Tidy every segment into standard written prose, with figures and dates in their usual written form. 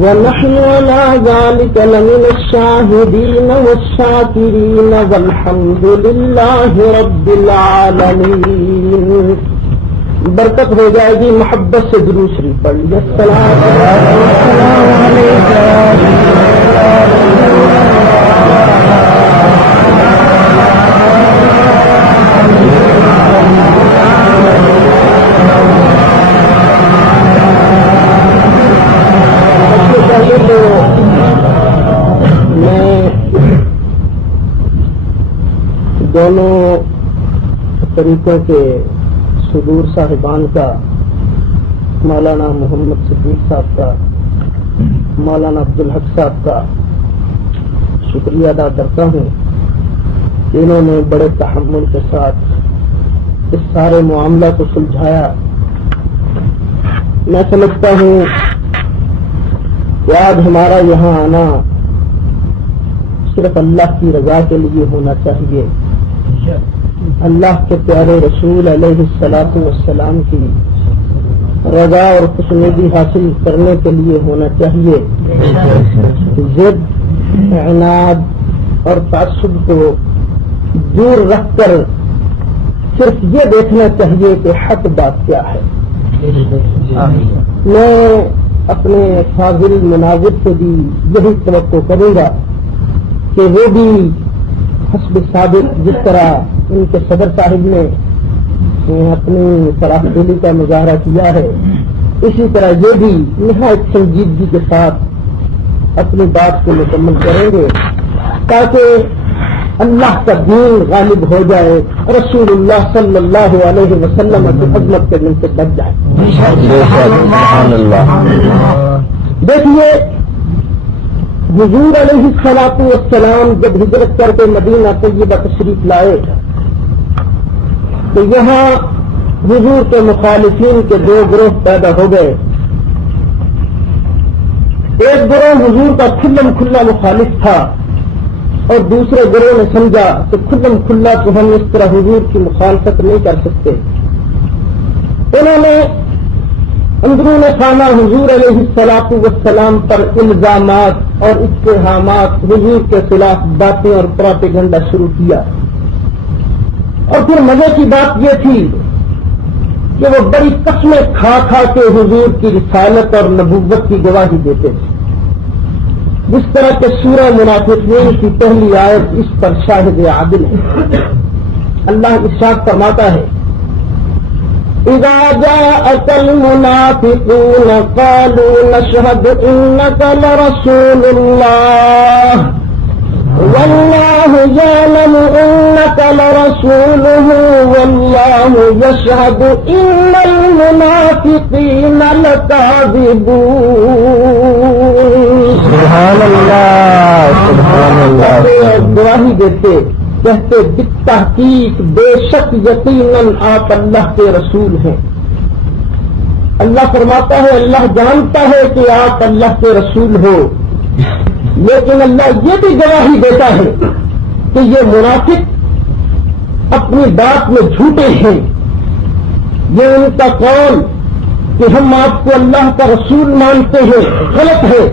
ونحن على ذلك لمن الشاهدين والشاكرين والحمد لله رب العالمين۔ برکت ہو جائے گی محبت سے درود شریف پڑھ لیجیے۔ السلام دونوں طریقوں کے صدور صاحبان کا مولانا محمد صدیق صاحب کا مولانا عبدالحق صاحب کا شکریہ ادا کرتا ہوں کہ انہوں نے بڑے تحمل کے ساتھ اس سارے معاملہ کو سلجھایا۔ میں سمجھتا ہوں کہ آج ہمارا یہاں آنا صرف اللہ کی رضا کے لیے ہونا چاہیے، اللہ کے پیارے رسول علیہ الصلوۃ والسلام کی رضا اور خوشنودی حاصل کرنے کے لیے ہونا چاہیے۔ ضد عناد اور تعصب کو دور رکھ کر صرف یہ دیکھنا چاہیے کہ حق بات کیا ہے۔ میں اپنے فاضل مناظر سے بھی یہی توقع کروں گا کہ وہ بھی حسب ثابت جس طرح ان کے صدر صاحب نے اپنی صلاح دلی کا مظاہرہ کیا ہے اسی طرح یہ بھی نہایت سنجیدگی کے ساتھ اپنی بات کو مکمل کریں گے تاکہ اللہ کا دین غالب ہو جائے، رسول اللہ صلی اللہ علیہ وسلم کی خدمت کرنے سے بچ جائے۔ دیکھیے حضور علیہ الصلوۃ والسلام جب ہجرت کر کے مدینہ طیبہ تشریف لائے تو یہاں حضور کے مخالفین کے دو گروہ پیدا ہو گئے۔ ایک گروہ حضور کا کھلم کھلا مخالف تھا اور دوسرے گروہ نے سمجھا کہ کھلم کھلا تو ہم اس طرح حضور کی مخالفت نہیں کر سکتے۔ انہوں نے اندرون خانہ حضور علیہ الصلوۃ والسلام پر الزامات اور اتہامات حضور کے خلاف باتیں اور پراپیگنڈا شروع کیا، اور پھر مزے کی بات یہ تھی کہ وہ بڑی قسمیں کھا کھا کے حضور کی رسالت اور نبوت کی گواہی دیتے تھے، جس طرح کہ سورہ منافقین کی پہلی آیت اس پر شاہد عادل ہے۔ اللہ ارشاد فرماتا ہے اذا جاءك المنافقون قالوا نشهد انك لرسول الله والله يعلم انك لرسوله والله يشهد ان المنافقين لكاذبون۔ سبحان اللہ، سبحان اللہ۔ گواہی دیتے کہتے بالتحقیق بے شک یقیناً آپ اللہ کے رسول ہیں۔ اللہ فرماتا ہے اللہ جانتا ہے کہ آپ اللہ کے رسول ہو، لیکن اللہ یہ بھی گواہی دیتا ہے کہ یہ منافق اپنی بات میں جھوٹے ہیں۔ یہ ان کا قول کہ ہم آپ کو اللہ کا رسول مانتے ہیں غلط ہے،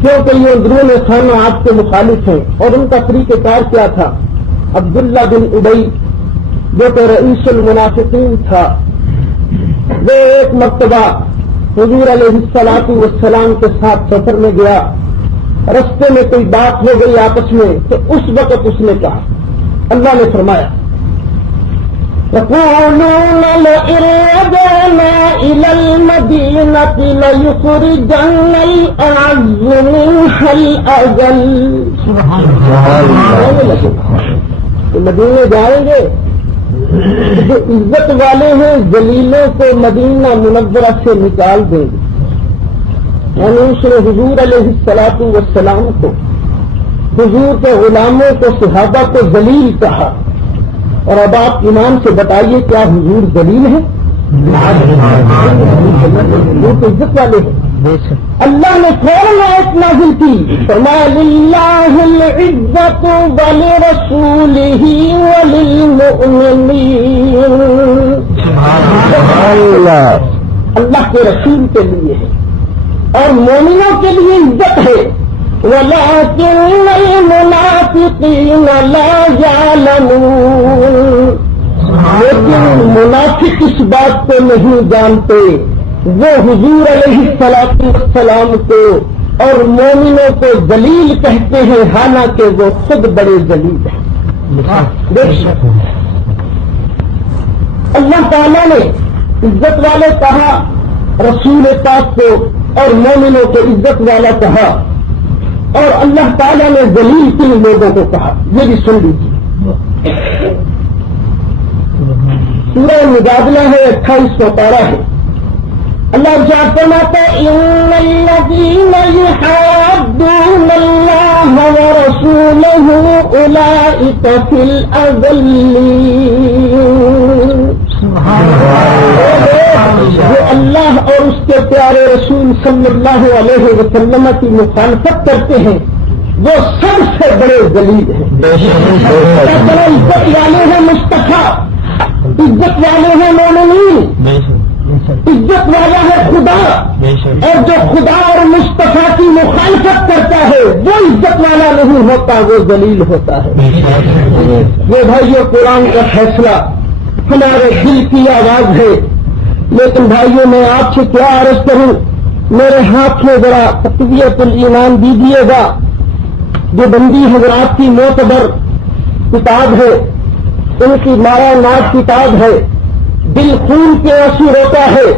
کیونکہ یہ اندرون خانہ آپ کے مخالف ہیں۔ اور ان کا طریقہ کار کیا تھا؟ عبداللہ بن ابی جو کہ رئیس المنافقین تھا، وہ ایک مرتبہ حضور علیہ الصلوۃ والسلام کے ساتھ سفر میں گیا، رستے میں کوئی بات ہو گئی آپس میں، تو اس وقت اس نے کہا، اللہ نے فرمایا يقولون لئن رجعنا إلى المدينة ليخرجن الأعز منها الأذل۔ تو مدینے جائیں گے جو عزت والے ہیں ذلیلوں کو مدینہ منورہ سے نکال دیں گے۔ یعنی اس نے حضور علیہ الصلوۃ والسلام کو، حضور کے غلاموں کو، صحابہ کو ذلیل کہا، اور اب آپ ایمان سے بتائیے کیا حضور ذلیل ہیں؟ وہ تو عزت والے ہیں۔ اللہ نے کون آیت نازل کی؟ فرمایا للہ العزت ولرسولہ وللمؤمنین۔ اللہ کے رسول کے لیے ہے اور مومنوں کے لیے عزت ہے، وَلَٰكِنَّ الْمُنَافِقِينَ لَا يَعْلَمُونَ۔ لیکن منافق اس بات کو نہیں جانتے، وہ حضور علیہ الصلوۃ والسلام کو اور مومنوں کو ذلیل کہتے ہیں، حالانکہ وہ خود بڑے ذلیل ہیں۔ اللہ تعالیٰ نے عزت والے کہا رسول پاک کو، اور مومنوں کو عزت والا کہا، اور اللہ تعالیٰ نے ذلیل کن لوگوں کو کہا، یہ بھی سن لیجیے۔ سورہ مجادلہ ہے، 28واں پارہ ہے۔ اللہ ارشاد فرماتا ہے ان الذین یحادون اللہ ورسولہ اولئک فی الاذلین۔ جو اللہ اور اس کے پیارے رسول صلی اللہ علیہ وسلم کی مخالفت کرتے ہیں وہ سب سے بڑے ذلیل ہیں۔ عزت والے ہیں مصطفیٰ، عزت والے ہیں مومنین، عزت والا ہے خدا، اور جو خدا اور مصطفیٰ کی مخالفت کرتا ہے وہ عزت والا نہیں ہوتا، وہ ذلیل ہوتا ہے۔ یہ بھائیو قرآن کا فیصلہ ہمارے دل کی آواز ہے، لیکن بھائیوں میں آپ سے کیا عرض کروں میرے ہاتھ میں ذرا تقویت الایمان دیجیے گا، جو بندی حضرات کی معتبر کتاب ہے، ان کی مایا ناز کتاب ہے، دل خون کے آنسو روتا ہے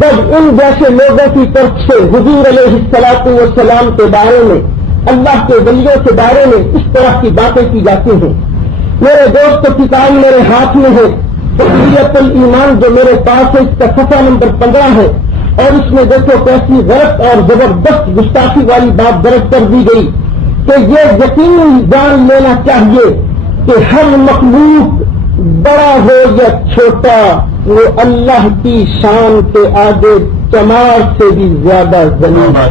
جب ان جیسے لوگوں کی طرف سے حضور علیہ الصلوۃ والسلام کے بارے میں، اللہ کے ولیوں کے بارے میں اس طرح کی باتیں کی جاتی ہیں۔ میرے دوست کتاب میرے ہاتھ میں ہے، تقویت الایمان جو میرے پاس ہے، اس کا صفحہ نمبر 15 ہے، اور اس میں دیکھو کیسی غلط اور زبردست گستاخی والی بات درج کر دی گئی کہ یہ یقینی جان لینا چاہیے کہ ہر مخلوق بڑا ہو یا چھوٹا، وہ اللہ کی شان کے آگے چمار سے بھی زیادہ ذلیل ہے۔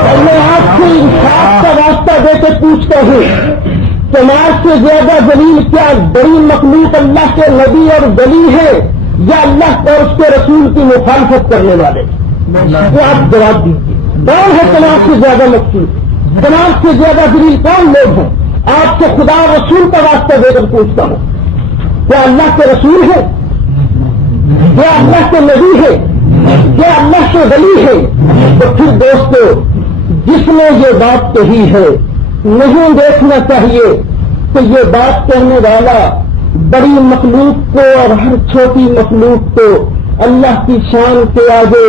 اور میں آپ سے انصاف کا واسطہ دے کے پوچھتا ہوں، چمار سے زیادہ ذلیل کیا بڑی مخلوق اللہ کے نبی اور ولی ہے یا اللہ اور اس کے رسول کی مخالفت کرنے والے؟ وہ آپ جواب دیجیے، کون ہے چمار سے زیادہ مخلوق؟ چمار سے زیادہ ذلیل کون لوگ ہیں؟ آپ سے خدا رسول کا واسطہ دے کر پوچھتا ہوں، کیا اللہ کے رسول ہے؟ کیا اللہ کے نبی ہے؟ کیا اللہ کے ولی ہے؟ تو پھر دوستو، جس نے یہ بات کہی ہے، نہیں دیکھنا چاہیے کہ یہ بات کہنے والا بڑی مخلوق کو اور ہر چھوٹی مخلوق کو اللہ کی شان کے آگے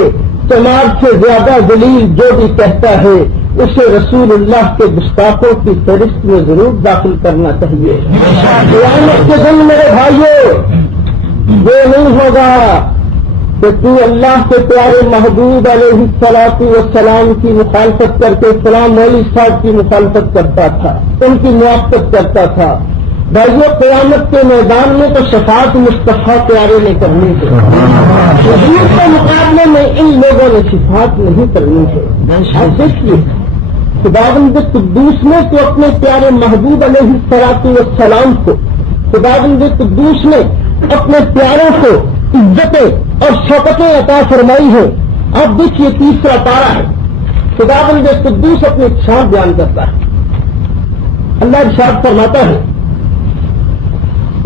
چمار سے زیادہ ذلیل جو بھی کہتا ہے، اسے رسول اللہ کے گستاخوں کی فہرست میں ضرور داخل کرنا چاہیے۔ قیامت کے دن میرے بھائیوں، یہ نہیں ہوگا کہ تو اللہ کے پیارے محبوب علیہ الصلوۃ والسلام کی مخالفت کر کے اسلام علی صاحب کی مخالفت کرتا تھا، ان کی موافقت کرتا تھا۔ بھائیو، قیامت کے میدان میں تو شفاعت مصطفیٰ پیارے نے کرنی ہے، حضور کے مقابلے میں ان لوگوں نے شفاعت نہیں کرنی ہے۔ اب دیکھیے، خداوند قدوس نے تو اپنے پیارے محبوب علیہ الصلوۃ والسلام کو، خداوند قدوس نے اپنے پیاروں کو عزتیں اور شوقتیں عطا فرمائی ہیں۔ اب دیکھیے تیسرا پارہ ہے، خداوند قدوس اپنی شان بیان کرتا ہے۔ اللہ ارشاد فرماتا ہے،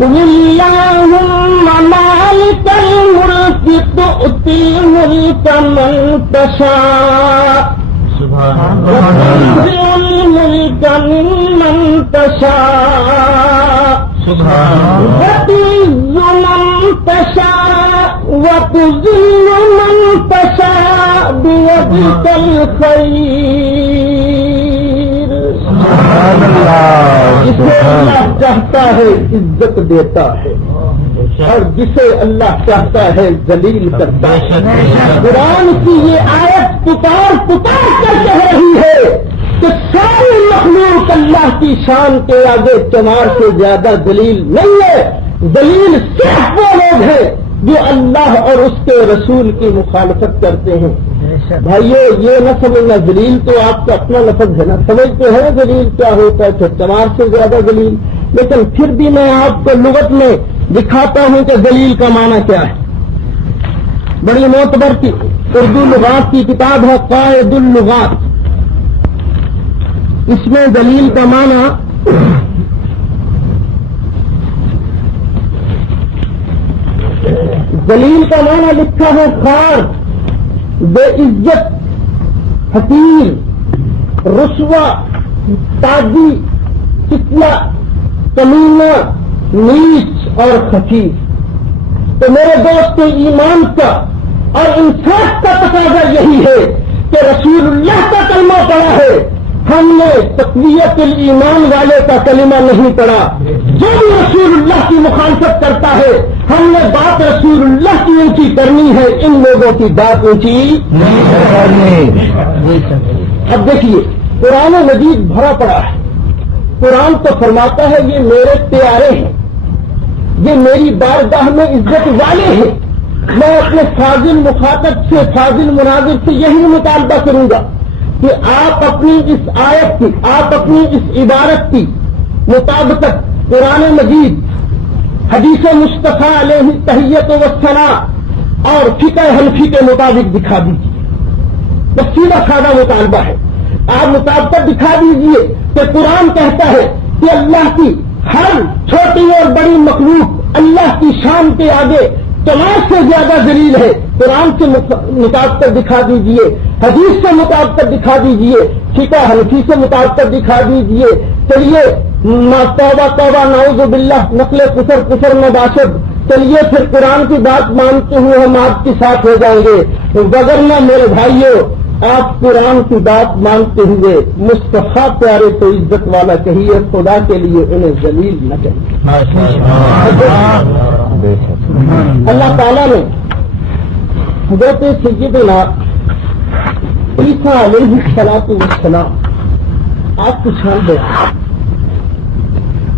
اللہم مالک الملک تؤتی الملک من تشاء وتنزع الملک ممن تشاء وتعز من تشاء وتذل من تشاء بيدك الخير۔ جسے اللہ چاہتا ہے عزت دیتا ہے، اور جسے اللہ چاہتا ہے ذلیل کرتا ہے۔ قرآن کی یہ آیت پکار کر کہہ رہی ہے کہ ساری مخلوق اللہ کی شان کے آگے چمار سے زیادہ ذلیل نہیں ہے، ذلیل صرف وہ لوگ ہیں جو اللہ اور اس کے رسول کی مخالفت کرتے ہیں۔ بھائیو، یہ نہ سمجھنا، ذلیل تو آپ کا اپنا لفظ ہے نا، سمجھتے ہیں ذلیل کیا ہوتا ہے، چمار سے زیادہ ذلیل، لیکن پھر بھی میں آپ کو لغت میں دکھاتا ہوں کہ ذلیل کا معنی کیا ہے۔ بڑی معتبر کی اردو لغات کی کتاب ہے قائد اللغات، اس میں ذلیل کا معنی لکھا ہے خار، بے عزت، حقیر، رسوا، تاجی، چتلا، کمینہ، نیچ اور خفیف۔ تو میرے دوست، ایمان کا اور انصاف کا تقاضا یہی ہے کہ رسول اللہ کا کلمہ پڑھا ہے، ہم نے تقویت الایمان والے کا کلمہ نہیں پڑھا۔ جو بھی رسول اللہ کی مخالفت کرتا ہے، ہم نے بات رسول اللہ کی اونچی کرنی ہے، ان لوگوں کی بات اونچی نہیں کرنی۔ اب دیکھیے، قرآن مجید بھرا پڑا ہے، قرآن تو فرماتا ہے یہ میرے پیارے ہیں، یہ میری بارگاہ میں عزت والے ہیں۔ میں اپنے فاضل مخاطب سے، فاضل مناظر سے یہی مطالبہ کروں گا کہ آپ اپنی اس آیت کی، آپ اپنی اس عبارت کی مطابقت قرآن مجید، حدیث مصطفیٰ علیہ تحیت و ثنا اور فقہ حنفی کے مطابق دکھا دیجیے۔ بس سیدھا سادہ مطالبہ ہے، آپ مطابقت دکھا دیجیے کہ قرآن کہتا ہے کہ اللہ کی ہر چھوٹی اور بڑی مخلوق اللہ کی شان کے آگے تمام سے زیادہ ذلیل ہے، قرآن سے مطابقت دکھا دیجئے، حدیث سے مطابقت دکھا دیجئے، فقہ حنفی سے مطابقت دکھا دیجئے. چلیے توبہ توبہ نعوذ باللہ، نقل کفر مباشر. چلیے پھر قرآن کی بات مانتے ہوئے ہم آپ کے ساتھ ہو جائیں گے، وگرنہ میرے بھائیوں آپ قرآن کی بات مانتے ہوئے مصطفیٰ پیارے تو عزت والا کہیے، خدا کے لیے انہیں ذلیل نہ کہیے. اللہ تعالیٰ نے حضرت سیدنا عیسیٰ علیہ السلام آپ کو چھان دے.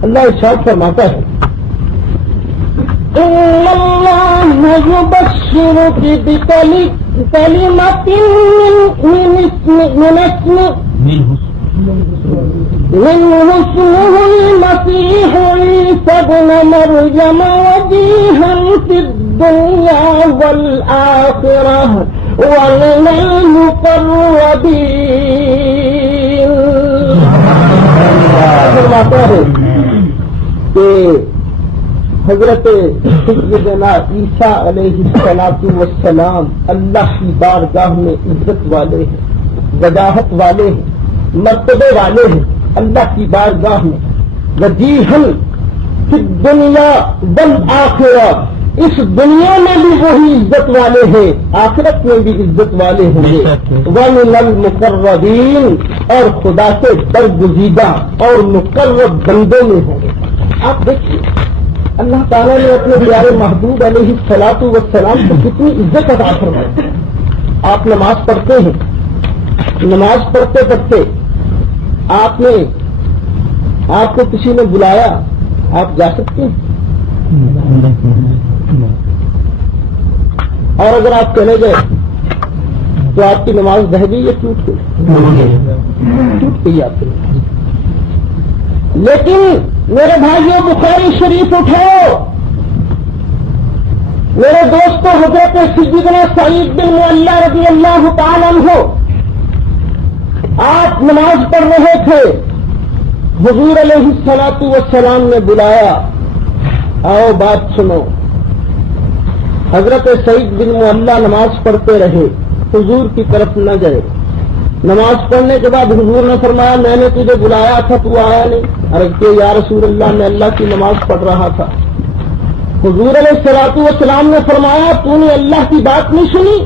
اللہ ارشاد فرماتا ہے إن الله يبشرك بكلمة منه اسمه المسيح عيسى ابن مريم وجيها في الدنيا والآخرة ومن المقربين. فرماتا ہے کہ حضرت سیدنا عیسیٰ علیہ السلام اللہ کی بارگاہ میں عزت والے ہیں، وجاہت والے ہیں، مرتبے والے ہیں. اللہ کی بارگاہ میں وجیہن فی الدنیا والآخرہ، اس دنیا میں بھی وہی عزت والے ہیں، آخرت میں بھی عزت والے ہوں گے. ومن المقربین، اور خدا سے برگزیدہ اور مقرب بندوں میں ہوں گے. آپ دیکھیے اللہ تعالیٰ نے اپنے پیارے محبوب علیہ الصلوۃ والسلام کو کتنی عزت عطا فرمائی. آپ نماز پڑھتے ہیں، نماز پڑھتے پڑھتے آپ کو کسی نے بلایا، آپ جا سکتے ہیں، اور اگر آپ چلے گئے تو آپ کی نماز بہ گئی یا ٹوٹ گئی آپ کی نماز. لیکن میرے بھائیوں بخاری شریف اٹھاؤ، میرے دوستوں، حضرت سیدنا سعید بن معلّہ رضی اللہ تعالیٰ عنہ آپ نماز پڑھ رہے تھے، حضور علیہ الصلوۃ والسلام نے بلایا، آؤ بات سنو. حضرت سعید بن معلّہ نماز پڑھتے رہے، حضور کی طرف نہ گئے. نماز پڑھنے کے بعد حضور نے فرمایا میں نے تجھے بلایا تھا تو آیا نہیں. عرض کہ یا رسول اللہ میں اللہ کی نماز پڑھ رہا تھا. حضور علیہ الصلوۃ والسلام نے فرمایا تو نے اللہ کی بات نہیں سنی.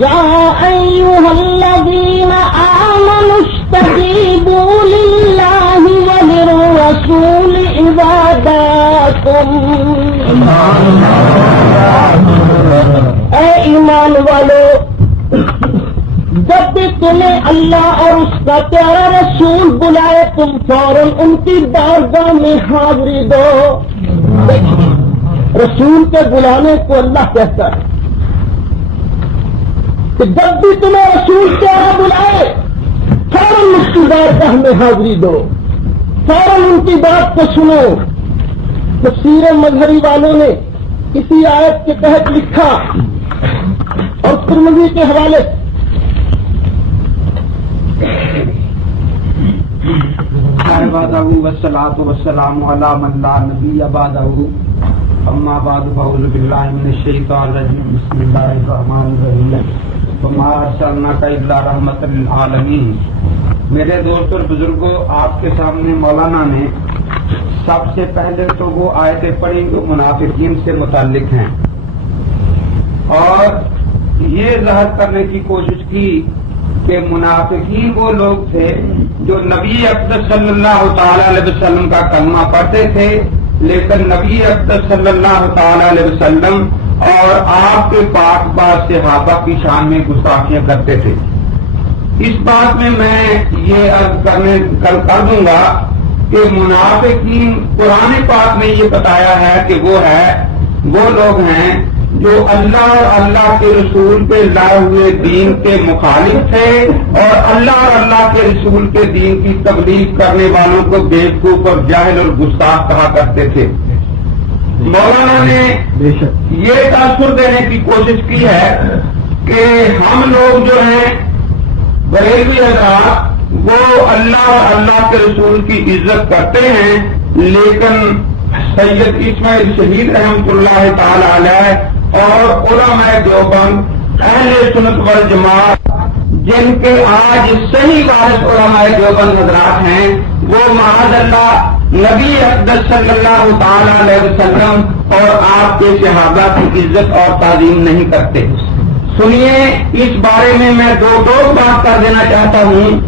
یا ایھا الذین آمنوا استجیبوا للہ وللرسول اذا دعاکم. اے ایمان والو، جب بھی تمہیں اللہ اور اس کا پیارا رسول بلائے تم فوراً ان کی بارگاہ میں حاضری دو. رسول کے بلانے کو اللہ کہتا ہے کہ جب بھی تمہیں رسول پیارا بلائے فوراً اس کی بارگاہ میں حاضری دو، فوراً ان کی بات کو سنو. تفسیر مظہری والوں نے کسی آیت کے تحت لکھا اور ترمذی کے حوالے والصلاة والسلام على من لا نبي بعده اما بعد فاعوذ بالله من الشيطان الرجيم بسم الله الرحمن الرحيم وما ارسلناك الا رحمة للعالمين. میرے دوست اور بزرگوں، آپ کے سامنے مولانا نے سب سے پہلے تو وہ آیتیں پڑھی جو منافقین سے متعلق ہیں، اور یہ ظاہر کرنے کی کوشش کی کہ منافقین وہ لوگ تھے جو نبی اقدس صلی اللہ تعالی علیہ وسلم کا کلمہ پڑھتے تھے، لیکن نبی اقدس صلی اللہ تعالی علیہ وسلم اور آپ کے پاک باز صحابہ کی شان میں گستاخیاں کرتے تھے. اس بات میں یہ عرض کر دوں گا کہ منافقین قرآن پاک نے یہ بتایا ہے کہ وہ لوگ ہیں جو اللہ اور اللہ کے رسول پہ لائے ہوئے دین کے مخالف تھے اور اللہ کے رسول کے دین کی تبلیغ کرنے والوں کو بیوقوف اور جاہل اور گستاخ کہا کرتے تھے. مولانا نے یہ تاثر دینے کی کوشش کی ہے کہ ہم لوگ جو ہیں بریلوی حضرات وہ اللہ اور اللہ کے رسول کی عزت کرتے ہیں، لیکن سید اسماعیل شہید رحمۃ اللہ تعالی علیہ اور علماء دیوبند اہل سنت والجماعت جن کے آج صحیح وارث علماء دیوبند حضرات ہیں وہ معاذ اللہ نبی اقدس صلی اللہ تعالی علیہ وسلم اور آپ کے صحابہ کی عزت اور تعظیم نہیں کرتے. سنیے اس بارے میں دو بات کر دینا چاہتا ہوں.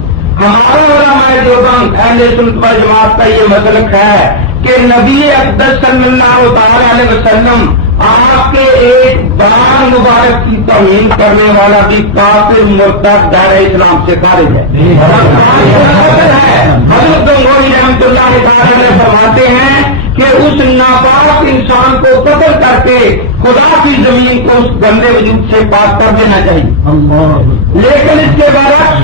ہمارا علماء دیوبند اہل سنت والجماعت کا یہ مسلک ہے کہ نبی اقدس صلی اللہ تعالی علیہ وسلم آپ کے ایک بار مبارک کی توہین کرنے والا بھی کافر مرتد دائرہ اسلام سے خارج ہے. حضرت گنگوئی رحمۃ اللہ تعالی علیہ فرماتے ہیں کہ اس ناپاک انسان کو قتل کر کے خدا کی زمین کو اس گندے وجود سے پاک کر دینا چاہیے. لیکن اس کے برعکس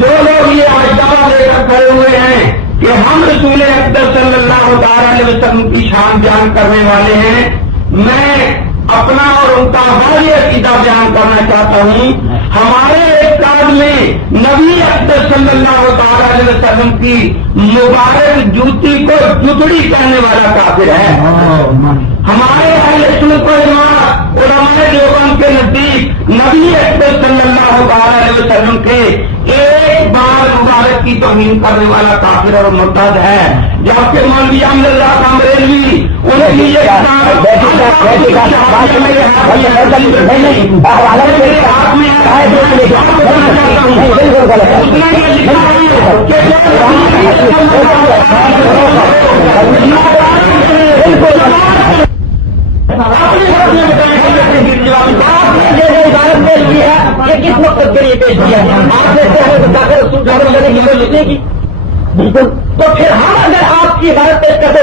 جو لوگ یہ دعویٰ لے کر کھڑے ہوئے ہیں کہ ہم رسول اقدس صلی اللہ تعالی علیہ وسلم کی شان بیان کرنے والے ہیں، میں اپنا اور ان کا واضح عقیدہ بیان کرنا چاہتا ہوں. ہمارے اعتقاد میں نبی اقدس صلی اللہ تعالی علیہ وسلم کی مبارک جوتی کو جتڑی کہنے والا کافر ہے. ہمارے اہل سنت والجماعت علماء دیوبند کے نزدیک نبی اقدس صلی اللہ تعالی علیہ وسلم کے ایک بار مبارک کی توہین کرنے والا کافر اور مرتد ہے. جبکہ مولوی احمد اللہ کامریلوی ان کی کس مقصد کے لیے پیش کیا بالکل. تو پھر ہم اگر آپ کی عبادت پیش کرتے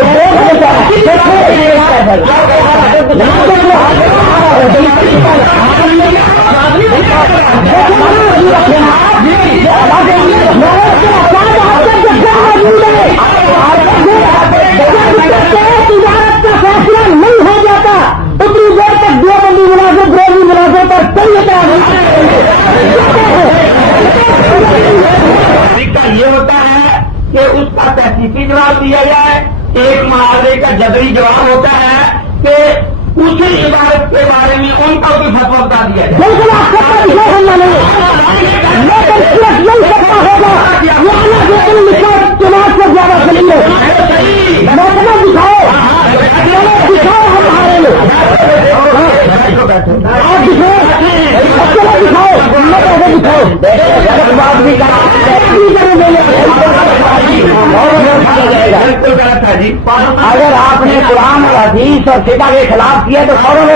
فیصلہ نہیں ہو جاتا اتنی دیر تک دو بندی ملازم گروہی ملازم پر طریقہ یہ ہوتا ہے کہ اس کا تحقیقی جواب دیا جائے. ایک معاوضے کا جبری جواب ہوتا ہے کہ اسی عبادت کے بارے میں ان کو بھی فتویٰ بتا دیا جائے. بالکل آپ کا چناؤ سے زیادہ چلیں گے دکھاؤ دکھاؤ ہمارے میں آپ دکھاؤ دکھاؤ اگر آپ نے قرآن اور حدیث اور فقہ کے خلاف کیا تو فوراً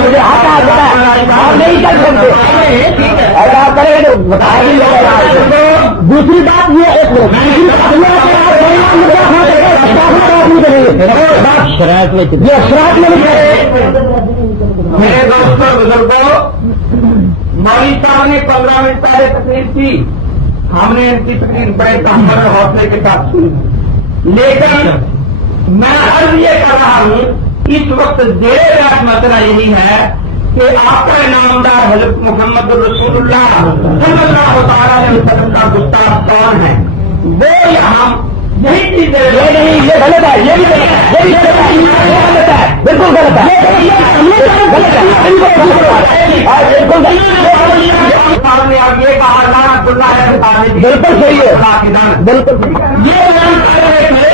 مجھے ہاتھ آ جاتا ہے آپ نہیں کر سکتے. اگر آپ کریں گے تو بتائیں گے. دوسری بات یہ شرائط میں میرے دوستوں بزرگوں، مولوی صاحب نے 15 منٹ پہلے تقریر کی، ہم نے ان کی تقریر بڑے تحمل اور حوصلے کے ساتھ سنی. لیکن میں عرض یہ کر رہا ہوں اس وقت زیر بحث مسئلہ یہی ہے کہ آپ کا نامدار حضرت محمد رسول اللہ صلی اللہ تعالی علیہ وسلم کا گستاخ کون ہے. وہ یہاں یہی چیز یہ غلط ہے، یہ بھی غلط ہے، بالکل غلط ہے. نے اب یہ کہا لعنت اللہ ہے، بالکل صحیح ہے، بالکل یہ بیان کر رہے تھے.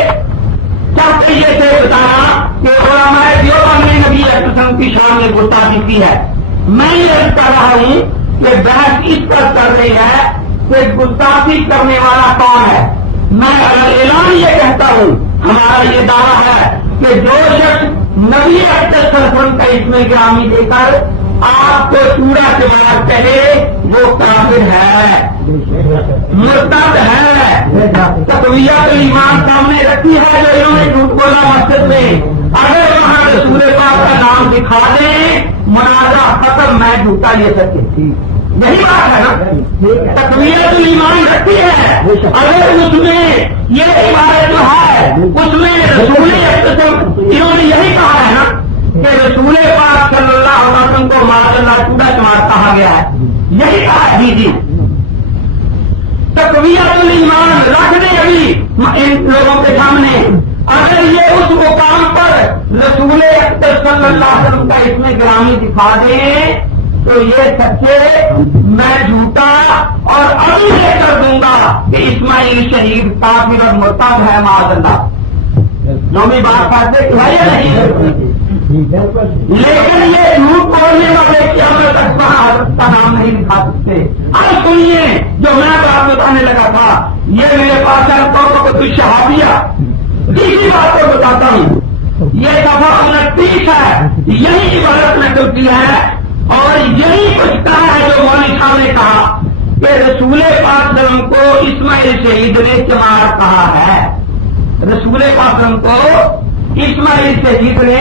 چاہتے یہ سے بتایا کہ علماء دیوبند نے نبی علیہ السلام کی شان میں گستاخی کی ہے. میں یہ کہہ رہا ہوں کہ بحث اس پر کر رہی ہے کہ گستاخی کرنے والا کون ہے. میں اعلان یہ کہتا ہوں، ہمارا یہ دعویٰ ہے کہ جو شخص نبی اقدس صلی اللہ علیہ وسلم کا اسم گرامی دے کر آپ کو چوڑا کے بعد کہے وہ کافر ہے، مرتد ہے. تقویت الایمان سامنے رکھی ہے جو انہوں نے جھوٹ بولا مسجد میں. اگر وہاں رسول پاک کا نام دکھا دیں منازع ختم، میں جھوٹا یہ سکے. یہی بات ہے نا، تقویت الایمان رکھی ہے. اگر اس میں یہ عبارت جو ہے اس میں رسول انہوں نے یہی کہا ہے نا کہ رسول پاک صلی اللہ علیہ وسلم کو معاذ اللہ چوڑا چمار کہا گیا ہے، یہی کہا ہے. جی تقویت الایمان رکھ دیں ابھی ان لوگوں کے سامنے. اگر یہ اس مقام پر رسول اکرم صلی اللہ علیہ وسلم کا اس میں گرامی دکھا دیں تو یہ سچے میں جھوٹا اور ابھی لے کر دوں گا کہ اسماعیل شہید کافر اور مرتد ہے معاذ اللہ. نومی بات کرتے کہ ہے یا نہیں؟ لیکن یہ جھوٹ بولنے والے قیامت تک حضرت کا نام نہیں دکھا سکتے. اب سنیے جو میں بات بتانے لگا تھا یہ میرے پاس ہے تو کچھ شہابیہ تیسری بات کو بتاتا ہوں. یہ دفعہ 29 ہے, یہی عبارت میں چلتی ہے اور یہی کچھ کہا ہے جو مولوی صاحب نے کہا کہ رسول پاک صلی اللہ علیہ وسلم کو اسماعیل شہید نے چمار کہا ہے. رسول پاک صلی اللہ علیہ وسلم کو اسماعیل شہید نے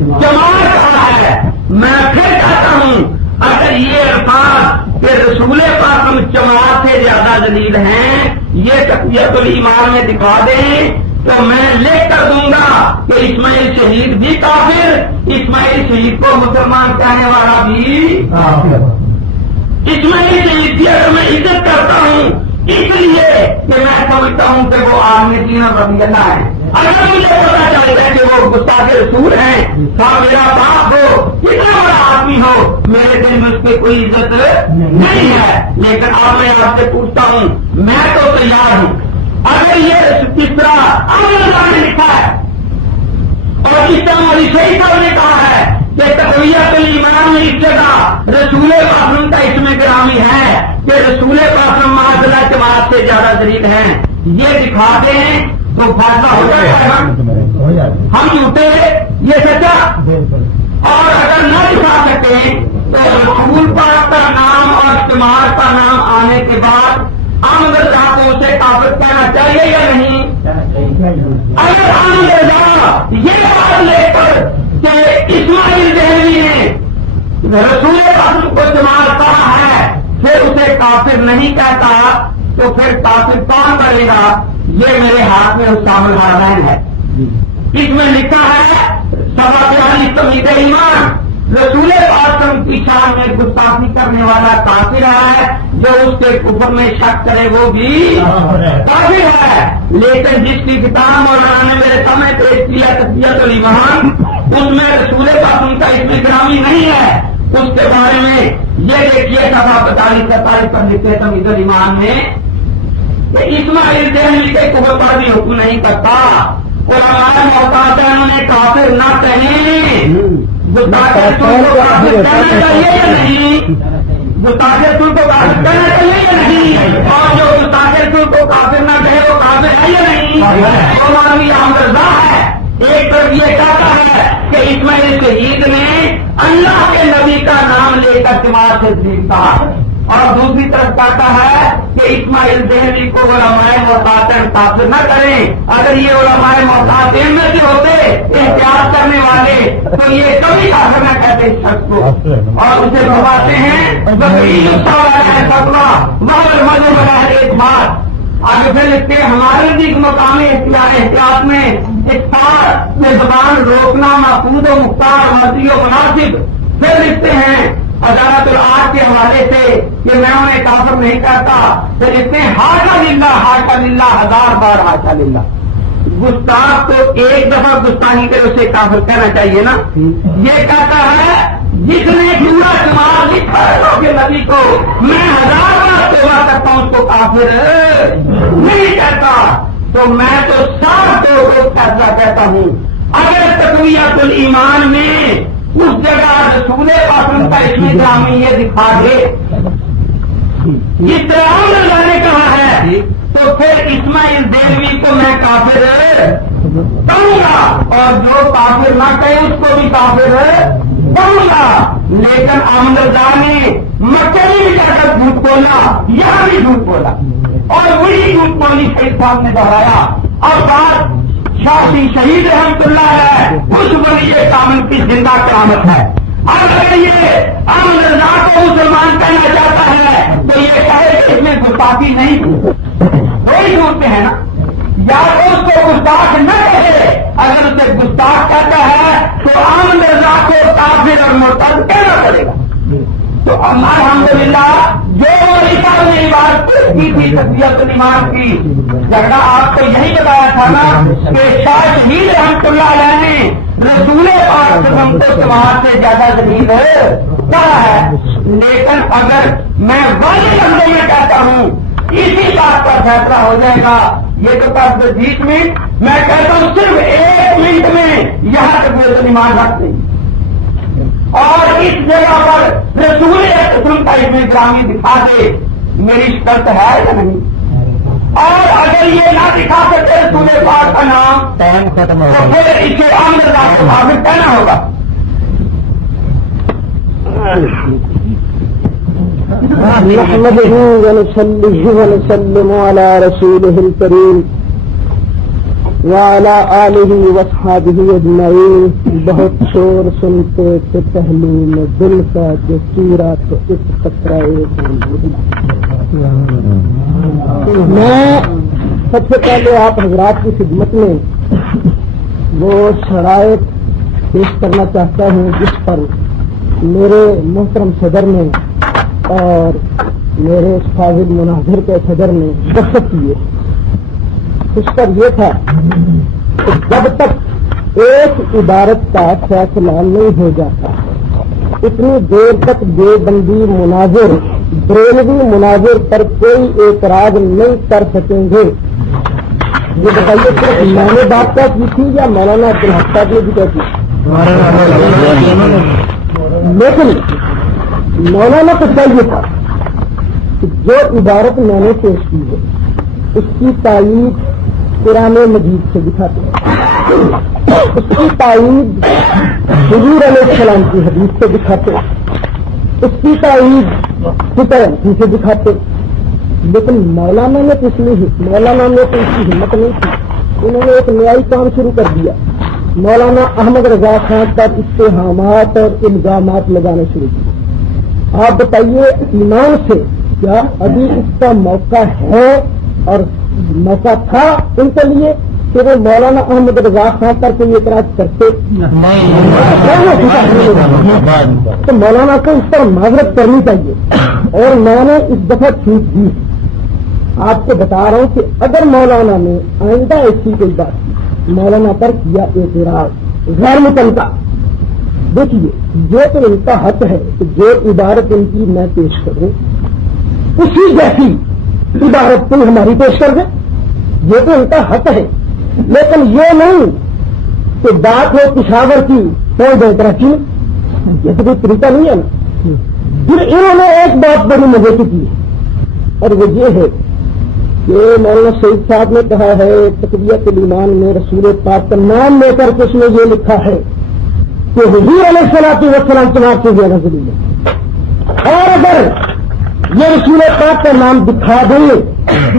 چمار کہا ہے. میں پھر کہتا ہوں اگر یہ الفاظ کہ رسول پاک ہم چمار سے زیادہ ذلیل ہیں یہ تقویت الایمان میں دکھا دیں تو میں لکھ کر دوں گا کہ اسماعیل شہید بھی کافر, اسماعیل شہید کو مسلمان کہنے والا بھی اسماعیل شہید کی اگر میں عزت کرتا ہوں اس لیے کہ میں سمجھتا ہوں کہ وہ آدمی تین رضی اللہ ہے. اگر مجھے پتا چلے گا کہ وہ گستاخ رسول ہیں خواہ میرا باپ ہو کتنا بڑا آدمی ہو میرے دل میں اس پہ کوئی عزت نہیں ہے. لیکن اب میں آپ سے پوچھتا ہوں میں تو تیار ہوں اگر یہ کس طرح اللہ نے لکھا ہے اور اس طرح مولی صحیح صاحب نے کہا ہے کہ تقویت الایمان میں اس جگہ رسول پاک کا اس میں گرامی ہے کہ رسول پاک معاذ اللہ کے بعد سے زیادہ ذلیل ہیں, یہ دکھاتے ہیں تو فیصلہ ہو جائے گا. ہم جھوٹے یہ سچا, اور اگر نہ دکھا سکیں تو رسول پاک کا نام اور استعمال کا نام آنے کے بعد عام رضا کو اسے کافر کہنا چاہیے یا نہیں؟ اگر عام رضا یہ بات لے کر کہ اسماعیل دہلوی نے رسول پاک کو استعمال کہا ہے پھر اسے کافر نہیں کہتا تو پھر کافر کون کرے گا؟ یہ میرے ہاتھ میں حسام الحرمین ہے. اس میں لکھا ہے 47 تمہید ایمان رسول پاک کی شان میں گستاخی کرنے والا کافر ہے, جو اس کے کفر میں شک کرے وہ بھی کافر ہے. لیکن جس کی کتاب مولانا نے میرے سامنے پیش کیا تقویت الایمان اس میں رسول پاک کا اس میں گرامی نہیں ہے. اس کے بارے میں یہ دیکھیے 42-43 پر لکھے تمہید الایمان میں کہ اسماعیل دہلوی کے کفر پر بھی حکم نہیں کرتا. علماء محتاط ہیں انہوں نے کافر نہ کہیں. گستاخ رسول کو کافر کہنا چاہیے یا نہیں؟ گستاخ رسول کو کافر کہنا چاہیے یا نہیں؟ اور جو گستاخ رسول کو کافر نہ کہے وہ کافر ہے یا نہیں؟ دونوں آدمی عام رضا ہے. ایک طرف یہ کہتا ہے کہ اسماعیل شہید نے اللہ کے نبی کا نام لے کر دماغ سے سیکھتا اور دوسری طرف کہتا ہے کہ اسماعیل دہلوی کو علماء محتاط کافر نہ کریں. اگر یہ علماء محتاط میں سے ہوتے احتیاط کرنے والے تو یہ کبھی کافر نہ کہتے اس شخص کو اور اسے بھواتے ہیں اعتماد. آگے پھر لکھتے ہمارے بھی مقام احتیاط میں اختیار میں زبان روکنا محفوظ و مختار مرضی و مناسب. پھر لکھتے ہیں عدالت العاد کے حوالے سے کہ میں انہیں کافر نہیں کہتا. پھر لکھتے ہیں ہاشا للہ 1000 بار ہاشا للہ. گستاخ کو ایک دفعہ گستاخی کر اسے کافر کہنا چاہیے نا. یہ کہتا ہے جس نے پورا دماغ لکھا ہے کہ نبی کو میں 1000 بار توبہ کرتا ہوں اس کو کافر نہیں کہتا. تو میں تو صاف طور کو فیصلہ کہتا ہوں اگر تقویت الایمان میں اس جگہ رسول پاک کا اس میں گرامی یہ دکھا دے جس طرح اللہ نے کہا ہے تو پھر اسماعیل دہلوی کو میں کافر کہوں گا اور جو کافر نہ کہے اس کو بھی کافر کہوں گا. لیکن احمد اللہ نے مکے میں بھی جا کر جھوٹ بولا یہاں بھی جھوٹ بولا اور وہی جھوٹ بولی شہید صاحب نے دہرایا. اور بات شاہ سنگھ شہید رحمت اللہ ہے اس ولی کامل کی زندہ کرامت ہے. اگر یہ احمد اللہ کو مسلمان کہنا چاہتا ہے تو یہ کہے کہ اس میں گستاخی نہیں وہی جھوٹتے ہیں نا. یا تو اس کو گستاخ نہ کہے, اگر اسے گستاخ کہتا ہے تو احمد اللہ کو کافر اور مرتد کہنا پڑے گا. تو الحمدللہ جو علی صاحب نے عبارت کی تھی تقویت الایمان کی، جھگڑا آپ کو یہی بتایا تھا نا کہ شاہ شہید رحمت اللہ علیہ نے رسول پاک ہم کو تمہار سے زیادہ زمین کہا ہے، لیکن اگر میں واضح لفظوں میں کہتا ہوں اسی بات پر فیصلہ ہو جائے گا، یہ تو بس 20 منٹ، میں کہتا ہوں صرف 1 منٹ میں یہاں تقویت الایمان رکھ دیں اور اس جگہ پر رسول اکرم کا ابن گرامی دکھا دے، میری شرط ہے یا نہیں؟ اور اگر یہ نہ دکھا سکتے رسول پاک کا نام تو پھر اسے عامر رات کو حاضر کہنا ہوگا۔ نحمده ونصلي ونسلم على رسوله الكريم وعلى آله واصحابه اجمعین۔ بہت شور سنتے تھے پہلو میں دل کا جو چیرا تو اس قطرے میں سب سے پہلے آپ حضرات کی خدمت میں وہ شرائط پیش کرنا چاہتا ہوں جس پر میرے محترم صدر نے اور میرے فاضل مناظر کے صدر نے دستخط کیے۔ اس پر یہ تھا کہ جب تک ایک عبارت کا فیصلہ نہیں ہو جاتا اتنی دیر تک دیوبندی مناظر بریلوی مناظر پر کوئی اعتراض نہیں کر سکیں گے۔ یہ بتائیے صرف میں نے بات کیا کی تھی یا مولانا عبدالحق صاحب نے بھی کیا کی؟ لیکن مولانا کو چاہیے تھا کہ جو عبارت میں نے پیش کی ہے اس کی تائید قرآن مجید سے دکھاتے ہیں، اس کی تائید حضور علیہ السلام کی حدیث سے دکھاتے، اس کی تائید فکر سے دکھاتے، لیکن مولانا نے تو اس کی ہمت نہیں تھی، انہوں نے ایک نیائی کام شروع کر دیا، مولانا احمد رضا خان پر اتہامات اور الزامات لگانے شروع کیے۔ آپ بتائیے ایمان سے کیا ابھی اس کا موقع ہے اور موقع تھا ان کے لیے کہ وہ مولانا احمد رضا خان پر کوئی اعتراض کرتے؟ تو مولانا کو اس پر معذرت کرنی چاہیے، اور میں نے اس دفعہ چھوٹ دی۔ آپ کو بتا رہا ہوں کہ اگر مولانا نے آئندہ ایسی کوئی بات مولانا پر کیا اعتراض غیر متعلقہ، دیکھیے یہ تو ان کا حق ہے کہ جو عبارت ان کی میں پیش کروں اسی جیسی عبارت کوئی ہماری پیش کر دے، یہ تو ان کا حق ہے، لیکن یہ نہیں کہ بات ہو پشاور کی کوئی بہتر کی، یہ تو کوئی طریقہ نہیں ہے نا۔ پھر انہوں نے ایک بات بڑی مزے کی کی اور وہ یہ ہے کہ مولانا سعید صاحب نے کہا ہے تقویت الایمان میں رسول پاک کا نام لے کر کے اس نے یہ لکھا ہے کہ حضور علیہ السلام تمہارے سے زیادہ ضروری ہے، اور اگر یہ رسول پاک کا نام دکھا دیں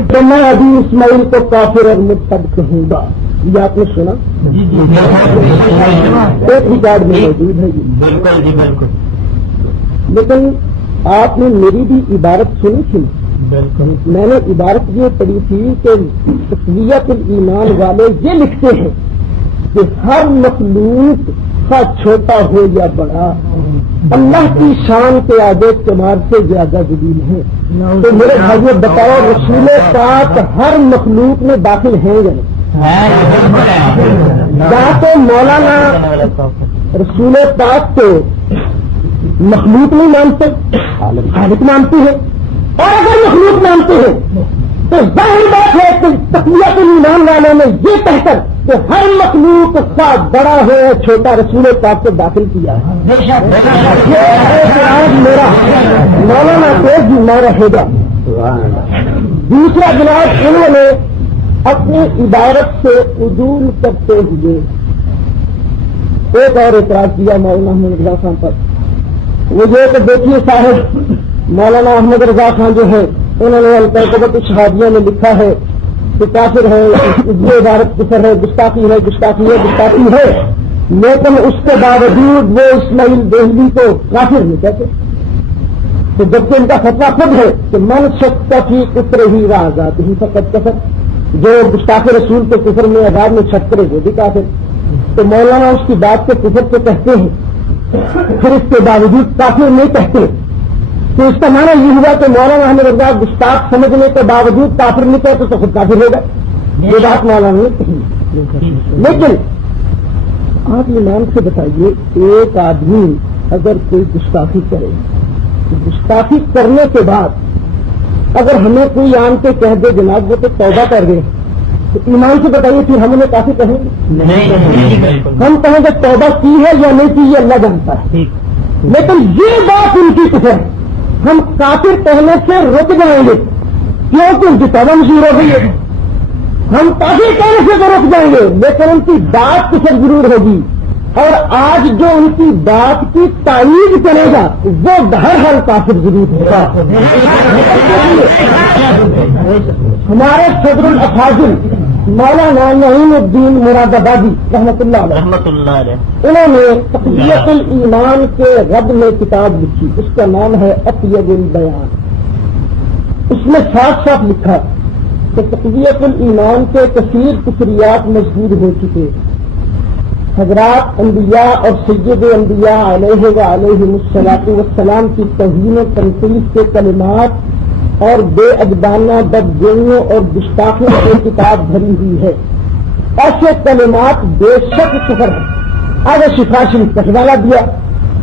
تو میں ابھی اسماعیل کو کافر اور مرتد کہوں گا۔ یہ آپ نے سنا؟ ایک ریکارڈ میں موجود ہے، بالکل، لیکن آپ نے میری بھی عبارت سنی تھی؟ میں نے عبارت یہ پڑھی تھی کہ تقویت الایمان والے یہ لکھتے ہیں کہ ہر مخلوق کا چھوٹا ہو یا بڑا اللہ کی شان کے آگے کمار سے زیادہ ذلیل ہے۔ تو میرے بھائیو بتاؤ رسول پاک ہر مخلوق میں داخل ہیں یا نہیں؟ یا تو مولانا رسول پاک کو مخلوق نہیں مانتے، خالق مانتے ہیں، اور اگر مخلوق مانتے ہیں تو ظاہر بات ہے کہ تقویت الایمان والوں نے یہ کہہ کر کہ ہر مخلوق کا بڑا ہو یا چھوٹا رسول پاک کو داخل کیا ہے۔ یہ اعتراض میرا مولانا کو ذمہ رہے گا۔ دوسرا جناب انہوں نے اپنی عبارت سے عدول کرتے ہوئے ایک اور اعتراض کیا مولانا احمد رضا خان پر، وہ یہ کہ دیکھیے صاحب مولانا احمد رضا خان جو ہے انہوں نے القبت شہادیہ میں لکھا ہے کہ کافر ہے، یہ عبارت کفر ہے، گستاخی ہے، لیکن اس کے باوجود وہ اسماعیل دہلوی کو کافر نہیں کہتے، تو جبکہ ان کا فتویٰ خود ہے کہ من شک فی کفر ہی آزاد ہی فقط کفر، جو گستاخ رسول کے کفر میں آزاد میں شک کرے وہ بھی کافر۔ تو مولانا اس کی بات کو کفر سے کہتے ہیں، پھر اس کے باوجود کافر نہیں کہتے، تو اس کا معنی یہ ہوا کہ مولانا احمد رضا گستاخ سمجھنے کے باوجود کافر نہیں کہتے تو خود کافر ہوگا. یہ بات مولانا نے کہی. لیکن آپ ایمان سے بتائیے ایک آدمی اگر کوئی گستاخی کرے تو گستاخی کرنے کے بعد اگر ہمیں کوئی آن کے کہہ دے جناب وہ تو توبہ کر گئے تو ایمان سے بتائیے پھر ہم انہیں کافی کہیں گے؟ ہم کہیں گے توبہ کی ہے یا نہیں کی یہ اللہ جانتا ہے. لیکن یہ بات ان کی کفر ہے. ہم کافر کہنے سے رک جائیں گے کیونکہ ان کی توبہ مشہور ہو گئی ہے. ہم کافر کہنے سے تو رک جائیں گے لیکن ان کی بات کفر ضرور ہوگی. اور آج جو ان کی بات کی تائید کرے گا وہ ہر ہر کافر ضرور ہوگا. ہمارے صدر الافاضل مولانا نعیم الدین مراد آبادی رحمۃ اللہ علیہ انہوں نے تقویت الایمان کے رد میں کتاب لکھی. اس کا نام ہے اطیب البیان. اس میں صاف صاف لکھا کہ تقویت الایمان کے کثیر کفریات مشہور ہو چکے. حضرات انبیاء اور سید انبیاء علیہ وعلیہم الصلاۃ والسلام کی توہین و تنقید کے کلمات اور بے ادبانہ بدگوئیوں اور گستاخیوں کی کتاب بھری ہوئی ہے. ایسے کلمات بے شک کفر ہے. آگے شفا شریف کا حوالہ دیا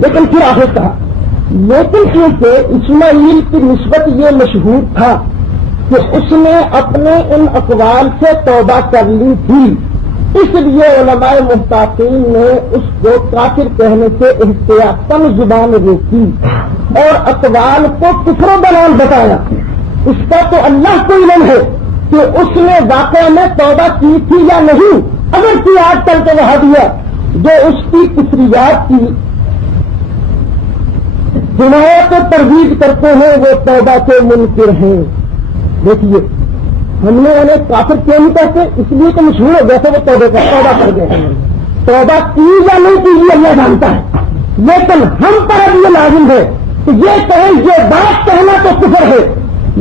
لیکن پھر آخر کہا لیکن کیونکہ اسماعیل کی نسبت یہ مشہور تھا کہ اس نے اپنے ان اقوال سے توبہ کر لی تھی اس لیے علماء محتاطین نے اس کو کافر کہنے سے احتیاطاً زبان روکی اور اقوال کو کفر و ضلال بتایا. اس کا تو اللہ کو علم ہے کہ اس نے واقعہ میں توبہ کی تھی یا نہیں. اگر کی آج کل کے وہابیہ جو اس کی کفریات کی حمایت کو ترویج کرتے ہیں وہ توبہ کے منکر ہیں. دیکھیے ہم نے انہیں کافر کیوں نہیں کہتے اس لیے تو مشہور ہو جیسے وہ توبہ کر گئے. توبہ کی یا نہیں کی یہ اللہ جانتا ہے. لیکن ہم پر اب یہ لازم ہے کہ یہ کہیں یہ بات کہنا تو کفر ہے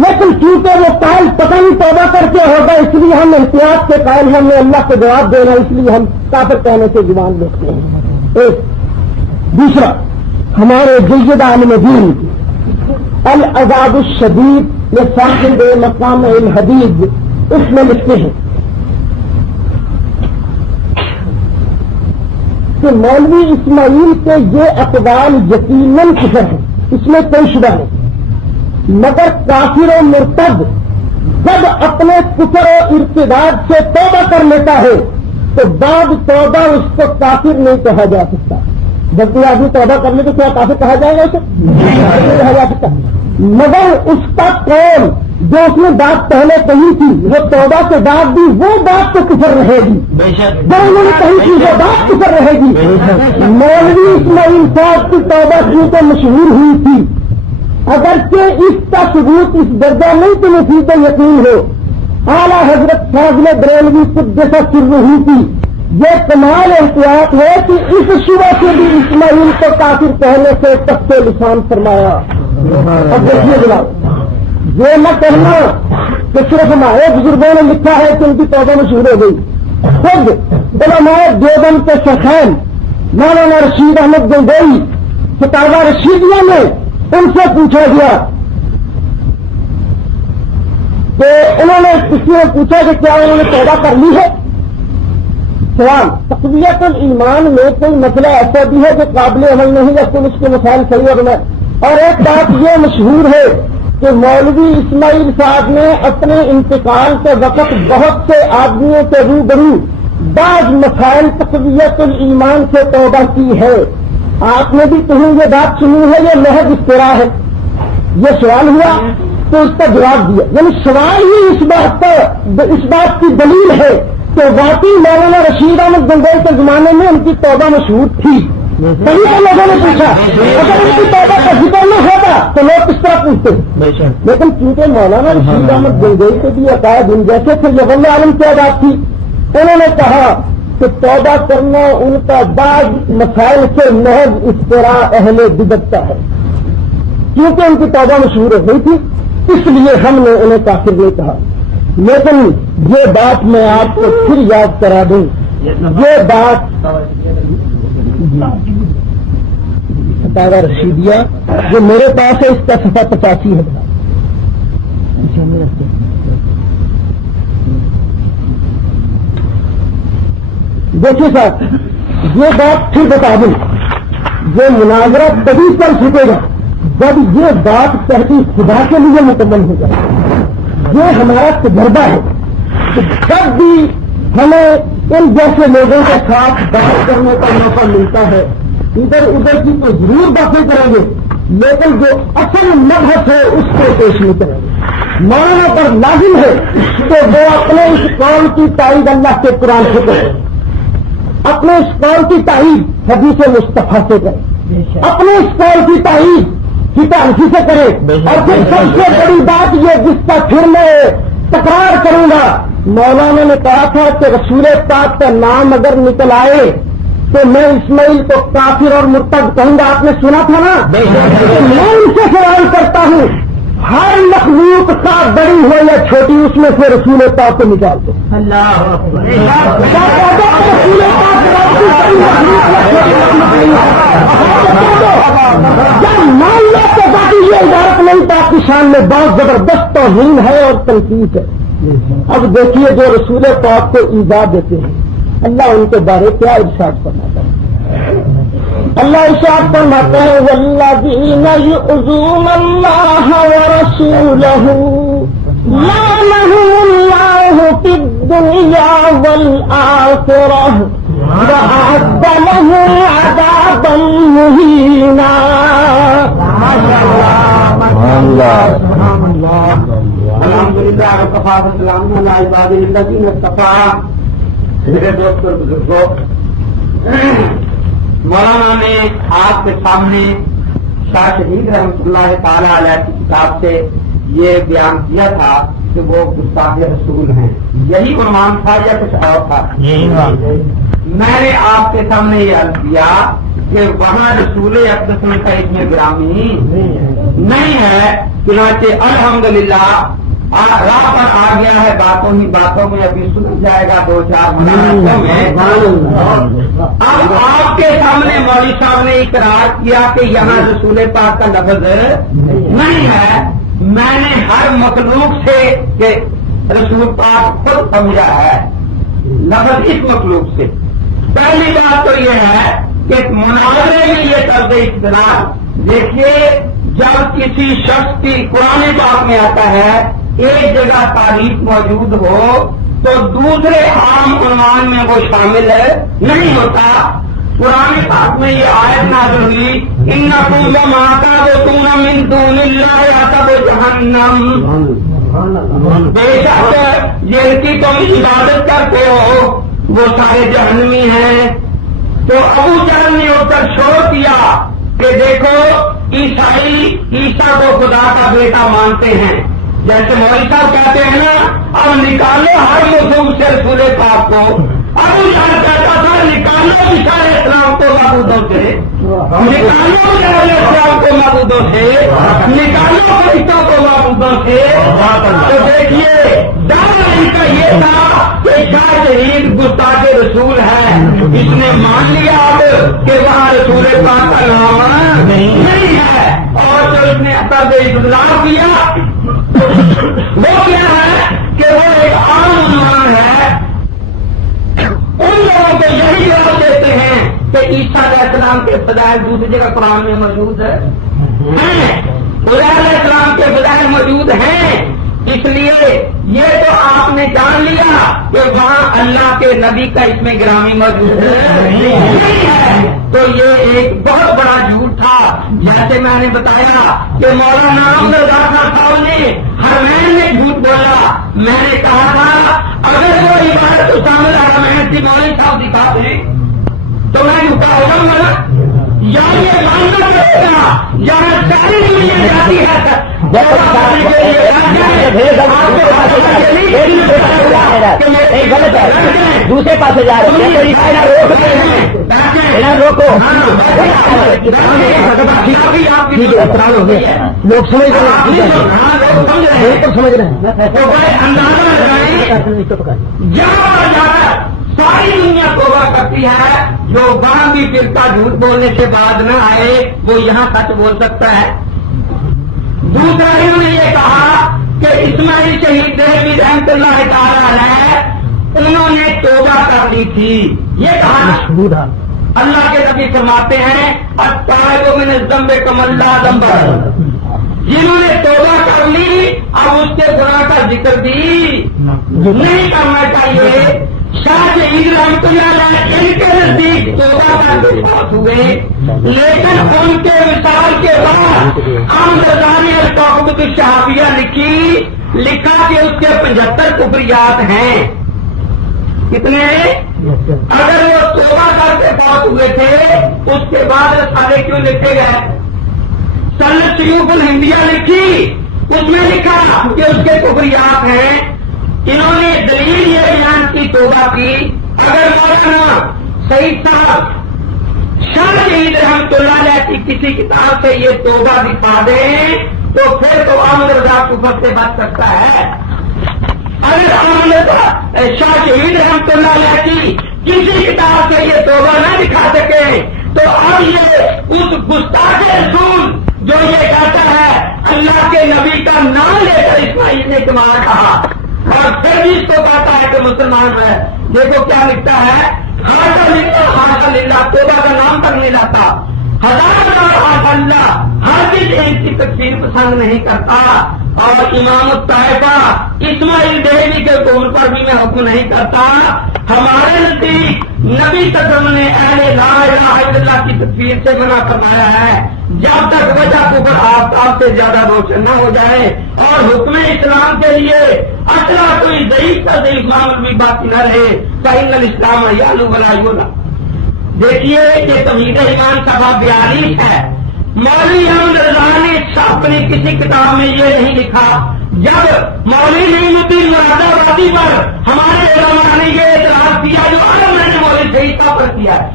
لیکن چونکہ وہ قائل پتہ نہیں توبہ کر کے ہوگا اس لیے ہم احتیاط کے قائل ہیں. ہم نے اللہ کو جواب دینا اس لیے ہم کافر کہنے سے زبان دیکھتے ہیں. ایک دوسرا ہمارے جید عالم دین العذاب الشدید لصاحب مقام الحدید اس میں لکھتے ہیں کہ مولوی اسماعیل کے یہ اقوال یقیناً کفر ہے. اس میں کوئی شبہ نہیں مگر کافر و مرتد جب اپنے کفر و ارتداد سے توبہ کر لیتا ہے تو بعد توبہ اس کو کافر نہیں کہا جا سکتا. جب کوئی آدمی توبہ کر لے تو کیا کافر کہا جائے گا اسے؟ نہیں کہا جا سکتا. مگر اس کا قول جو اس نے بات پہلے کہی تھی وہ توبہ کے بعد بھی وہ بات تو کفر رہے گی. جو انہوں نے کہی تھی وہ بات کفر رہے گی. مولوی اسماعیل صاحب کی توبہ کیونکہ مشہور ہوئی تھی اگرچہ اس کا ثبوت اس درجہ نہیں تو نصیب یقین ہو. اعلیٰ حضرت فاضل بریلوی قدس سر ہوئی تھی. یہ کمال احتیاط ہے کہ اس شبہ سے بھی اسماعیل کو کافر کہنے سے تخت لسان فرمایا. اب دیکھیے جناب یہ نہ کہنا کہ صرف ہمارے بزرگوں نے لکھا ہے کہ ان کی توبہ مشہور ہو گئی. خود علماء دیوبند کے شیخین مولانا رشید احمد گنگوئی فتاوی رشیدیہ میں ان سے پوچھا گیا کہ انہوں نے کسی نے پوچھا کہ کیا انہوں نے توبہ کر لی ہے. سوال تقویت الایمان میں کوئی مسئلہ ایسا بھی ہے جو قابل عمل نہیں ہے تم اس کے مسائل صحیح اور میں. اور ایک بات یہ مشہور ہے کہ مولوی اسماعیل صاحب نے اپنے انتقال کے وقت بہت سے آدمیوں کے روبرو بعض مسائل تقویت الایمان سے توبہ کی ہے. آپ نے بھی کہیں یہ بات سنی ہے یہ محض افتراء ہے. یہ سوال ہوا تو اس کا جواب دیا. یعنی سوال ہی اس بات کی دلیل ہے کہ واقعی مولانا رشید احمد گنگوئی کے زمانے میں ان کی توبہ مشہور تھی. کئی لوگوں نے پوچھا اگر ان کی توبہ کا ذکر نہ ہوتا تو لوگ کس طرح پوچھتے. لیکن کیونکہ مولانا رشید احمد گنگوئی کے بھی عقائد ان جیسے تھے یہ واللہ عالم کی بات تھی. انہوں نے کہا کہ توبہ کرنا ان کا بعض مسائل سے محض افتراء اہل بدعت کا ہے. کیونکہ ان کی توبہ مشہور ہو گئی تھی اس لیے ہم نے انہیں کافر نہیں کہا. لیکن یہ بات میں آپ کو پھر یاد کرا دوں. یہ بات فتاوا رشیدیہ جو میرے پاس ہے، اس کا صفحہ 85 ہے. دیکھیے صاحب، یہ بات پھر بتا دوں، یہ مناظرہ تبھی چل سکے گا جب یہ بات کہتی خدا کے لیے مکمل ہو جائے. یہ ہمارا تجربہ ہے کہ جب بھی ہمیں ان جیسے لوگوں کے ساتھ بحث کرنے کا موقع ملتا ہے، ادھر ادھر کی تو ضرور باتیں کریں گے، لیکن جو اصل مبحث ہے اس کو پیش نہیں کریں گے. مولانا پر لازم ہے کہ وہ اپنے اس قول کی تائید اللہ کے قرآن سے کرے، اپنے اس قول کی تائید حدیث مصطفیٰ سے کرے، اپنے اس قول کی تائید کتاب سے کرے. اور پھر سب سے بڑی بات یہ جس کا پھر میں تکرار کروں گا، مولانا نے کہا تھا کہ رسول پاک کا نام اگر نکل آئے تو میں اسماعیل کو کافر اور مرتد کہوں گا. آپ نے سنا تھا نا؟ میں ان سے سوال کرتا ہوں، ہر مخلوق کا بڑی ہو یا چھوٹی اس میں سے رسول پاک کو نکال دو. مان لو تو باقی یہ عبارت نہیں پاک کی شان میں بہت زبردست توہین ہے اور تنقید ہے. اب دیکھیے جو رسول پاک کو ایجاد دیتے ہیں، اللہ ان کے بارے کیا ارشاد فرماتا ہے؟ اللہ ارشاد فرماتا ہے والذین یؤذون اللہ ورسولہ لعنہم اللہ فی الدنیا والآخرہ وأعد لهم عذابا مهینا. الحمدللہ وکفی وسلام علی عبادہ الذین اصطفیٰ. میرے دوست اور بزرگوں، مولانا نے آپ کے سامنے شاہ شہید رحمۃ اللہ تعالی علیہ کی کتاب سے یہ بیان کیا تھا کہ وہ گستاخ رسول ہیں. یہی عنوان تھا یا کچھ اور تھا؟ میں نے آپ کے سامنے یہ عرض کیا کہ وہاں رسول اقدس کا اس میں گرامی نہیں ہے، چنانچہ الحمدللہ راہ پر آ گیا ہے. باتوں ہی باتوں میں ابھی سن جائے گا 2-4 ملاقاتوں میں. اب آپ کے سامنے مولوی صاحب نے اقرار کیا کہ یہاں رسول پاک کا لفظ نہیں ہے. میں نے ہر مخلوق سے کہ رسول پاک خود سمجھا ہے لفظ اس مخلوق سے. پہلی بات تو یہ ہے کہ مناظرے میں یہ طرز اختلاف دیکھیے، جب کسی شخص کی قرآن پاک میں آتا ہے ایک جگہ تعریف موجود ہو تو دوسرے عام عنوان میں وہ شامل نہیں ہوتا. قرآن پاک میں یہ آیت نازل ہوئی انکم وما تعبدون من دون اللہ حسب جہنم، بے شک جن کی تم عبادت کرتے ہو وہ سارے جہنمی ہیں. تو ابو جہل نے اتر شروع کیا کہ دیکھو عیسائی عیسیٰ کو خدا کا بیٹا مانتے ہیں، جیسے مولوی صاحب کہتے ہیں نا اب نکالو ہر مسلم سے رسول پاک کو. ابو جہل کہتا تھا نکالو عیسیٰ علیہ السلام کو معبودوں سے، نکالو اسلام کو معبودوں سے، نکالو فرشتوں کو معبودوں سے. تو دیکھیے دعویٰ ان کا یہ تھا کہ شاہ شہید گستاخ رسول ہے. اس نے مان لیا اب کہ وہاں رسول پاک کا نام نہیں ہے، اور جو اس نے اثر بدلاؤ کیا وہ کیا ہے کہ وہ ایک عام عنوان ہے. ان لوگوں کو یہی جواب دیتے ہیں کہ عیسیٰ علیہ السلام کے فضائل دوسری جگہ قرآن میں موجود ہیں، خدا علیہ السلام کے فضائل موجود ہیں. اس لیے یہ تو آپ نے جان لیا کہ وہاں اللہ کے نبی کا اس میں گرامی موجود نہیں ہے. تو یہ ایک بہت بڑا جھوٹ تھا. جیسے میں نے بتایا کہ مولانا احمد رضا صاحب نے حرمین میں جھوٹ بولا. میں نے کہا تھا اگر وہ عبادت اسامہ حرمین کی مولوی صاحب دکھاتے ہیں تو میں جھوٹا ہو جاؤں گا، یا یہ ماننا پڑے گا یہاں ساری دنیا جاتی ہے. دوسرے پاس جا رہے ہیں روکو، لوگ سمجھ رہے ہیں. ساری دنیا توبہ کرتی ہے، جو وہاں بھی فرقہ جھوٹ بولنے کے بعد نہ آئے وہ یہاں سچ بول سکتا ہے۔ دوسرا انہوں نے یہ کہا کہ اسماعیل شہید دہلوی رحمۃ اللہ تعالی علیہ انہوں نے توبہ کر لی تھی، یہ کہا اللہ کے نبی فرماتے ہیں التائب من الذنب کمن لا ذنب لہ، جنہوں نے توبہ کر لی اب اس کے گناہ کا ذکر بھی نہیں کرنا چاہیے۔ شاہ شہید رحمۃ اللہ علیہ ان کے نزدیک توبہ کا بات ہوئے، لیکن ان کے وصال کے بعد احمد رضا نے الکوکب الشہابیہ لکھا کہ اس کے 75 کفریات ہیں۔ کتنے؟ اگر وہ توبہ کر کے فوت ہوئے تھے اس کے بعد رسالے کیوں لکھے گئے؟ سنت شیوخ الہندیہ لکھی، اس میں لکھا کہ اس کے کفریات ہیں۔ انہوں نے دلیل یہ بیان کی توبہ کی، اگر مولانا سعید صاحب شاہ شہید رحمۃ اللہ علیہ کی کسی کتاب سے یہ توبہ دکھا دیں تو پھر تو احمد رضا کفر سے بچ سکتا ہے۔ اگر احمد شاہ شہید رحمۃ اللہ علیہ کی کسی کتاب سے یہ توبہ نہ دکھا سکے تو اب یہ اس گستاخ رسول جو یہ کہتا ہے اللہ کے نبی کا نام لے کر اسماعیل نے تمہارا کہا اور پھر بھی اس کو کہتا ہے کہ مسلمان ہے، دیکھو کیا لکھتا ہے، ہاشا للہ، توبہ کا نام تک نہیں لاتا، ہاشا اللہ، ہر چیز ان کی تکفیر پسند نہیں کرتا، اور امام الطائفہ اسماعیل دہلوی کے قول پر بھی میں حکم نہیں کرتا۔ ہمارے نزدیک نبی قدم نے اہل لا الہ الا اللہ کی تکفیر سے منع فرمایا ہے جب تک وجہ کفر آفتاب سے زیادہ روشن نہ ہو جائے، اور حکم اسلام کے لیے اصلا کوئی ضعیف کا ضعیف معامل بھی باقی نہ رہے، فإن الاسلام یعلو ولا یعلی۔ دیکھیے کہ توحید ایمان صفحہ 42 ہے۔ مولوی احمد رضا نے اپنی کسی کتاب میں یہ نہیں لکھا، جب مولوی نعیم الدین مراد آبادی پر ہمارے علماء نے یہ اعتراض کیا جو اب میں نے مولوی شہید صاحب پر کیا ہے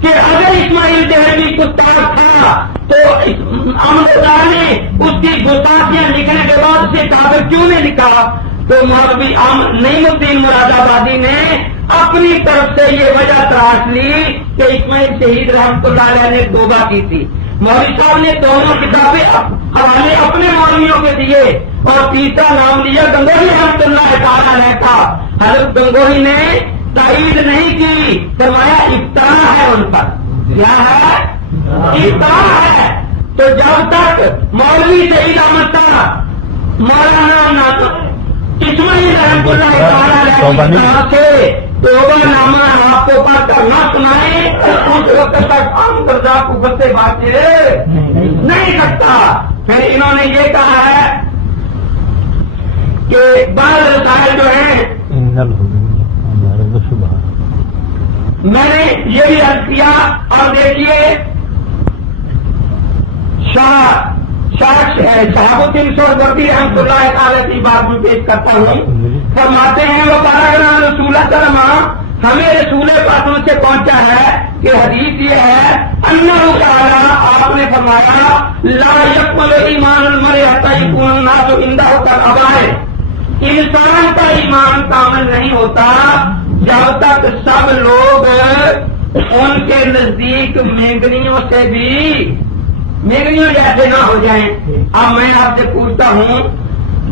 کہ اگر اسماعیل دہلوی گستاخ تھا تو احمد رضا نے اس کی گستاخیاں لکھنے کے بعد اسے کافر کیوں نہیں لکھا؟ تو مولوی نعیم الدین مراد آبادی نے اپنی طرف سے یہ وجہ تراش لی کہ اسماعیل شہید رحمۃ اللہ علیہ نے توبہ کی تھی۔ مولوی صاحب نے دونوں کتابیں حوالے اپنے مولویوں کے دیے اور تیسرا نام لیا گنگوہی رحمۃ اللہ تعالی علیہ کا۔ حضرت گنگوہی نے تائید نہیں کی، فرمایا افطرا ہے ان پر، کیا ہے؟ افطرا ہے۔ تو جب تک مولوی سعید احمد صاحب مولانا اسماعیل رحمۃ اللہ تعالی علیہ سے توبہ نامہ آپ کو پڑھ کر نہ سنائے اس وقت تک احمد رضا کفر سے باقی نہیں سکتا۔ پھر انہوں نے یہ کہا ہے کہ بعض رسائل جو ہیں، میں نے یہ بھی عرض کیا، اور دیکھیے شہاب الدین سہروردی رحمۃ اللہ تعالی کی بات میں پیش کرتا ہوں، فرماتے ہیں وہ پاراگراف رسول سلمہ ہمیں رسول پاک سے پہنچا ہے کہ حدیث یہ ہے انہ تعالی آپ نے فرمایا لا یکمل ایمان المرء حتی یکون الناس عندہ کالآباء، انسان کا ایمان کامل نہیں ہوتا جب تک سب لوگ ان کے نزدیک مینگنیوں سے بھی مینگنیوں جیسے نہ ہو جائیں۔ اب میں آپ سے پوچھتا ہوں،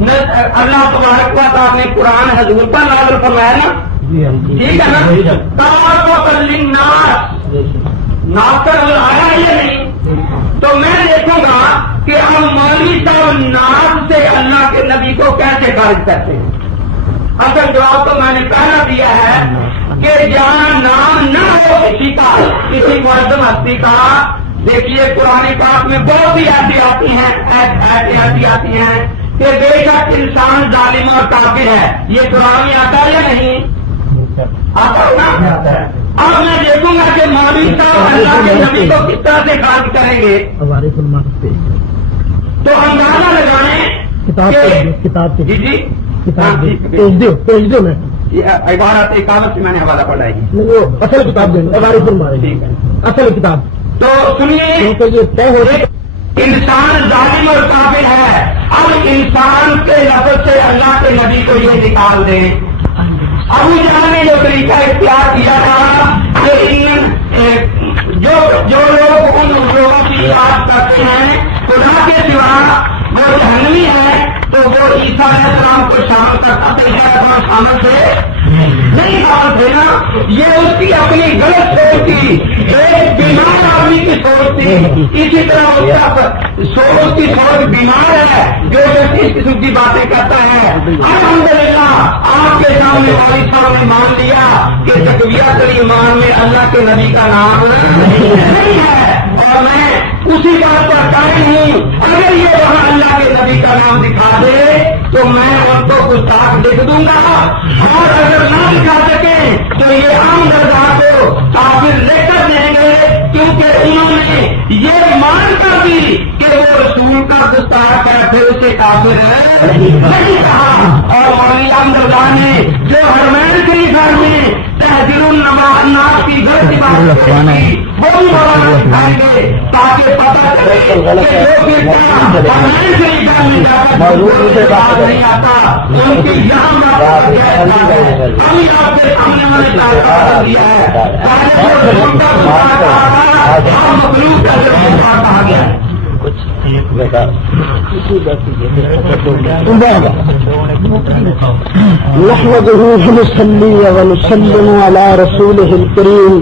اللہ تبارک و تعالیٰ نے قرآن حضور پر نازل فرمایا نا، ٹھیک ہے نا، ناصر آیا یہ نہیں، تو میں دیکھوں گا کہ ہم مولوی صاحب ناز سے اللہ کے نبی کو کیسے خارج کرتے ہیں۔ اصل جواب تو میں نے پہلا دیا ہے کہ جہاں نام نہ ہو کسی کا، کسی معظم ہستی کا، دیکھیے قرآن پاک میں بہت ہی ایسی آتی ہیں کہ بے شک انسان ظالم اور کافر ہے، یہ قرآن میں آتا ہے یا نہیں آتا ہوگا؟ اب میں دیکھوں گا کہ مولوی صاحب اللہ کے نبی کو کس طرح سے خارج کریں گے، تو اندازہ لگانے کتاب جی جی بھیج دو میں عبارت اقامت سے میں نے حوالہ پڑھا ہے، اصل کتاب ٹھیک ہے، اصل کتاب تو سنیے، انسان ظالم اور کافر ہے، اب انسان کے لفظ سے اللہ کے نبی کو یہ نکال دیں۔ ابو جہل نے جو طریقہ اختیار کیا تھا کہ جو لوگ ان لوگوں کی بات کرتے ہیں خدا کے سوا وہ جہنمی ہے تو وہ عیسیٰ علیہ السلام کو شامل کر سکتے ہیں، شامل تھے نہیں شامل تھے نا. یہ اس کی اپنی غلط سوچ تھی، ایک بیمار آدمی کی سوچ تھی. اسی طرح اس کی سوچ بیمار ہے جو اس قسم کی باتیں کرتا ہے. الحمدللہ آپ کے سامنے والد صاحب نے مان لیا کہ تقویت الایمان میں اللہ کے نبی کا نام نہیں ہے، اور میں اسی بات پر قائم ہوں. اگر یہ وہاں اللہ کے نبی کا نام دکھا دے تو میں ان کو گستاخ لکھ دوں گا، اور اگر نہ دکھا سکیں تو یہ عام درگاہ کو کافر لے کر دیں گے، کیونکہ انہوں نے یہ مان کر دی کہ وہ رسول کا گستاخ ہے، پھر اسے کافر نہیں کہا. اور مولوی عام درگاہ نے جو حرمین شریف میں تحذیر الناس کی غلط بات کی وہ بھی مولانا دکھائیں گے تاکہ پتہ چلے کہ جو حرمین شریف میں جا نہیں آتا ان کی یہاں ابھی آپ کے سامنے میں نے دیا ہے. مخلوق کا کہا گیا ہے. نحمده ونصلي ونسلم على رسوله الكريم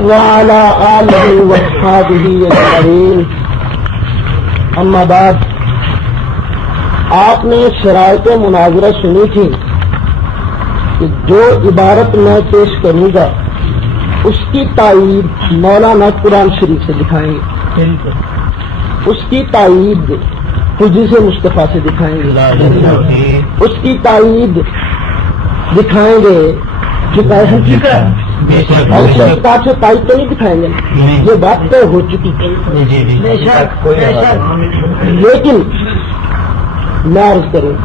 وعلى آله وأصحابه أجمعين. اما بعد، آپ نے شرائط مناظرہ سنی تھی کہ جو عبارت میں پیش کروں گا اس کی تائید مولانا قرآن شریف سے دکھائیں گے، اس کی تائید حدیث مصطفیٰ سے دکھائیں گے، اس کی تائید دکھائیں گے اور کتاب سے تائید تو نہیں دکھائیں گے، یہ بات طے ہو چکی. لیکن میں عرض کروں،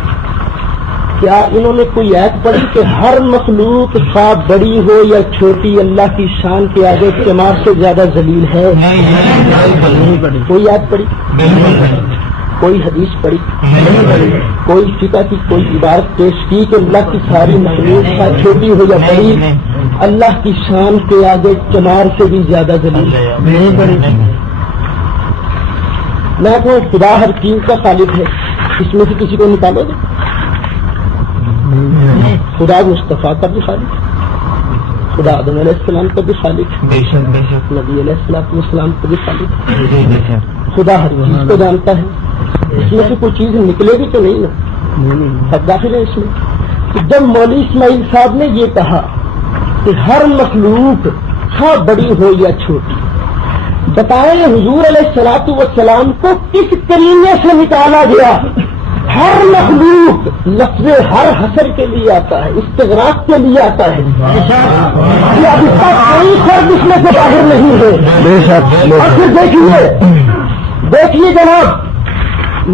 کیا انہوں نے کوئی ایت پڑھی کہ ہر مخلوق خواہ بڑی ہو یا چھوٹی اللہ کی شان کے آگے چمار سے زیادہ ذلیل ہے؟ کوئی ایت پڑھی؟ کوئی حدیث پڑھی؟ کوئی فقہ کی کوئی عبارت پیش کی کہ اللہ کی ساری مخلوق خواہ چھوٹی ہو یا بڑی اللہ کی شان کے آگے چمار سے بھی زیادہ ذلیل ہے؟ میں کہوں خدا ہر چیز کا خالق ہے، اس میں سے کسی کو نکالو گے؟ خدا مصطفیٰ کا بھی خالق، خدا آدم علیہ السلام کا بھی خالق، نبی علیہ السلام کا بھی خالق. خدا ہر چیز کو جانتا ہے، اس میں سے کوئی چیز نکلے گی تو نہیں نا، سب داخل ہے اس میں. جب مولوی اسماعیل صاحب نے یہ کہا کہ ہر مخلوق ہاں بڑی ہو یا چھوٹی، بتائیں حضور علیہ السلام کو کس کرینے سے نکالا گیا؟ ہر مخلوق لفظ ہر حسر کے لیے آتا ہے، استغراق کے لیے آتا ہے. یہ اب اس کا کوئی فرد اس میں سے باہر نہیں ہے. اور پھر دیکھیے جناب،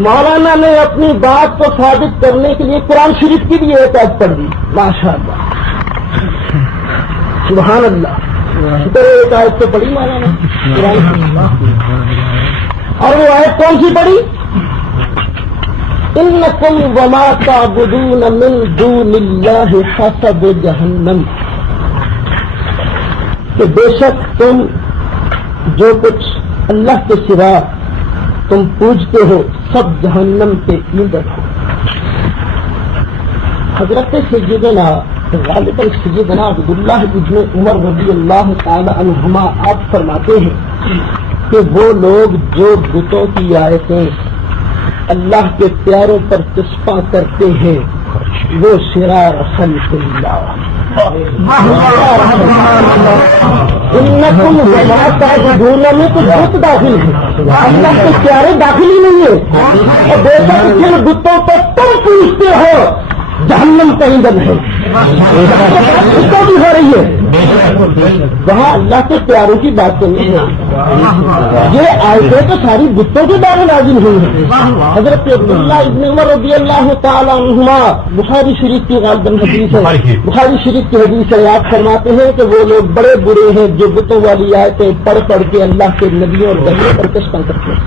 مولانا نے اپنی بات کو ثابت کرنے کے لیے قرآن شریف کی بھی ایک آیت پڑھ دی. ماشاء اللہ، سبحان اللہ. ایک آیت تو پڑھی مولانا قرآن، اور وہ آیت کون سی پڑھی؟ انکم وما تعبدون من دون اللہ حسب جہنم، کہ بے شک تم جو کچھ اللہ کے سوا تم پوجتے ہو سب جہنم کے ایندھن ہو. حضرت سیدنا غالباً سیدنا عبداللہ ابن عمر رضی اللہ تعالی عنہما آپ فرماتے ہیں کہ وہ لوگ جو بتوں کی آیتیں اللہ کے پیاروں پر چسپاں کرتے ہیں وہ شرار خلق اللہ. انکم وما تعبدون میں تو بت داخل ہے، اللہ کے پیارے داخل ہی نہیں ہے. اور بے شک جن بتوں پر تم پوچھتے ہو جہنم کا ایندھن ہے، اس کو بھی ہو رہی ہے. وہاں اللہ کے پیاروں کی بات تو نہیں ہے. یہ آیتیں تو ساری بتوں کے بارے نازل ہوئی ہیں. حضرت عبداللہ ابن عمر رضی اللہ تعالی عنہما بخاری شریف کی غالباً حدیث ہے، بخاری شریف کی حدیث ہے، آپ فرماتے ہیں کہ وہ لوگ بڑے برے ہیں جو بتوں والی آیتیں پڑھ پڑھ کے اللہ کے نبیوں اور بندوں پر چسپاں کرتے ہیں.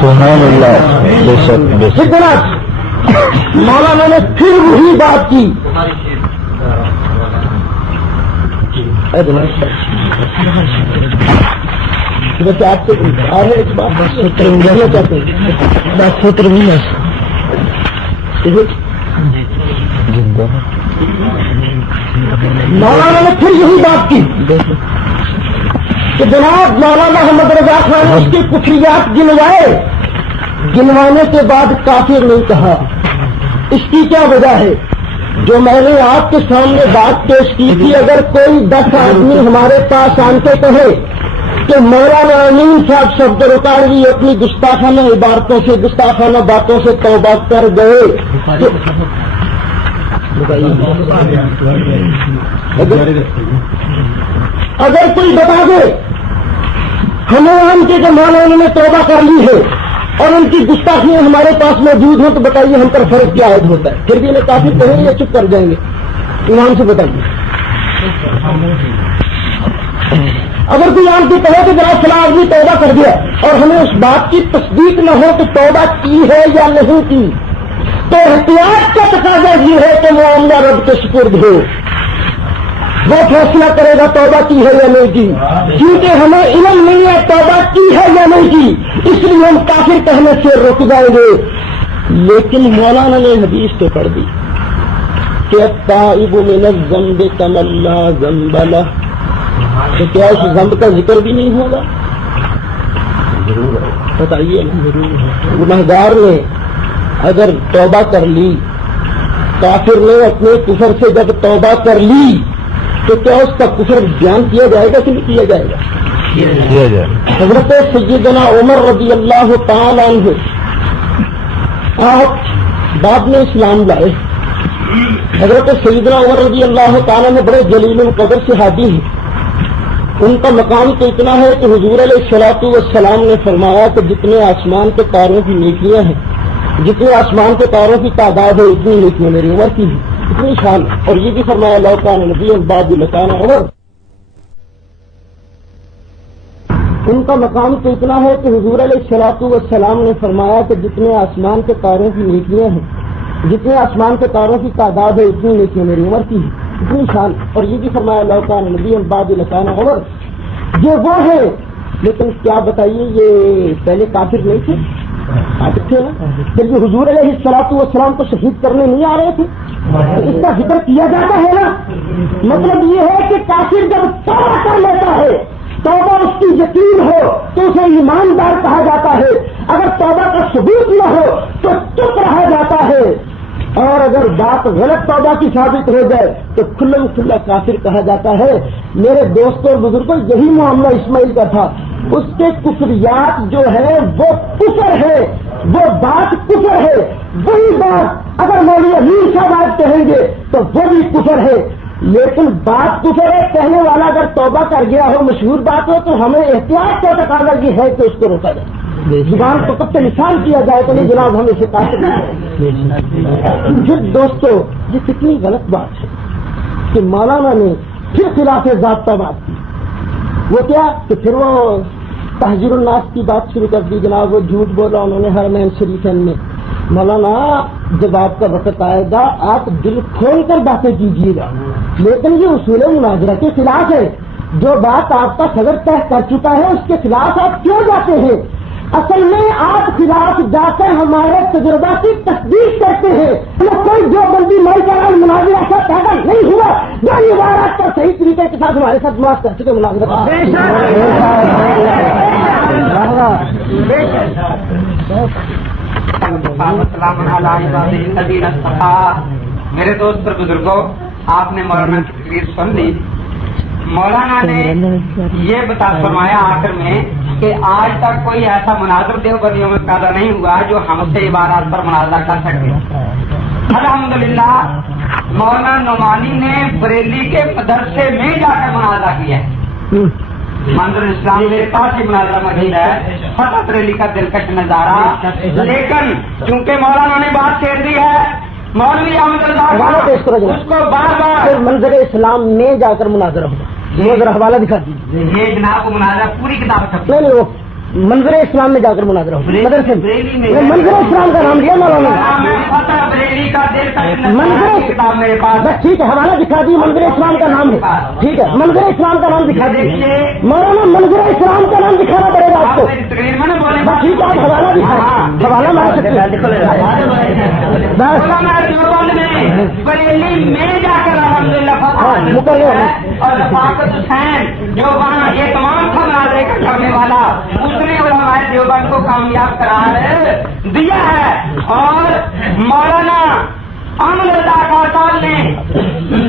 سبحان اللہ. مولانا نے پھر وہی بات کی ویسے آپ سے اور ہے ایک بات چاہتے ہیں 10 سوتر مولانا نے پھر یہی بات کی کہ جناب مولانا محمد رضا خان نے اس کی کفریات گنوائے، گنوانے کے بعد کافر نہیں کہا۔ اس کی کیا وجہ ہے؟ جو میں نے آپ کے سامنے بات پیش کی تھی، اگر کوئی 10 آدمی ہمارے پاس آن کے کہے کہ مولانا امین صاحب شبد رکاوی اپنی گستاخانہ عبارتوں سے، گستاخانہ باتوں سے توبہ کر گئے، اگر کوئی بتا دے ہمیں ان کے مولانا نے توبہ کر لی ہے اور ان کی گستاخیاں ہمارے پاس موجود ہیں، تو بتائیے ہم پر فرق کیا عائد ہوتا ہے؟ پھر بھی انہیں کافی کہیں گے یا چپ کر جائیں گے؟ ایمان سے بتائیے۔ اگر کوئی آن کی کہے کہ ذرا فلاں آدمی توبہ کر دیا اور ہمیں اس بات کی تصدیق نہ ہو کہ توبہ کی ہے یا نہیں کی، تو احتیاط کا تقاضا یہ ہے کہ معاملہ رب کے سپرد ہو، وہ فیصلہ کرے گا توبہ کی ہے یا نہیں کی، کیونکہ ہمیں علم نہیں ہے توبہ کی ہے یا نہیں کی، اس لیے ہم کافر کہنے سے رک جائیں گے۔ لیکن مولانا نے حدیث تو پڑھ دی کہ التائب من الذنب کمن لا ذنب لہ، تو کیا اس ذنب کا ذکر بھی نہیں ہوگا؟ بتائیے، گنہگار نے اگر توبہ کر لی، کافر نے اپنے کفر سے جب توبہ کر لی، تو کیا اس کا کفر بیان کیا جائے گا کہ نہیں کیا جائے گا؟ حضرت سیدنا عمر رضی اللہ تعالی عنہ آپ بعد میں اسلام لائے۔ حضرت سیدنا عمر رضی اللہ تعالیٰ نے بڑے جلیل القدر صحابی ہیں، ان کا مقام تو اتنا ہے کہ حضور علیہ الصلوۃ والسلام نے فرمایا کہ جتنے آسمان کے تاروں کی نیکیاں ہیں، جتنے آسمان کے تاروں کی تعداد ہے، اتنی نیکیاں میری عمر کی ہیں، اتنی شان۔ اور یہ بھی فرمایا لو کان نبی بعد لکان عمر۔ ان کا مقام تو اتنا ہے کہ حضور علیہ الصلوۃ والسلام نے فرمایا کہ جتنے آسمان کے تاروں کی نیکیاں ہیں، جتنے آسمان کے تاروں کی تعداد ہے، اتنی نیکیاں میری عمر کی ہیں، اتنی شان۔ اور یہ بھی فرمایا لو کان نبی بعد لکان عمر۔ یہ وہ ہے، لیکن کیا بتائیے یہ پہلے کافر نہیں تھے؟ تھے نا، پھر بھی حضور علیہ الصلوۃ والسلام کو شہید کرنے نہیں آ رہے تھے، اس کا ذکر کیا جاتا ہے نا۔ مطلب یہ ہے کہ کافر جب توبہ کر لیتا ہے، توبہ اس کی یقین ہو تو اسے ایماندار کہا جاتا ہے، اگر توبہ کا ثبوت نہ ہو تو چپ رہا جاتا ہے، اور اگر بات غلط توبہ کی ثابت ہو جائے تو کھلم کھلا کافر کہا جاتا ہے۔ میرے دوستوں اور بزرگوں، یہی معاملہ اسماعیل کا تھا، اس کے کفریات جو ہے وہ کفر ہے، وہ بات کفر ہے، وہی بات اگر مولوی امین صاحب آج کہیں گے تو وہ بھی کفر ہے، لیکن بات کفر ہے، کہنے والا اگر توبہ کر گیا ہو، مشہور بات ہو، تو ہمیں احتیاط کا تقاضا یہ ہے کہ اس کو روکا جائے، زبان کو کب سے نشان کیا جائے کہ نہیں جناب ہم اسے کافر نہیں۔ پھر دوستو یہ کتنی غلط بات ہے کہ مولانا نے پھر خلاف ضابطہ بات کی، وہ کیا کہ پھر وہ تحذیر الناس کی بات شروع کر دی، جناب وہ جھوٹ بولا انہوں نے حرمین شریفین میں۔ مولانا جب آپ کا وقت آئے گا آپ دل کھول کر باتیں کیجیے گا، لیکن یہ اصول مناظرہ کے خلاف ہے۔ جو بات آپ کا صدر طے کر چکا ہے اس کے خلاف آپ کیوں جاتے ہیں؟ اصل میں آپ خلاف جا کر ہمارے تجربہ کی تصدیق کرتے ہیں۔ کوئی جو بندی مائی کا مناظرہ ایسا پیدا نہیں ہوا جو عبارات کا صحیح طریقے کے ساتھ ہمارے ساتھ معاف کر سکے مناظرہ۔ میرے دوست اور بزرگوں، آپ نے مولانا کی تقریر سن لی۔ مولانا نے یہ بتا فرمایا آخر میں کہ آج تک کوئی ایسا مناظر دیوبندیوں میں پیدا نہیں ہوا جو ہم سے عبارات پر مناظرہ کر سکے۔ الحمدللہ مولانا نعمانی نے بریلی کے مدرسے میں جا کر مناظرہ کیا ہے۔ منظر اسلام میرے پاس ہی مناظرہ موجود ہے، فتح بریلی کا دلکش نظارہ، لیکن چونکہ مولانا نے بات چھیڑ دی ہے، مولوی احمد اللہ اس کو بار بار منظر اسلام میں جا کر مناظرہ ہوگا، یہ ذرا حوالہ دکھا دیجیے۔ یہ جناب کو مناظرہ پوری کتاب نہیں وہ منظر اسلام میں جا کر مناظرہ ہو مدرسے میں منظر اسلام کا نام لیا مولانا بس ٹھیک ہے حوالہ دکھا دیے منظر اسلام کا نام ہے ٹھیک ہے منظر اسلام کا نام دکھا دیجیے مولانا منظر اسلام کا نام دکھانا پڑے گا آپ کو بس ٹھیک ہے آپ حوالہ دکھا حوالہ مار سکتے ہیں بریلی میں جا کر الحمد للہ اور رفاقت حسین جو وہاں یہ تمام تھا مناظرے کا کرنے والا اس نے علماء دیوبند کو کامیاب قرار دیا ہے اور مولانا امن رضا خان نے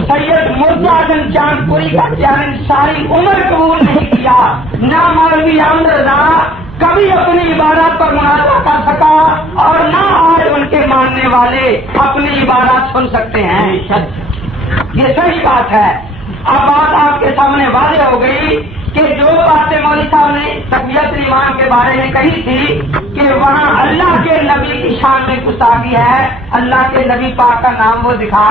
سید مرزا حسن چاند پوری کا چیلنج ساری عمر قبول نہیں کیا نہ مولوی امن رضا کبھی اپنی عبادت پر مناظرہ کر سکا اور نہ آج ان کے ماننے والے اپنی عبادت سن سکتے ہیں یہ صحیح بات ہے اب بات آپ کے سامنے واضح ہو گئی کہ جو باتیں مولوی صاحب نے تقویت ایمان کے بارے میں کہی تھی کہ وہاں اللہ کے نبی کی شان میں گستاخی ہے اللہ کے نبی پاک کا نام وہ دکھا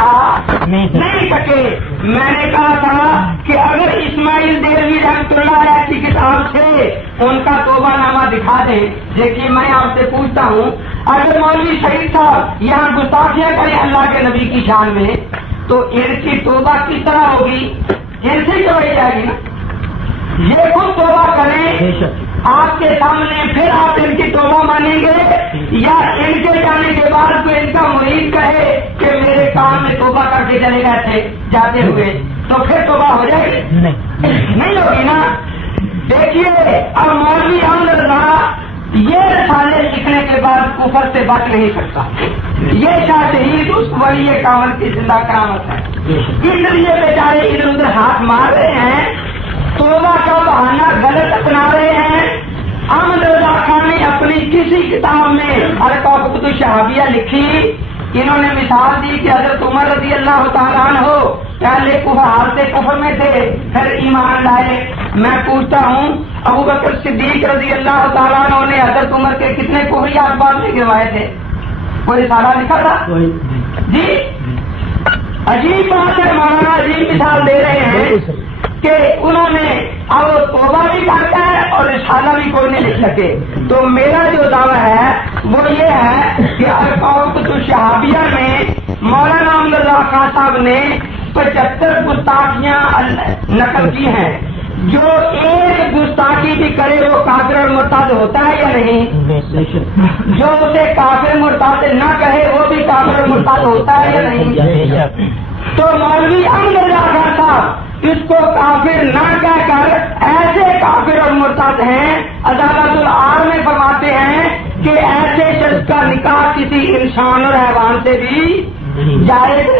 نہیں سکے میں نے کہا تھا کہ اگر اسماعیل دہلوی رحمۃ اللہ علیہ کی کتاب سے ان کا توبہ نامہ دکھا دے دیکھیے میں آپ سے پوچھتا ہوں اگر مولوی شہید صاحب یہاں گستاخیاں کریں اللہ کے نبی کی شان میں تو ان کی توبہ کس طرح ہوگی ان سے کروائی جائے گی نا یہ خود توبہ کریں آپ کے سامنے پھر آپ ان کی توبہ مانیں گے یا ان کے جانے کے بعد تو ان کا مرید کہے کہ میرے کام میں توبہ کر کے چلے گئے تھے جاتے ہوئے تو پھر توبہ ہو جائے گی نہیں ہوگی نا دیکھیے اب مولوی امن رضا یہ رسالے لکھنے کے بعد کفر سے بچ نہیں سکتا یہ شاہ شہید اس ولی کامل کی زندہ کرامت ہے اس لیے بیچارے ادھر ادھر ہاتھ مار رہے ہیں توبہ کا بہانہ غلط اپنا رہے ہیں امن رضا خان نے اپنی کسی کتاب میں القافۃ الشہابیہ لکھی انہوں نے مثال دی کہ حضرت عمر رضی اللہ تعالیٰ عنہ پہلے حالت کفر میں تھے پھر ایمان لائے میں پوچھتا ہوں ابو بکر صدیق رضی اللہ تعالیٰ عنہ نے حضرت عمر کے کتنے کفریات بعد میں گروائے تھے کوئی سارا لکھا تھا جی عجیب بات ہے مولانا عجیب مثال دے رہے ہیں کہ انہوں نے اب توبہ بھی کرتا ہے اور رسالہ بھی کوئی نہیں لکھ سکے تو میرا جو دعویٰ ہے وہ یہ ہے کہ القافۃ الشہابیہ میں مولانا امن رضا خان صاحب نے 75 گستاخیاں نقل کی ہیں جو ایک گستاخی بھی کرے وہ کافر اور مرتد ہوتا ہے یا نہیں جو اسے کافر مرتد نہ کہے وہ بھی کافر اور مرتد ہوتا ہے یا نہیں تو مولوی امن رضا خان صاحب اس کو کافر نہ کہہ کر ایسے کافر اور مرتد ہیں عدالت العار میں فرماتے ہیں کہ ایسے شخص کا نکاح کسی انسان اور حیوان سے بھی جائز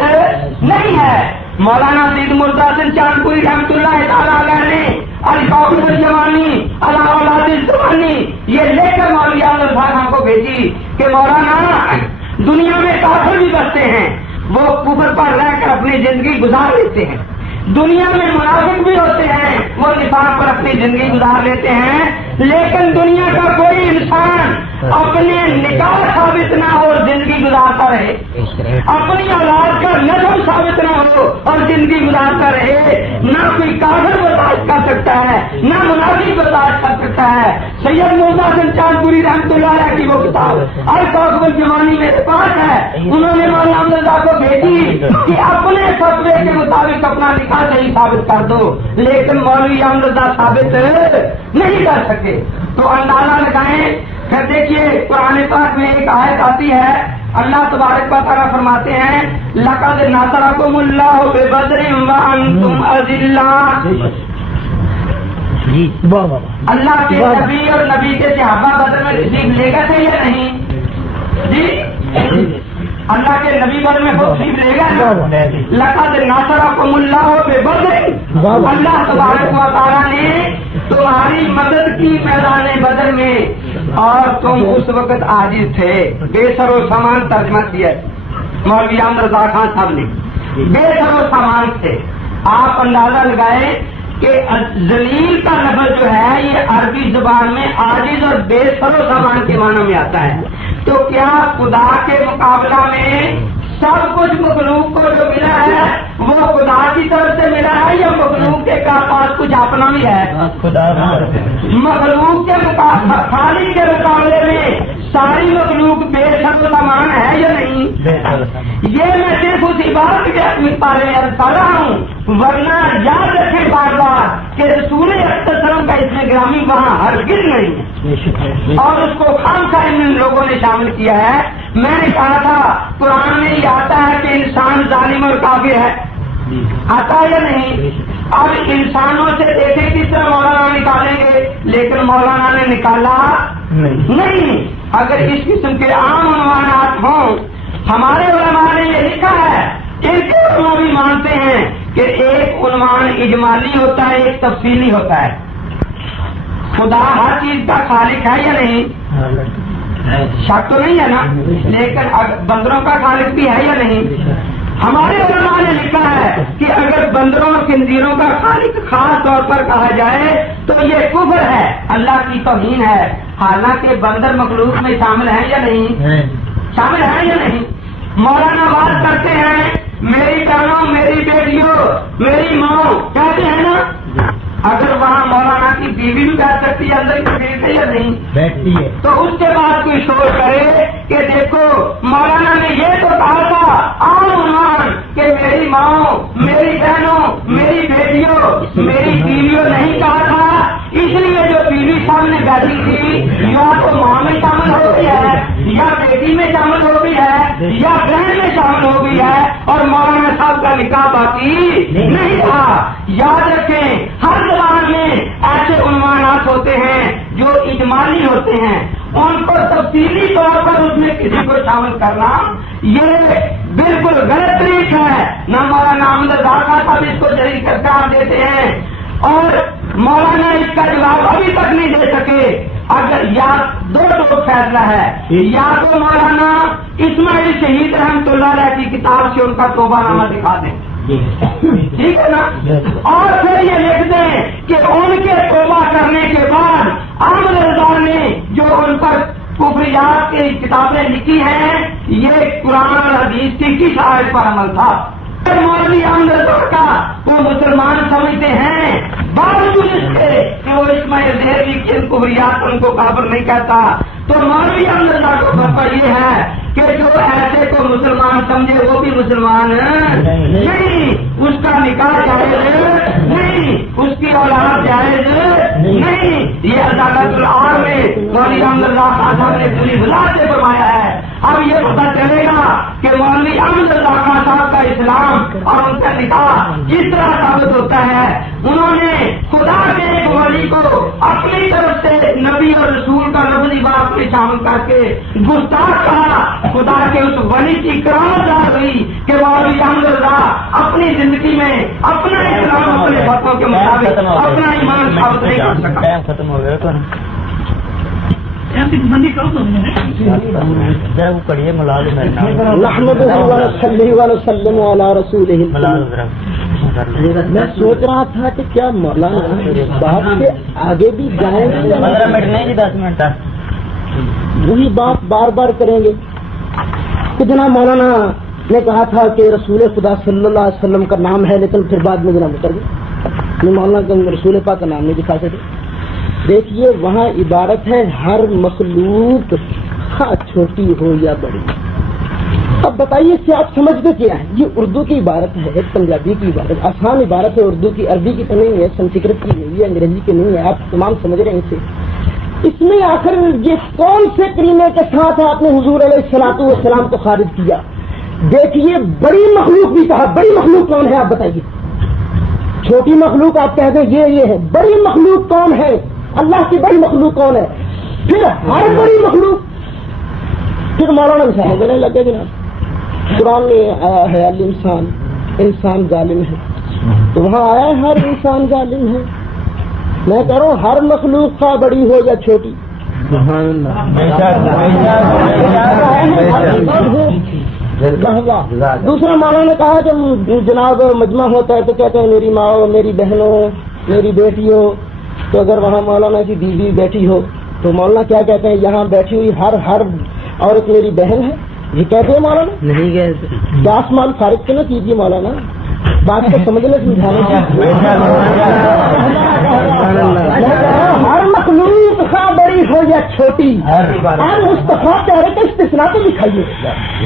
نہیں ہے مولانا سید مرزا حسن چاند پوری رحمۃ اللہ تعالیٰ علیہ نے القافۃ الجوانی علی اولاد الزمانی یہ لے کر مولوی امن رضا خان کو بھیجی کہ مولانا دنیا میں کافر بھی بستے ہیں وہ کفر پر رہ کر اپنی زندگی گزار لیتے ہیں دنیا میں منافق بھی ہوتے ہیں وہ نفاق پر اپنی زندگی گزار لیتے ہیں لیکن دنیا کا کوئی انسان اپنے نکاح ثابت نہ ہو زندگی گزارتا رہے اپنی اولاد کا نسل ثابت نہ ہو اور زندگی گزارتا رہے نہ کوئی کافر برداشت کر سکتا ہے نہ منافق برداشت کر سکتا ہے سید مرزا حسن چاند پوری رحمۃ اللہ علیہ کی وہ کتاب القافۃ الجوانی میرے پاس ہے انہوں نے مولانا امن رضا کو بھیجی کہ اپنے فتوے کے مطابق اپنا نکاح صحیح ثابت کر دو لیکن مولوی امن رضا ثابت نہیں کر سکے تو اندازہ لگائیں پھر دیکھیے قرآن پاک میں ایک آیت آتی ہے اللہ تبارک و تعالیٰ فرماتے ہیں لقد نصرکم اللہ ببدر وانتم اذلہ اللہ کے نبی اور نبی کے صحابہ بدر میں تشریف لے گئے تھے یا نہیں جی اللہ کے نبی بدر میں تشریف لے گئے لقد نصرکم اللہ ببدر اللہ تبارک و تعالیٰ نے تمہاری مدد کی میدان بدر میں اور تم اس وقت عاجز تھے بے سر و سامان ترجمہ کیا مولوی امن رضا خان صاحب نے بے سر و سامان تھے آپ اندازہ لگائیں کہ ذلیل کا لفظ جو ہے یہ عربی زبان میں عاجز اور بے سر و سامان کے معنی میں آتا ہے تو کیا خدا کے مقابلہ میں سب کچھ مخلوق کو جو ملا ہے وہ خدا کی طرف سے ملا ہے یا مخلوق کے پاس کچھ اپنا بھی ہے؟ مخلوق کے خالق کے مقابلے میں ساری مخلوق بے شک سامان ہے یا نہیں؟ یہ میں صرف اسی بات کے بارے میں عرض کر رہا ہوں، ورنہ یاد رکھیں بار بار کہ رسول اکرم کا اس میں گرامی وہاں ہرگز نہیں ہے، اور اس کو خام خواہ ان لوگوں نے شامل کیا ہے۔ میں نے کہا تھا قرآن میں یہ آتا ہے کہ انسان ظالم اور کافر ہے، آتا ہے یا نہیں؟ اب انسانوں سے دیکھیں کس طرح مولانا نکالیں گے، لیکن مولانا نے نکالا نہیں۔ اگر اس قسم کے عام عنوانات ہوں، ہمارے علماء نے یہ لکھا ہے، ان کے علماء بھی مانتے ہیں کہ ایک عنوان اجمالی ہوتا ہے، ایک تفصیلی ہوتا ہے۔ خدا ہر چیز کا خالق ہے یا نہیں؟ شک تو نہیں ہے نا، لیکن بندروں کا خالق بھی ہے یا نہیں؟ ہمارے علماء نے لکھا ہے کہ اگر بندروں اور خنزیروں کا خالق خاص طور پر کہا جائے تو یہ کفر ہے، اللہ کی توہین ہے، حالانکہ بندر مخلوق میں شامل ہے یا نہیں؟ شامل ہے یا نہیں؟ مولانا بات کرتے ہیں میری بہنوں، میری بیٹیوں، میری ماں، کہتے ہیں نا، اگر وہاں مولانا کی بیوی بھی بیٹھ سکتی ہے اندر کی ہے یا نہیں؟ بیٹھتی ہے۔ تو اس کے بعد کوئی شور کرے کہ دیکھو مولانا نے یہ تو کہا تھا عام عنوان کہ میری ماں، میری بہنوں، میری بیٹیوں، میری بیویوں نہیں کہا تھا، اس لیے جو بیوی سامنے بیٹھی تھی یا تو ماں میں شامل ہو گئی ہے، یا بیٹی میں شامل ہو گئی ہے، یا بہن میں شامل ہو گئی ہے، اور مولانا صاحب کا نکاح باقی نہیں تھا۔ یاد رکھیں ہر زبان میں ایسے عنوانات ہوتے ہیں جو اجمالی ہوتے ہیں، ان کو تفصیلی طور پر اس میں کسی کو شامل کرنا یہ بالکل غلط طریقہ ہے۔ نہ مولانا احمد رضا صاحب اس کو جری قرار دیتے ہیں، اور مولانا اس کا جواب ابھی تک نہیں دے سکے۔ اگر یا دو فیصلہ ہے، یا تو مولانا اسماعیل شہید رحمۃ اللہ علیہ کی کتاب سے ان کا توبہ نامہ دکھا دیں، ٹھیک ہے نا، اور پھر یہ لکھ دیں کہ ان کے توبہ کرنے کے بعد احمد رضا نے جو ان پر کفریات کی کتابیں لکھی ہیں یہ قرآن اور حدیث کی کس آیت پر عمل تھا؟ مولوی احمد رضا کا وہ مسلمان سمجھتے ہیں، باوجود اس کے کہ وہ اسماعیل دہلوی کی کفریات ان کو کافر نہیں کہتا، تو مولوی احمد رضا کو فتویٰ یہ ہے کہ جو ایسے کو مسلمان سمجھے وہ بھی مسلمان نہیں، اس کا نکاح جائز نہیں، اس کی اولاد جائز نہیں۔ یہ عدالت العار میں مولوی احمد رضا خان صاحب نے پوری وضاحت سے فرمایا ہے۔ اب یہ پتہ چلے گا کہ مولوی احمد رضا خان صاحب کا اسلام اور ان کا نکاح جس طرح ثابت ہوتا ہے، انہوں نے خدا کے ایک ولی کو اپنی طرف سے نبی اور رسول کا لفظی بات میں شامل کر کے گستاخ کہا۔ خدا کے اس ولی کی کرامت ظاہر ہوئی کہ مولوی احمد رضا اپنی زندگی میں اپنا اسلام اپنے فتووں کے مطابق اپنا ایمان ثابت نہیں کر سکا۔ ختم ہو گیا تو میں سوچ رہا تھا کہ کیا مولانا بات سے آگے بھی جائیں گے، 15 منٹ نہیں 10 منٹ وہی بات بار بار کریں گے؟ کہ جناب مولانا نے کہا تھا کہ رسول خدا صلی اللہ علیہ وسلم کا نام ہے، لیکن پھر بعد میں جناب اتر گئے، مولانا کا رسول پاک کا نام نہیں دکھا سکے۔ دیکھیے وہاں عبارت ہے ہر مخلوق چھوٹی ہو یا بڑی۔ اب بتائیے اس سے آپ سمجھتے کیا ہے؟ یہ اردو کی عبارت ہے، پنجابی کی عبارت، آسان عبارت ہے، اردو کی، عربی کی تو نہیں ہے، سنسکرت کی نہیں ہے، انگریزی کی نہیں ہے، آپ تمام سمجھ رہے ہیں اسے۔ اس میں آخر یہ کون سے کریمے کے ساتھ آپ نے حضور علیہ الصلوۃ والسلام کو خارج کیا؟ دیکھیے بڑی مخلوق بھی کہا، بڑی مخلوق کون ہے آپ بتائیے؟ چھوٹی مخلوق آپ کہتے ہیں یہ ہے، بڑی مخلوق کون ہے؟ اللہ کی بڑی مخلوق کون ہے؟ پھر ہر بڑی مخلوق، پھر مولانا مثال دینے لگے جناب، قرآن میں آیا ہے انسان ظالم ہے، تو وہاں آیا ہے ہر انسان ظالم ہے۔ میں کہہ رہا ہوں ہر مخلوق کا بڑی ہو یا چھوٹی۔ دوسرا مولانا نے کہا کہ جناب مجمع ہوتا ہے تو کہتے ہیں میری ماں، میری بہنوں، میری بیٹیوں، تو اگر وہاں مولانا کی بیوی بیٹھی ہو تو مولانا کیا کہتے ہیں؟ یہاں بیٹھی ہوئی ہر عورت میری بہن ہے، یہ کہتے ہیں مولانا نہیں کہتے. داس مال فارغ تو نہ کیجیے مولانا, بات کو سمجھنے سمجھانے کی. ہر مخلوق خواہ بڑی ہو یا چھوٹی, ہر مصطفیٰ چہرے کا استثناء تو دکھائیے,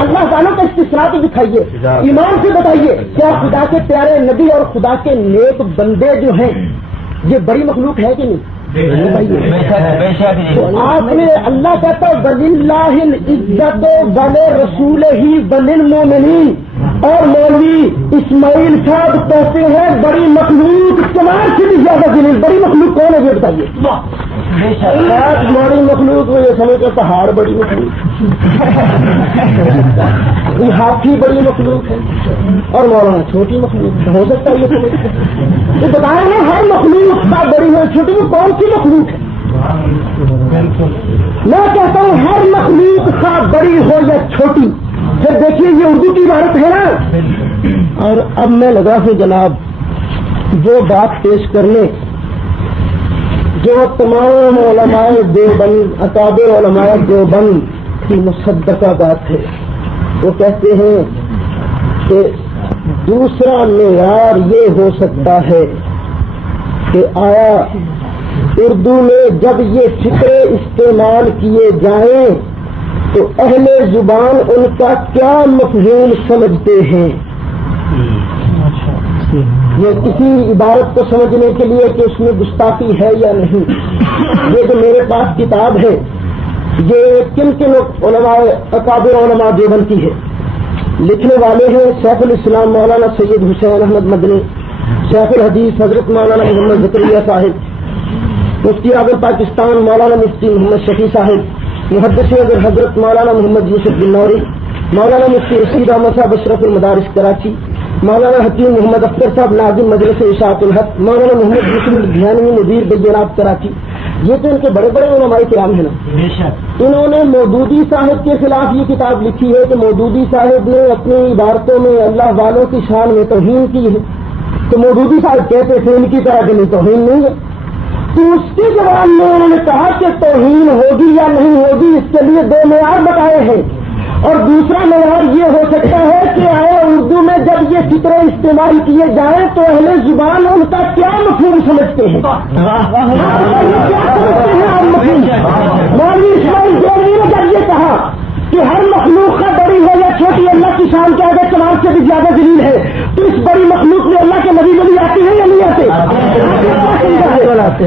اللہ تعالیٰ کا استثناء تو دکھائیے, ایمان سے بتائیے کیا خدا کے پیارے نبی اور خدا کے نیک بندے جو ہیں یہ بڑی مخلوق ہے کہ نہیں؟ آپ نے اللہ کہتا وَلِلَّهِ الْعِزَّةُ وَلِرَسُولِهِ وَلِلْمُؤْمِنِينَ, اور مولوی اسماعیل صاحب کہتے ہیں بڑی مخلوق چمار سے بھی زیادہ ذلیل. بڑی مخلوق کون ہے یہ بتائیے؟ بڑی مخلوق میں یہ سمجھتے پہاڑ بڑی مخلوق, یہ ہاتھی بڑی مخلوق ہے اور مولانا چھوٹی مخلوق ہو سکتا ہے. یہ سمجھتے یہ بتائیں گے ہر مخلوق کا بڑی ہے چھوٹی, وہ کون سی مخلوق ہے؟ میں کہتا ہوں ہر مخلوق کا بڑی ہو یا چھوٹی. پھر دیکھیے یہ اردو کی عبارت ہے نا. اور اب میں لگا ہوں جناب وہ بات پیش کرنے جو تمام علماء دیوبند, اکابر علماء دیوبند کی مصدقہ بات ہے. وہ کہتے ہیں کہ دوسرا معیار یہ ہو سکتا ہے کہ آیا اردو میں جب یہ فقرے استعمال کیے جائیں تو اہل زبان ان کا کیا مفہوم سمجھتے ہیں. یہ کسی عبارت کو سمجھنے کے لیے کہ اس میں گستاخی ہے یا نہیں. یہ جو میرے پاس کتاب ہے یہ کن کن علماء اکابر علماء دیوبند کی ہے. لکھنے والے ہیں شیخ الاسلام مولانا سید حسین احمد مدنی, شیخ الحدیث حضرت مولانا محمد زکریا صاحب, مفتی اعظم پاکستان مولانا مفتی محمد شفیع صاحب, محدث اگر حضرت مولانا محمد یوسف بن نوری, مولانا مفتی رشید احمد صاحب اشرف المدارس کراچی, مولانا حکیم محمد اختر صاحب ناظم مجلس اشاعت الحق, مولانا محمد یوسف الدھیانوی مدیر بینات کراچی. یہ تو ان کے بڑے بڑے علماء کرام ہیں نا. انہوں نے مودودی صاحب کے خلاف یہ کتاب لکھی ہے کہ مودودی صاحب نے اپنی عبارتوں میں اللہ والوں کی شان میں توہین کی ہے. تو مودودی صاحب کہتے تھے ان کی طرح کہ نہیں توہین نہیں ہے. تو اس کے جواب میں انہوں نے کہا کہ توہین ہوگی یا نہیں ہوگی اس کے لیے دو معیار بتائے ہیں. اور دوسرا معیار یہ ہو سکتا ہے کہ آئے اردو میں جب یہ فقرے استعمال کیے جائیں تو اہل زبان ان کا کیا مفہوم سمجھتے ہیں. مولوی اسماعیل دیوبندی نے جب یہ کہا کہ ہر مخلوق کا بڑی ہو یا چھوٹی اللہ کی شان کے آگے کمال سے بھی زیادہ ذلیل ہے, تو اس بڑی مخلوق میں اللہ کے نبی نبی آتے ہیں یا نہیں آتے؟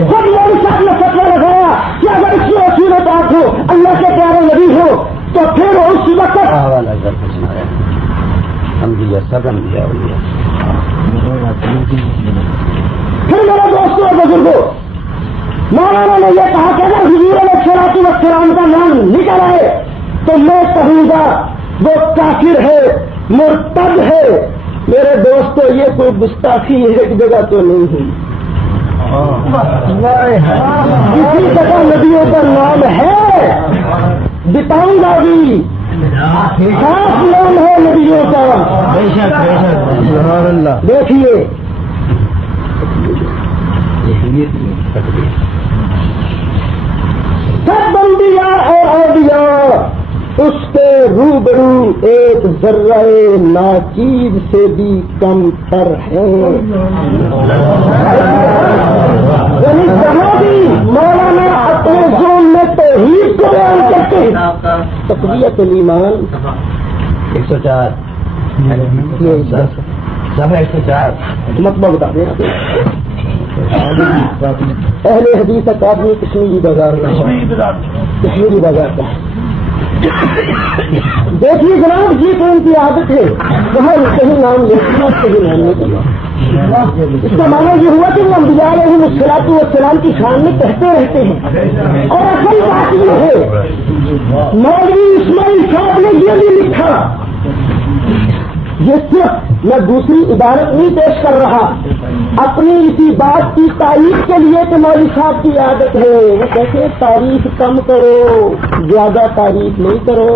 جب مولوی صاحب نے فتویٰ لگایا کہ اگر اس میں اصول بات ہو اللہ کے پیارے نبی ہو تو پھر اس وقت پھر میرے دوستوں اور بزرگوں مولانا نے یہ کہا کہ اگر حضور علیہ الصلوۃ والسلام کا نام نکل آئے تو میں کہوں گا وہ کافر ہے, مرتد ہے. میرے دوستوں یہ کوئی گستاخی ایک جگہ تو نہیں ہوئی, کسی جگہ نبیوں کا نام ہے, بتاؤں گا بھی خاص نام ہے نبیوں کا. دیکھیے سب انبیاء اور اولیاء اس کے روبرو ایک ذرہ ناچیز سے بھی کم تر ہیں. یعنی جہاں بھی مولانا اپنے ظلم میں توحید کو بیان کرتے ہیں. تقویت الایمان 104 مطلب بتا دیں. اہل حدیث اکادمی کشمیری بازار کشمیری بازار کا دیکھیے جناب, یہ تو ان کی عادت ہے وہاں کہیں نام لیتے کہیں نام نہیں کرنا. اس کا معنی یہ ہوا کہ وہ انبیاء علیہم الصلوۃ والسلام کی شان میں کہتے رہتے ہیں. اور اصل بات یہ ہے مولوی اسماعیل صاحب نے یہ بھی لکھا, یہ صرف میں دوسری عبارت نہیں پیش کر رہا, اپنی اسی بات کی تعریف کے لیے کہ مولوی صاحب کی عادت ہے وہ کہتے ہیں تعریف کم کرو, زیادہ تعریف نہیں کرو,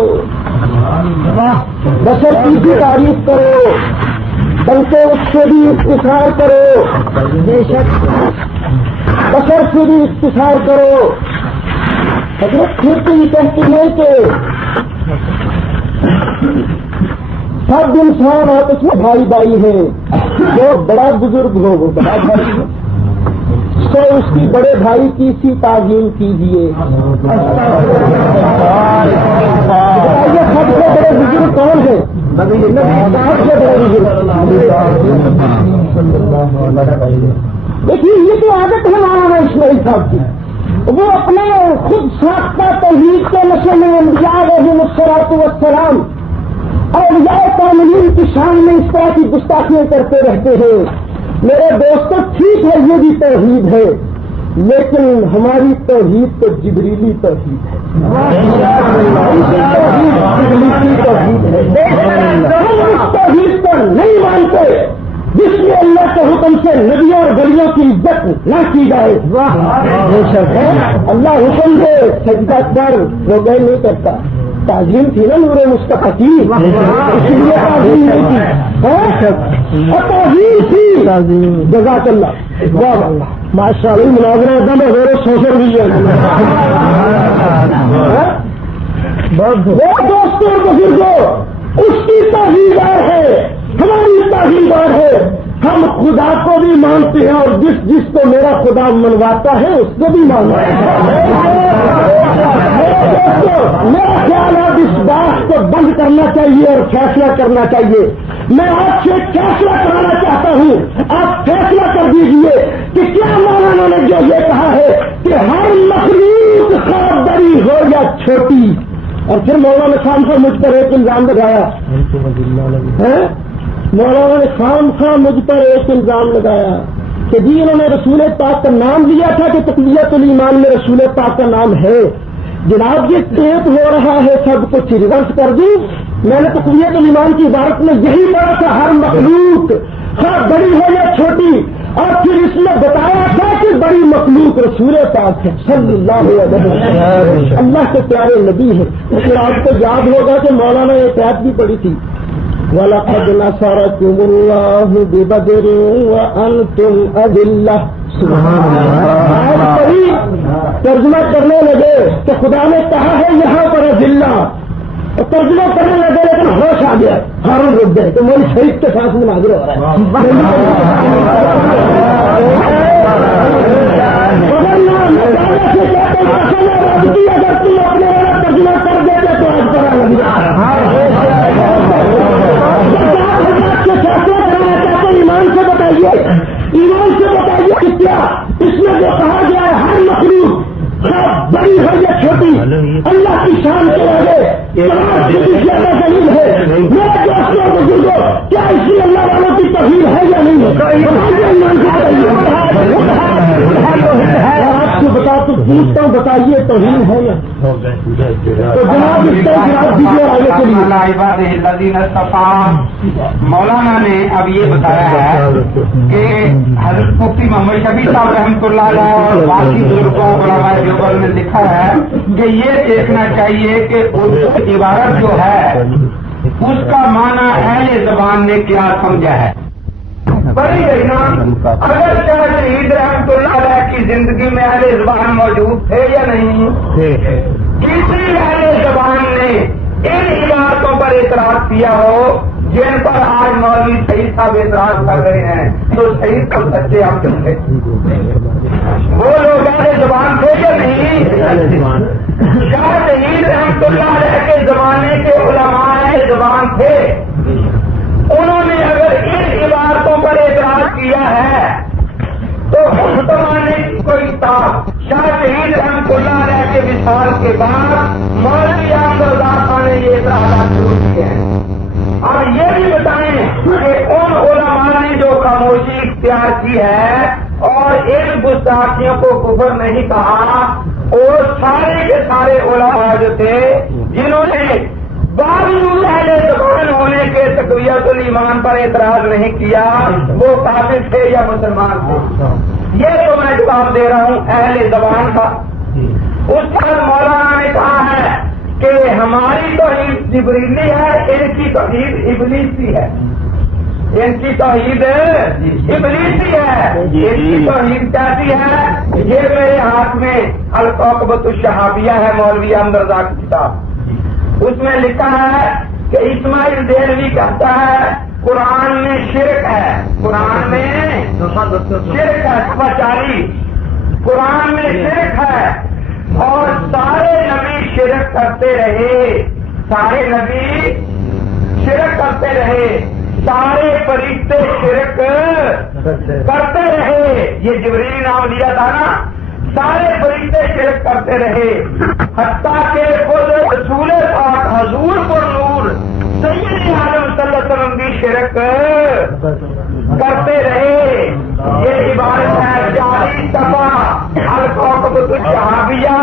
بشر کی تعریف کرو, بلکہ اس سے بھی اختصار کرو, بے شک بشر سے بھی اختصار کرو. حضرت پھر تو یہ کہتی ہے کہ سب انسان آپس میں بھائی بھائی ہیں. جو بڑا بزرگ ہو وہ بڑا بھائی ہے، تو اس کی بڑے بھائی کی سی تعظیم کیجیے. یہ سب سے بڑے بزرگ کون ہے؟ نبی صاحب سے بڑے بزرگ. دیکھیے یہ تو عادت ہے مولانا اسماعیل صاحب کی. وہ اپنے خود ساختہ توحید کے مسئلے میں انبیاء علیہم الصلوۃ والسلام اولیاء کاملین کی شان میں اس طرح کی گستاخیاں کرتے رہتے ہیں. میرے دوستوں ٹھیک ہے یہ بھی توحید ہے، لیکن ہماری توحید تو جبریلی توحید ہے. ہم اس توحید پر نہیں مانتے جس میں اللہ کے حکم سے نبیوں اور ولیوں کی عزت نہ کی جائے. اللہ حکم دے سجدہ کر، وہ گئے نہیں کرتا. تعظیم تھی نا نور مصطفیٰ کی، اس لیے تعظیم نہیں تھی اور توحید تھی. جزاک اللہ. واہ ماشاء اللہ مناظرہ ایک دم غیر سوشل بھی ہے. وہ دوستوں اور بزرگوں اس کی توحیدار ہے، ہماری توحیدار ہے. ہم خدا کو بھی مانتے ہیں اور جس جس کو میرا خدا منواتا ہے اس کو بھی مانتے ہیں. میرا خیال ہے اس بات کو بند کرنا چاہیے اور فیصلہ کرنا چاہیے. میں آپ سے فیصلہ کرانا چاہتا ہوں، آپ فیصلہ کر دیجئے کہ کیا مولانا نے جو یہ کہا ہے کہ ہر مخلوق خواہ بڑی ہو یا چھوٹی. اور پھر مولانا نے خام خواہ مجھ پر ایک الزام لگایا، مولانا نے خام خواہ مجھ پر ایک الزام لگایا کہ جی انہوں نے رسول پاک کا نام لیا تھا کہ تقویت الایمان میں رسول پاک کا نام ہے. جناب یہ ٹیپ ہو رہا ہے، سب کچھ ریورس کر دوں. میں نے تقویت الایمان کی عبارت میں یہی پڑھا تھا ہر مخلوق خواہ بڑی ہو یا چھوٹی، اور پھر اس میں بتایا تھا کہ بڑی مخلوق رسول پاک ہے صلی اللہ علیہ وسلم، اللہ کے پیارے نبی ہیں. پھر آپ کو یاد ہوگا کہ مولانا نے ایک آیت بھی پڑھی تھی، وَلَقَدْ نَصَرَكُمُ اللَّهُ بِبَدْرٍ وَأَنْتُمْ أَذِلَّةٌ. ترجمہ کرنے لگے کہ خدا نے کہا ہے یہاں پر ذلہ، اور ترجمہ کرنے لگے لیکن ہوش آ گیا، ہارون رک گئے تو میری شریف کے ساتھ مناظر ہو رہا ہے. اگر تم اپنے ترجمہ کر دیتے تو آج کرا لگ ایمان سے بتائیے، ایمان سے بتائیے کہ کیا اس میں جو کہا گیا ہے ہر مخلوق بڑی ہے یا چھوٹی اللہ کی شان کے آگے زیادہ دلیل ہے. میرے دوستوں بزرگوں کیا اس لیے اللہ والوں کی توحید ہے یا نہیں ہے؟ ایمان سے بتائیے. آپ سے بتا تو پوچھتا ہوں، بتائیے توحید ہے یا تو جناب اس کا جواب دیجیے آگے کے لیے. مولانا نے اب یہ بتایا ہے کہ حضرت مفتی محمد شفیع صاحب رحمۃ اللہ علیہ اور باقی بزرگوں علماء دیوبند نے لکھا ہے کہ یہ دیکھنا چاہیے کہ اردو عبارت جو ہے اس کا معنی اہل زبان نے کیا سمجھا ہے. بڑی دیکھنا اگر شاہ شہید رحمۃ اللہ علیہ کی زندگی میں اہل زبان موجود تھے یا نہیں، کسی اہل زبان نے ان عبارتوں پر اعتراض کیا ہو جن پر آج مولوی شہید صاحب اعتراض کر رہے ہیں تو شہید کو سچے ہم چلتے وہ لوگ اہل زبان تھے یا نہیں؟ شاہ شہید رحمۃ اللہ علیہ کے زمانے کے علماء اہل زبان تھے. انہوں نے اگر ان عبارتوں پر اعتراض کیا ہے تو زمانے کی کوئی کتاب شاہ شہید رحمۃ اللہ علیہ کے وصال کے بعد مولوی احمد رضا خان نے یہ اعتراضات شروع کیے ہیں. اب یہ بھی بتائیں کہ ان علماء نے جو خاموشی اختیار کی ہے اور ان گستاخیوں کو کفر نہیں کہا، اور سارے کے سارے علماء جو تھے جنہوں نے باوجود اہل زبان ہونے کے تقویت الایمان پر اعتراض نہیں کیا، وہ کافر تھے یا مسلمان تھے؟ یہ تو میں جواب دے رہا ہوں اہل زبان کا. اس پر مولانا نے کہا ہے کہ ہماری توحید جبریلی ہے، ان کی توحید ابلیسی ہے. ان کی توحید ابلیسی ہے. ان کی توحید کیسی ہے؟ یہ میرے ہاتھ میں القوقبۃ الشہابیہ ہے، مولوی احمد رضا کی کتاب. اس میں لکھا ہے کہ اسماعیل دہلوی کہتا ہے قرآن میں شرک ہے، قرآن میں شرک ہے، 40 قرآن میں شرک ہے، اور سارے نبی شرک کرتے رہے، سارے نبی شرک کرتے رہے، سارے فرشتے شرک کرتے رہے، یہ جبریل نام لیا تھا نا، سارے فرشتے شرک کرتے رہے، حتیٰ کہ خود رسول پاک حضور پر نور سید عالم صلی اللہ علیہ وسلم بھی شرک کرتے رہے۔ یہ عبارت ہے 40 دفعہ الکوكب الشہابیہ،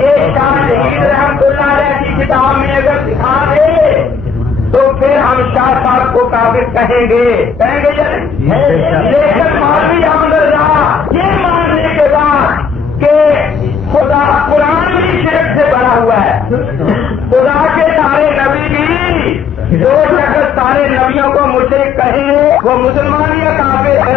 یہ شاہ شہید رحمۃ اللہ علیہ کی کتاب میں اگر دکھا دے تو پھر ہم شاہ صاحب کو کافر کہیں گے یا نہیں؟ لیکن مولوی احمد رضا یہ ماننے کے بعد کہ خدا قرآن بھی شرک سے بنا ہوا ہے، خدا کے سارے نبی بھی، جو شخص سارے نبیوں کو مشرک کہے وہ مسلمان یا کافر ہے،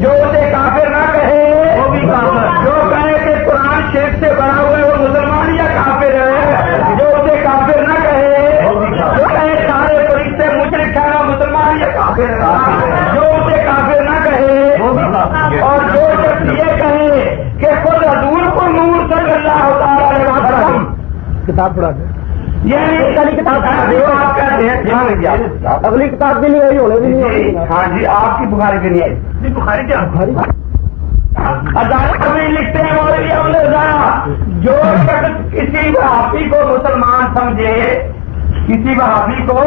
جو اسے کافر نہ کہے وہ بھی کافر، جو کہے کہ قرآن شرک سے بنا ہوا ہے وہ مسلمان یا کافر ہے، جو اسے کافر نہ کہے، جو کہے سارے فرشتے مشرک ہے نا مسلمان یا کافر ہے، جو اسے کافر نہ کہے، اور جو شخص یہ کہے کہ خود حضور کو نور صلی اللہ تعالی علیہ وسلم کتاب پڑھا دیں، یعنی کتاب آپ کہتے ہیں اگلی کتاب بھی نہیں آئی، ہونے بھی نہیں ہوئی۔ ہاں جی، آپ کی بخاری بھی نہیں آئی، بخاری کیا بخاری عدالت میں لکھتے ہیں مولوی احمد رضا، جو شخص کسی وہابی کو مسلمان سمجھے، کسی وہابی کو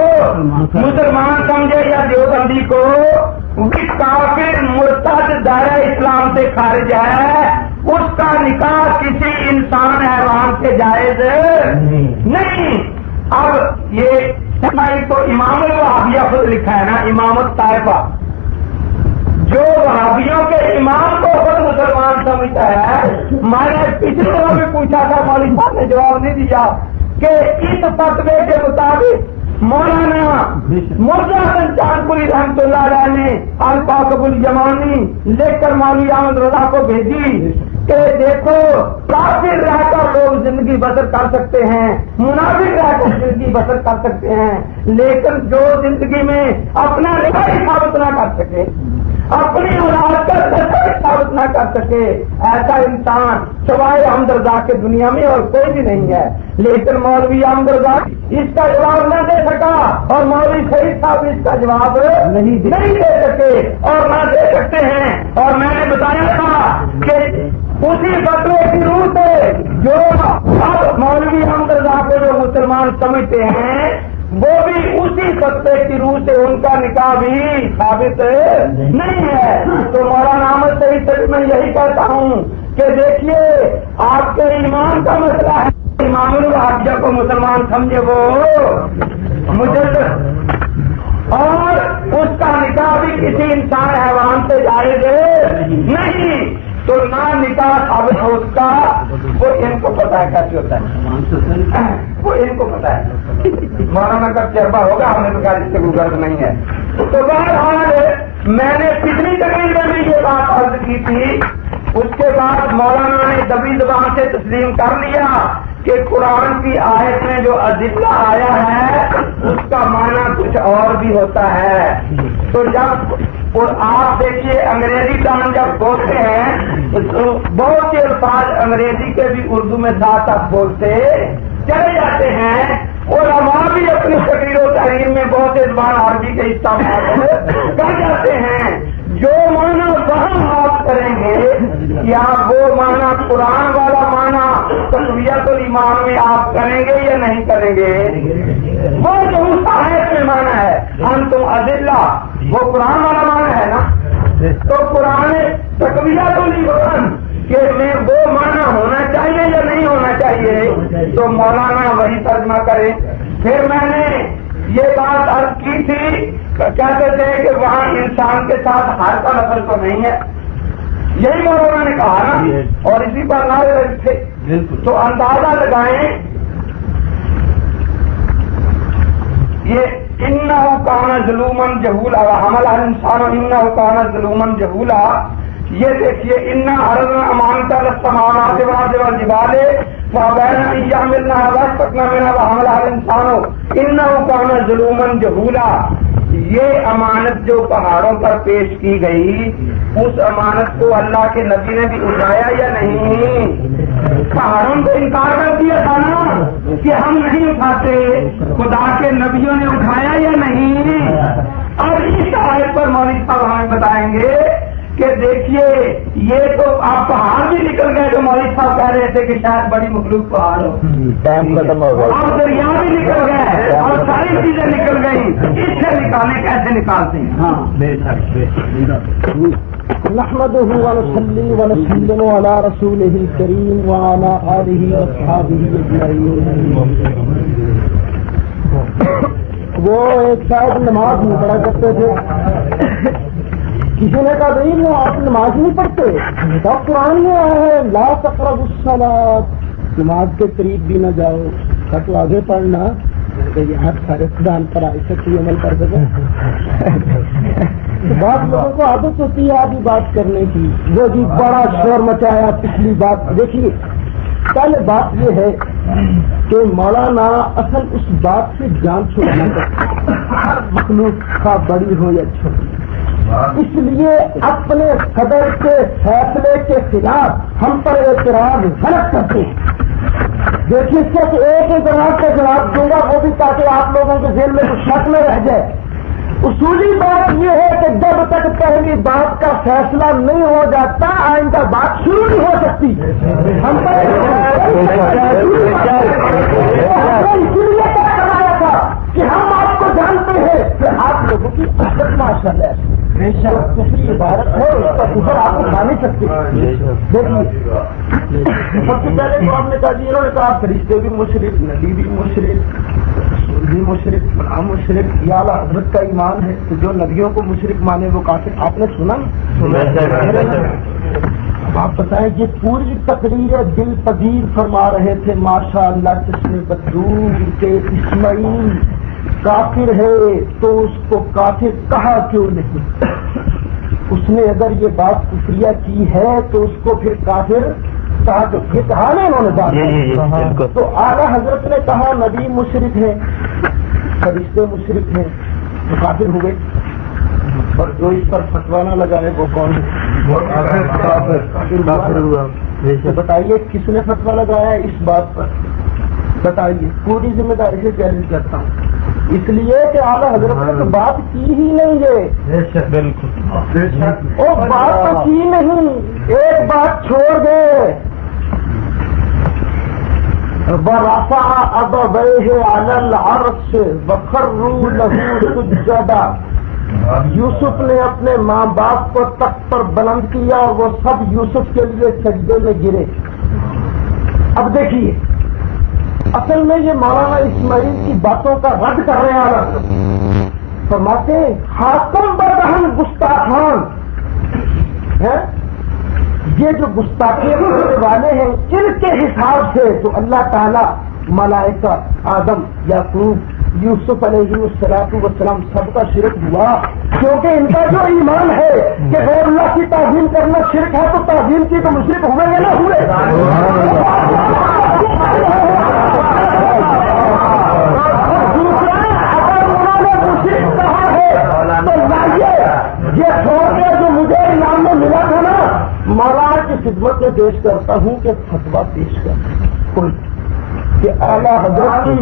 مسلمان سمجھے یا دیوبندی کو، وہ کافر مرتد دائرہ اسلام سے خارج ہے، اس کا نکاح کسی انسان حیوان سے جائز نہیں۔ اب یہ تو امام الوہابیہ خود لکھا ہے نا، امامت طائفہ، جو وہابیوں کے امام کو خود مسلمان سمجھتا ہے۔ میں نے پچھلے دفعہ بھی پوچھا تھا، مولوی صاحب نے جواب نہیں دیا کہ اس فتوے کے مطابق مولانا مرزا حسن چاندپوری رحمۃ اللہ علیہ نے الکوكب الجمانی لکھ کر مولوی احمد رضا کو بھیجی کہ دیکھو کافر رہ کر لوگ زندگی بسر کر سکتے ہیں، منافق رہ کر زندگی بسر کر سکتے ہیں، لیکن جو زندگی میں اپنا رشتہ ثابت نہ کر سکے، اپنی اولاد کا رشتہ ثابت نہ کر سکے، ایسا انسان سوائے احمد رضا کے دنیا میں اور کوئی بھی نہیں ہے۔ لیکن مولوی احمد رضا اس کا جواب نہ دے سکا، اور مولوی شہید صاحب اس کا جواب نہیں دے سکے اور نہ دے سکتے ہیں۔ اور میں نے بتایا تھا کہ اسی فتوے کی روح سے جو اب مولوی احمد رضا کو جو مسلمان سمجھتے ہیں، وہ بھی اسی فتوے کی روح سے ان کا نکاح بھی ثابت نہیں ہے۔ تو مولانا احمد شہید سے میں یہی کہتا ہوں کہ دیکھیے آپ کے ایمان کا مسئلہ ہے، امام الوہابیہ کو مسلمان سمجھے وہ مجدد، اور اس کا نکاح بھی کسی انسان حیوان سے جائز نہیں، تو نہ نکاح ثابت ہو اس کا، وہ ان کو پتا ہے کیسے ہوتا ہے، وہ ان کو پتا ہے۔ مولانا کا تجربہ ہوگا، ہم نے تو کہا اس سے کوئی غرض نہیں ہے۔ تو بہرحال میں نے پچھلی تقریر میں بھی یہ بات عرض کی تھی، اس کے بعد مولانا نے دبی زبان سے تسلیم کر لیا کہ قرآن کی آیت میں جو اذلہ آیا ہے اس کا معنی کچھ اور بھی ہوتا ہے۔ تو جب اور آپ دیکھیے انگریزی دان جب بولتے ہیں تو بہت سے الفاظ انگریزی کے بھی اردو میں ساتھ ساتھ بولتے چلے جاتے ہیں، اور علماء بھی اپنی تقریر و تحریر میں بہت سے زبان عربی کے استعمال کر جاتے ہیں۔ جو معنی وہاں آپ کریں گے یا وہ معنی قرآن والا معنی تقویت الایمان میں آپ کریں گے یا نہیں کریں گے؟ وہ جو اس آیت میں معنی ہے انتم اذلہ، وہ قرآن والا معنی ہے نا، تو قرآن تقویت الایمان کہ میں وہ معنی ہونا چاہیے یا نہیں ہونا چاہیے، تو مولانا وہی ترجمہ کرے۔ پھر میں نے یہ بات عرض کی تھی، کہتے تھے کہ وہاں انسان کے ساتھ ہر کا لفظ تو نہیں ہے، یہی مولانا نے کہا نا، اور اسی پر نعرے لگے تھے۔ تو اندازہ لگائیں یہ انہ کان ظلومن جہولا حمل الانسان انہ کان ظلومن جہولا، یہ دیکھیے انا عرضنا امانۃ السماوات والارض والجبال فابین ان یحملنها واشفقن منها وحملها الانسان انہو کان ظلومن جہولا، یہ امانت جو پہاڑوں پر پیش کی گئی، اس امانت کو اللہ کے نبی نے بھی اٹھایا یا نہیں؟ پہاڑوں کو انکار کر دیا تھا نا کہ ہم نہیں اٹھاتے، خدا کے نبیوں نے اٹھایا یا نہیں؟ اور اس آیت پر مولوی صاحب ہمیں بتائیں گے کہ دیکھیے یہ تو آپ پہاڑ بھی نکل گئے جو مولوی صاحب کہہ رہے تھے کہ شاید بڑی مخلوق پہاڑ ہو، ٹائم ختم ہو گیا، اور دریا بھی نکل گئے اور ساری چیزیں نکل گئی، اس سے نکالیں کیسے نکالتے ہیں؟ ہاں بے شک نحمده ونصلي ونسلم على رسوله الكريم وعلى آله وأصحابه أجمعين. وہ ایک صاحب نماز نہیں پڑھا کرتے تھے، کسی نے کہا بھائی وہ آپ نماز نہیں پڑھتے، تب قرآن میں آیا ہے لا تقربوا الصلاۃ، نماز کے قریب بھی نہ جاؤ، کا تو آگے پڑھنا یہاں سارے خدان پر آئے سکتی عمل کر سکے. بعض لوگوں کو عادت ہوتی ہے آدھی بات کرنے کی، وہ جی بڑا شور مچایا پچھلی بات. دیکھیے پہلے بات یہ ہے کہ مولانا اصل اس بات سے جان چھڑانا چاہتے ہر مخلوق کا بڑی ہو یا چھوٹی، اس لیے اپنے صدر کے فیصلے کے خلاف ہم پر اعتراض غلط کرتے ہیں. دیکھیے صرف ایک اعتراض کا جواب دوں گا، وہ بھی تاکہ آپ لوگوں کے ذہن میں کچھ شک نہ رہ جائے. اصولی بات یہ ہے کہ جب تک پہلی بات کا فیصلہ نہیں ہو جاتا آئندہ بات شروع نہیں ہو سکتی. ہم اسی لیے طے کرایا تھا کہ ہم آپ کو جانتے ہیں کہ آپ لوگوں کی عزت ماشاء اللہ کفری عبارت ہے، اس کا اوپر آپ کو کھا نہیں سکتے. دیکھیے سب سے پہلے تو آپ نے کہا جی انہوں نے کہا فرشتے بھی مشرک، نبی بھی مشرک، بھی مشرک، فلاں مشرک، یا اعلیٰ حضرت کا ایمان ہے تو جو نبیوں کو مشرک مانے وہ کافر. آپ نے سنا نا؟ اب آپ بتائیں یہ پوری تقریر دل پذیر فرما رہے تھے ماشاء اللہ جس نے بدور کے اسماعیل کافر ہے تو اس کو کافر کہا کیوں نہیں؟ اس نے اگر یہ بات کفریہ کی ہے تو اس کو پھر کافر کہا، تو یہ کہا نا انہوں نے بات. تو اعلیٰ حضرت نے کہا نبی مشرک ہے، فرشتے مشرک ہیں تو کافر ہوئے، اور جو اس پر فتویٰ نہ لگائے وہ کون کافر ہوا. بتائیے کس نے فتویٰ لگایا اس بات پر؟ بتائیے. پوری ذمہ داری سے چیلنج کرتا ہوں، اس لیے کہ اعلیٰ حضرت نے تو بات کی ہی نہیں ہے. بالکل وہ بات تو کی نہیں، ایک بات چھوڑ گئے. وَرَفَعَ أَبَوَيْهِ عَلَى الْعَرْشِ وَخَرُّوا لَهُ سُجَّدًا. یوسف نے اپنے ماں باپ کو تخت پر بلند کیا اور وہ سب یوسف کے لیے سجدے میں گرے. اب دیکھیے اصل میں یہ مولانا اسماعیل کی باتوں کا رد کر رہے ہیں. فرماتے ہیں حاکم بردہن گستاخان ہے، یہ جو گستاخی کرنے والے ہیں ان کے حساب سے تو اللہ تعالیٰ ملائکہ آدم یعقوب یوسف علیہ السلام سب کا شرک ہوا، کیونکہ ان کا جو ایمان ہے کہ غیر اللہ کی تعظیم کرنا شرک ہے تو تعظیم کی تو مشرک ہوئے یا نہ ہوئے. دوسرا اگر انہوں نے مشرک کہا ہے تو لائیے یہ چھوڑ کے جو مجھے انعام میں ملا تھا نا مولانا کی خدمت میں پیش کرتا ہوں کہ فتویٰ پیش کر کوئی کہ اعلیٰ حضرت کی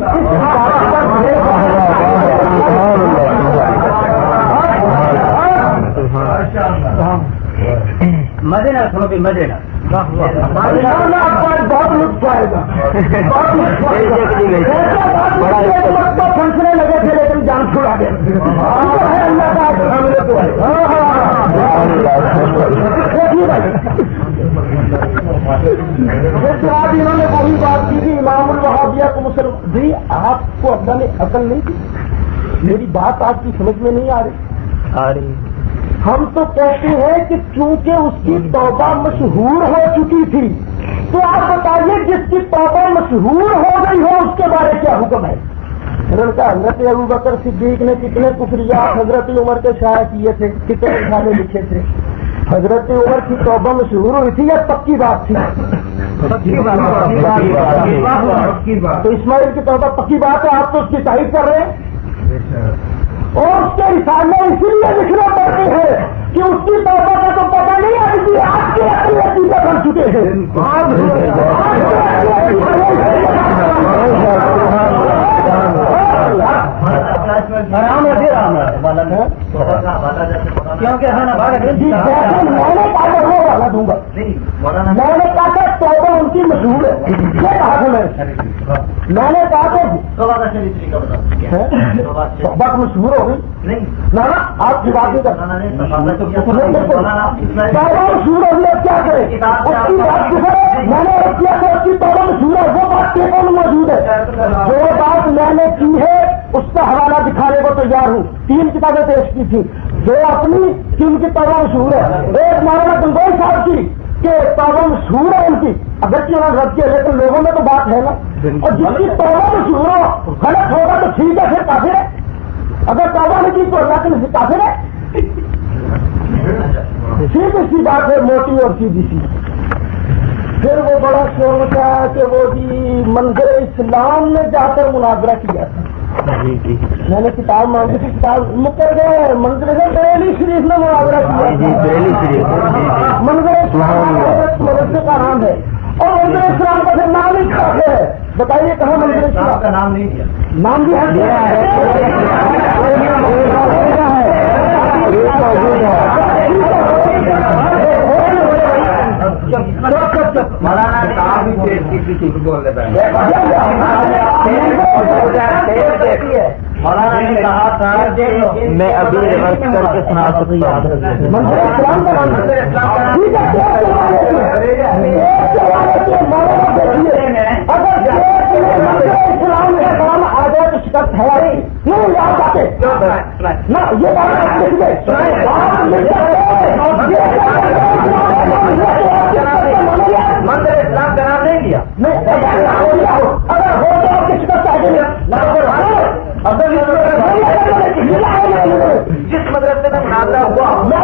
مزے نہ سنو بھی مزے نہ بہت لطف آئے گا، پھنسنے لگے تھے لیکن جان چھڑا گئے. اللہ بعد انہوں نے وہی بات کی تھی امام الوہابیہ کو مسلم جی آپ کو اللہ نے عقل نہیں دی. میری بات آپ کی سمجھ میں نہیں آ رہی. ہم تو کہتے ہیں کہ چونکہ اس کی توبہ مشہور ہو چکی تھی تو آپ بتائیے جس کی توبہ مشہور ہو گئی ہو اس کے بارے کیا حکم ہے؟ حضرت ابو بکر صدیق نے کتنے کفریات حضرت عمر کے شائع کیے تھے، کتنے رسالے لکھے تھے. حضرت عمر کی توبہ مشہور ہوئی تھی یا پکی بات تھی؟ تو اسماعیل کی توبہ پکی بات ہے، آپ تو اس کی تائید کر رہے ہیں، اور اس کے حساب میں اسی لیے لکھنا پڑتے ہیں کہ اس کی توبہ کا تو پتہ نہیں ہے، اس لیے آپ کے عقیدہ بن چکے ہیں۔ آرام ہے، پھر آرام ہے، کیونکہ میں نے کہا وہ والا دوں گا، میں نے کہا کہ توبہ ان کی مشہور ہے، یہ کہا تھا میں نے کہا کہ توبہ مشہور ہو گئی، نہ آپ کی بات نہیں کرنا، توبہ مشہور ہو گئی، کیا کریں اس کی بات میں نے کیا کہ اس کی توبہ مشہور ہے، وہ بات پیپر میں موجود ہے، جو بات میں نے کی ہے اس کا حوالہ دکھانے کو تیار ہوں، 3 کتابیں پیش کی تھی جو اپنی کی ان کی توبہ مشہور ہے، ایک مولانا گنگوئی صاحب کی کہ توبہ مشہور ہے ان کی، اگرچہ انہوں نے رد کیا لیکن لوگوں میں تو بات ہے نا، اور جس کی توبہ مشہور ہو غلط ہوگا تو ٹھیک ہے، پھر کافر ہے، اگر توبہ نہیں کی تو اللہ کے نزدیک کافر ہے، سیدھی سی بات ہے، موٹی اور سیدھی سی۔ پھر وہ بڑا شور مچایا کہ وہ جی منظر اسلام نے جا کر مناظرہ کیا تھا، میں نے کتاب مانگی تھی، کتاب مکر گئے، منظر بریلی شریف نے مناظرہ کیا، منظر اسلام مدرسے کا نام ہے، اور منظر اسلام کا پھر نام ہی خراب ہے، بتائیے کہاں منظر اسلام کا نام نہیں دیا، نام بھی مولانا نے کہا تھا میں ابھی ریورس کر کے سنا سکتا ہوں، شکست ہے نہ یہ منظر اسلام کا نام نہیں لیا، اگر ہو تو آپ کی شکست آ گئی، جس مدرسے میں مناظرہ ہوا میں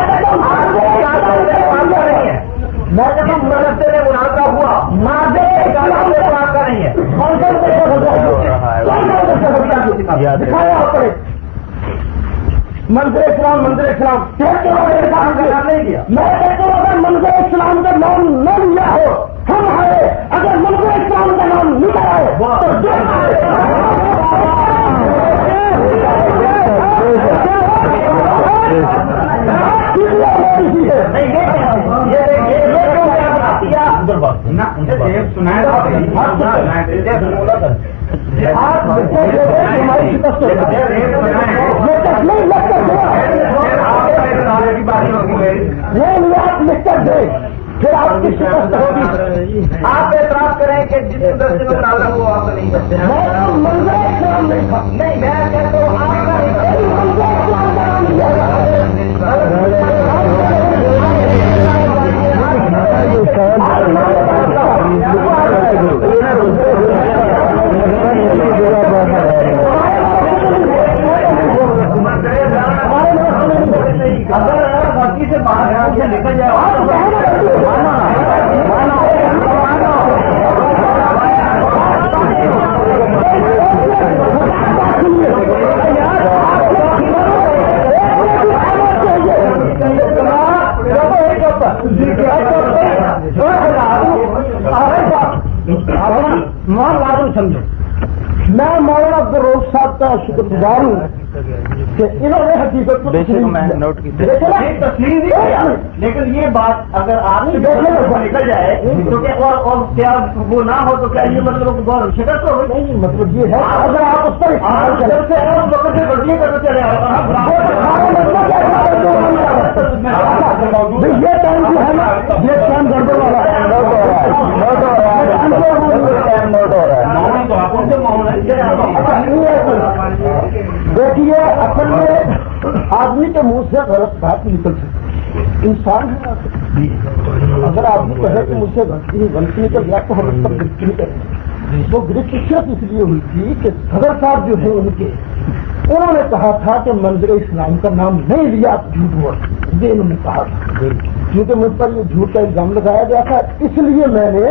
مدرسے میں مناظرہ ہوا آپ کا نہیں ہے، منظر اسلام منظر اسلام نہیں دیا، میں کہتا ہوں اگر منظر اسلام کا نام نہ لیا ہو ہم آئے، اگر منظر اسلام کا نام لیا ہے پھر آپ کی شکست ہوگی، آپ اعتراف کریں کہ جس مدرسے میں مناظرہ ہوا آپ نہیں کرتے ہیں، نہیں میں کہتا ہوں آپ سے باہر نکل جائے سمجھو، میں مولانا عبدالروف صاحب کا شکر گزار ہوں کہ انہوں نے حقیقت کو تسلیم دیا، لیکن یہ بات اگر آپ کی نکل جائے تو اور کیا وہ نہ ہو تو کیا یہ مطلب شکست ہو نہیں، مطلب یہ ہے اگر آپ اس پر غلطی کرنا چلے یہ ٹائم جو ہے نا یہ ٹائم گڑبڑ دیکھیے اصل میں آدمی کے منہ سے غلط بات نکل سکتی، انسان ہے، اگر آدمی کہے کہ مجھ سے غلطی نکل گیا تو ہم اس پر گرفت نہیں کریں، وہ گرفت صرف اس لیے ہوئی تھی کہ صدر صاحب جو ہیں ان کے انہوں نے کہا تھا کہ منظر اسلام کا نام نہیں لیا تو جھوٹ ہوا، یہ انہوں نے کہا تھا، کیونکہ مجھ پر یہ جھوٹ کا الزام لگایا گیا تھا، اس لیے میں نے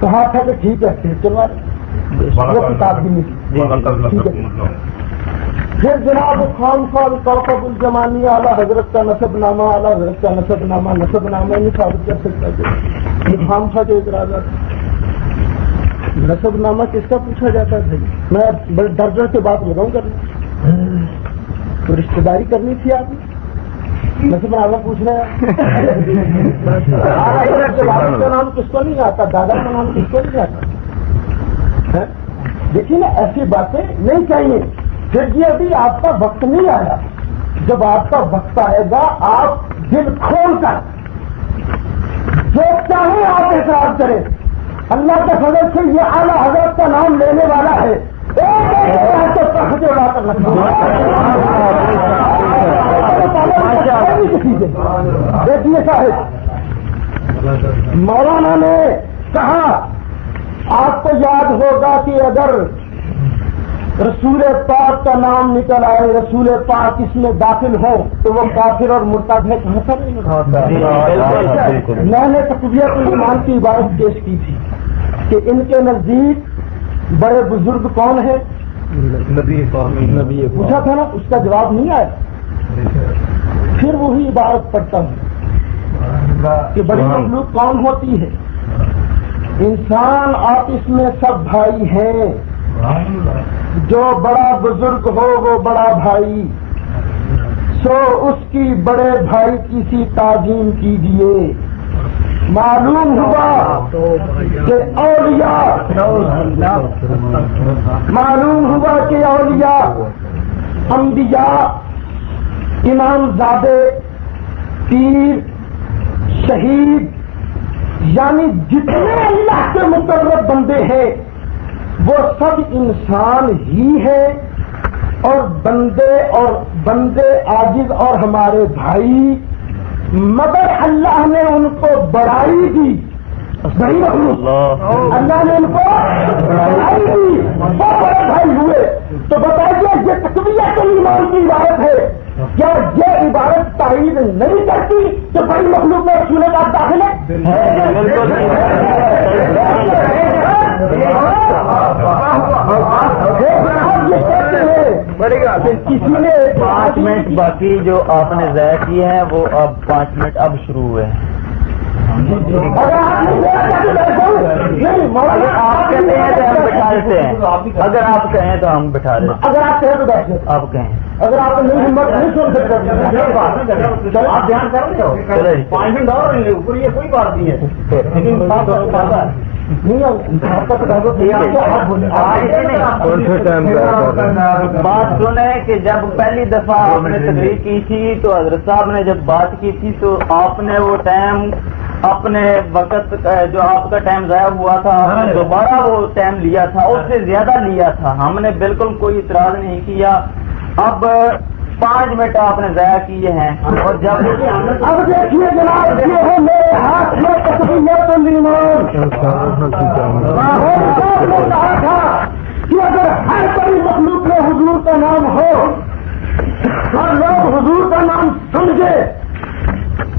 کہا تھا کہ ٹھیک ہے پھر چلوا وہ کتاب بھی نہیں ٹھیک ہے. پھر جناب خان کوكب الزمانی اعلیٰ حضرت کا نسب نامہ، اعلیٰ حضرت کا نسب نامہ نہیں ثابت کر سکتا. یہ خام خواہ کے اعتراضات. نسب نامہ کس کا پوچھا جاتا ہے؟ میں بڑے ڈر ڈر کے بات لگاؤں کرنا، تو رشتے داری کرنی تھی آپ نے، نسب نامہ پوچھ رہے ہیں. والد کا نام کس کو نہیں آتا، دادا کا نام کس کو نہیں آتا؟ دیکھیے نا، ایسی باتیں نہیں چاہیے. پھر یہ ابھی آپ کا وقت نہیں آیا. جب آپ کا وقت آئے گا آپ دل کھول کر جو چاہے آپ اعتراض کریں. اللہ کے فضل سے یہ اعلیٰ حضرت کا نام لینے والا ہے، ایک تو اڑا کر دیکھیے صاحب، مولانا نے کہا آپ کو یاد ہوگا کہ اگر رسول پاک کا نام نکل آئے، رسول پاک اس میں داخل ہو تو وہ کافر اور مرتد ہے. کہاں پر میں نے تقویت الایمان کی عبارت پیش کی تھی کہ ان کے نزدیک بڑے بزرگ کون ہیں؟ نبی پوچھا تھا نا، اس کا جواب نہیں آیا. پھر وہی عبارت پڑھتا ہوں کہ بڑی مخلوق کون ہوتی ہے؟ انسان آپس میں سب بھائی ہیں، جو بڑا بزرگ ہو وہ بڑا بھائی، سو اس کی بڑے بھائی کی سی تعظیم کیجیے. معلوم ہوا کہ اولیاء انبیاء، امام زادے، پیر، شہید، یعنی جتنے اللہ کے مقرب بندے ہیں وہ سب انسان ہی ہیں، اور بندے عاجز اور ہمارے بھائی، مگر اللہ نے ان کو بڑائی دی. اللہ نے ان کو بڑائی دی، وہ بڑے بھائی ہوئے. تو بتائیے یہ تقویت الایمان کی عبارت ہے، کیا یہ عبارت تائید نہیں کرتی کہ بڑی مخلوق میں رسول پاک داخل ہے؟ کسی نے 5 منٹ باقی جو آپ نے ضائع کیے ہیں وہ اب 5 منٹ اب شروع ہوئے ہیں. اگر آپ کہتے ہیں تو ہم بٹھا دیتے ہیں، اگر آپ کہیں تو ہم بٹھا دیتے ہیں. اگر آپ کہیں تو بیٹھ جائیں، آپ کہیں اگر آپ نہیں ہمت نہیں سن سکتے چلو آپ دھیان کریں. 5 منٹ اور اوپر یہ کوئی بات نہیں ہے. بات سنیں کہ جب پہلی دفعہ آپ نے تقریر کی تھی تو حضرت صاحب نے جب بات کی تھی تو آپ نے وہ ٹائم اپنے وقت جو آپ کا ٹائم ضائع ہوا تھا آپ نے دوبارہ وہ ٹائم لیا تھا، اس سے زیادہ لیا تھا. ہم نے بالکل کوئی اعتراض نہیں کیا. اب 5 منٹ آپ نے ضائع کیے ہیں. اور جب اب دیکھیے جناب، یہ ہے میرے ہاتھ میں تقویت الایمان. نے کہا تھا کہ اگر ہر بڑی مخلوق میں حضور کا نام ہو اور لوگ حضور کا نام سمجھے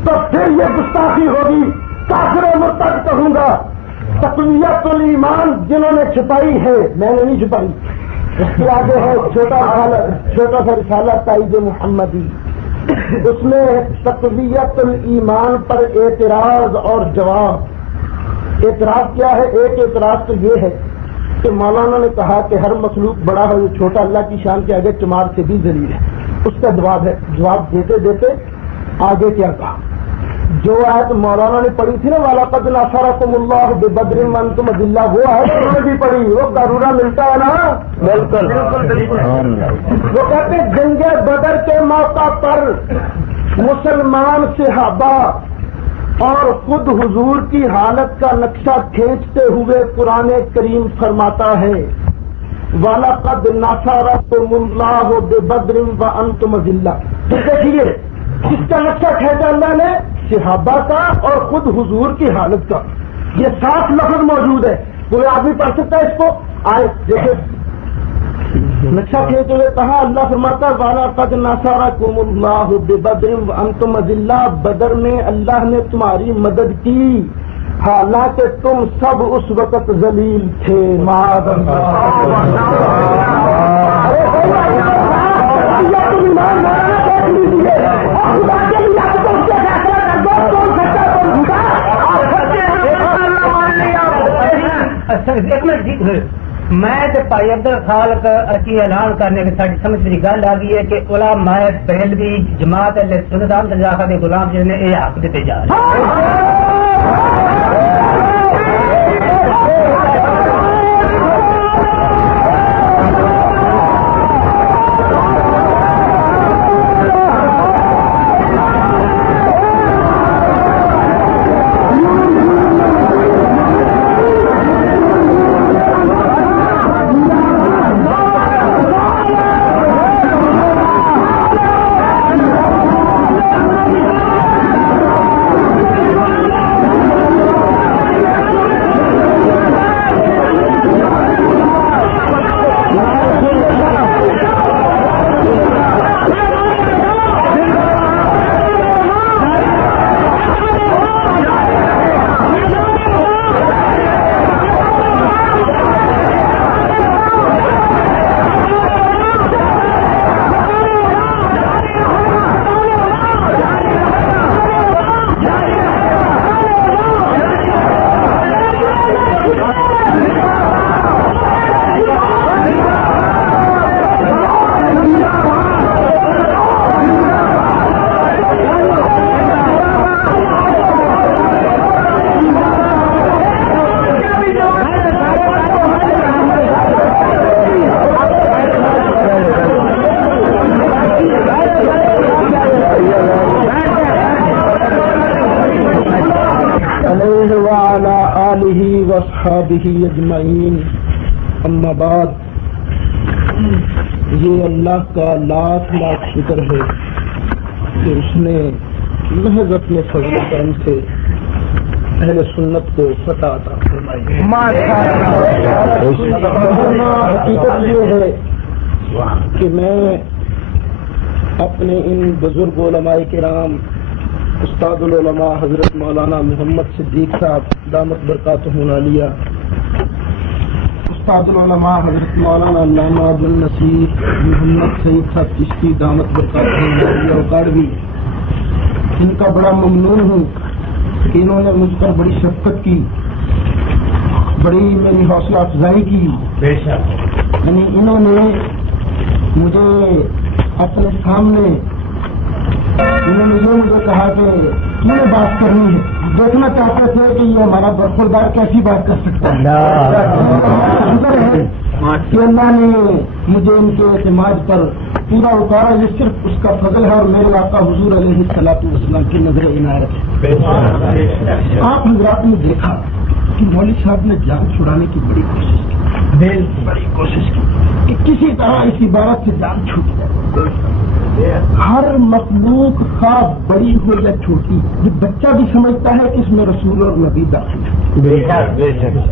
تو پھر یہ گستاخی ہوگی، کافر و مرتد کہوں گا. تقویت الایمان جنہوں نے چھپائی ہے، میں نے نہیں چھپائی. اس کے آگے ہے چھوٹا سا رسالہ تائید محمدی، اس میں تقویت الایمان پر اعتراض اور جواب. اعتراض کیا ہے؟ ایک اعتراض تو یہ ہے کہ مولانا نے کہا کہ ہر مخلوق بڑا ہو یہ چھوٹا اللہ کی شان کے آگے چمار سے بھی ذلیل ہے. اس کا جواب ہے، جواب دیتے دیتے آگے کیا کہا. جو آیت مولانا نے پڑھی تھی نا، وَلَقَدْ نَصَرَكُمُ اللَّهُ بِبَدْرٍ وَأَنْتُمْ أَذِلَّةٌ، وہ آیت انہوں نے بھی پڑھی. وہ ضرورہ ملتا ہے نا. بالکل وہ کہتے ہیں جنگ بدر کے موقع پر مسلمان صحابہ اور خود حضور کی حالت کا نقشہ کھینچتے ہوئے قرآن کریم فرماتا ہے وَلَقَدْ نَصَرَكُمُ اللَّهُ بِبَدْرٍ وَأَنْتُمْ أَذِلَّةٌ. تو دیکھیے کس کا نقشہ کھینچا اللہ نے؟ صحابہ کا اور خود حضور کی حالت کا. یہ 7 لفظ موجود ہے. کوئی آدمی پڑھ سکتا ہے اس کو؟ آئے دیکھیں نقشہ کھینچ ہوئے کہا. اللہ فرماتا وَلَقَدْ نَصَرَكُمُ اللَّهُ بِبَدْرٍ وَأَنْتُمْ أَذِلَّةٌ، بدر میں اللہ نے تمہاری مدد کی حالانکہ تم سب اس وقت ذلیل تھے معاذ ایک منٹ میں بھائی عبد الخالق کی اعلان کرنے کی ساری سمجھ میری گل آ گئی ہے کہ علماء بریلوی جماعت اہل سنت احمد رضا خان کے غلام جی نے یہ حق دیتے جا رہے اجمعین اما بعد یہ اللہ کا لاکھ لاکھ شکر ہے کہ اس نے محض اپنے فضل و کرم سے اہل سنت کو فتح عطا فرمائی. حقیقت یہ ہے کہ میں اپنے ان بزرگ علماء کرام استاد العلماء حضرت مولانا محمد صدیق صاحب دامت برکاتہ العالیہ، استاد العلماء حضرت مولانا علامہ عبد النصیر محمد سعید صاحب چشتی دامت برکاتہ العالیہ اکاڑوی، ان کا بڑا ممنون ہوں کہ انہوں نے مجھ پر بڑی شفقت کی، بڑی میری حوصلہ افزائی کی. یعنی انہوں نے مجھے اپنے سامنے انہوں نے یہ مجھے کہا کہ کیوں بات کرنی ہے، دیکھنا چاہتے تھے کہ یہ ہمارا برخوردار کیسی بات کر سکتا ہے. کہ اللہ نے مجھے ان کے اعتماد پر پورا اتارا، یہ صرف اس کا فضل ہے اور میرے آقا حضور علیہ الصلوۃ والسلام کی نظر عنایت ہے. آپ حضرات نے دیکھا کہ مولوی صاحب نے جان چھڑانے کی بڑی کوشش کی کہ کسی طرح اس عبارت سے جان چھوٹ جائے. ہر مخلوق خواہ بڑی ہو یا چھوٹی، یہ بچہ بھی سمجھتا ہے کہ اس میں رسول اور نبی داخل ہے.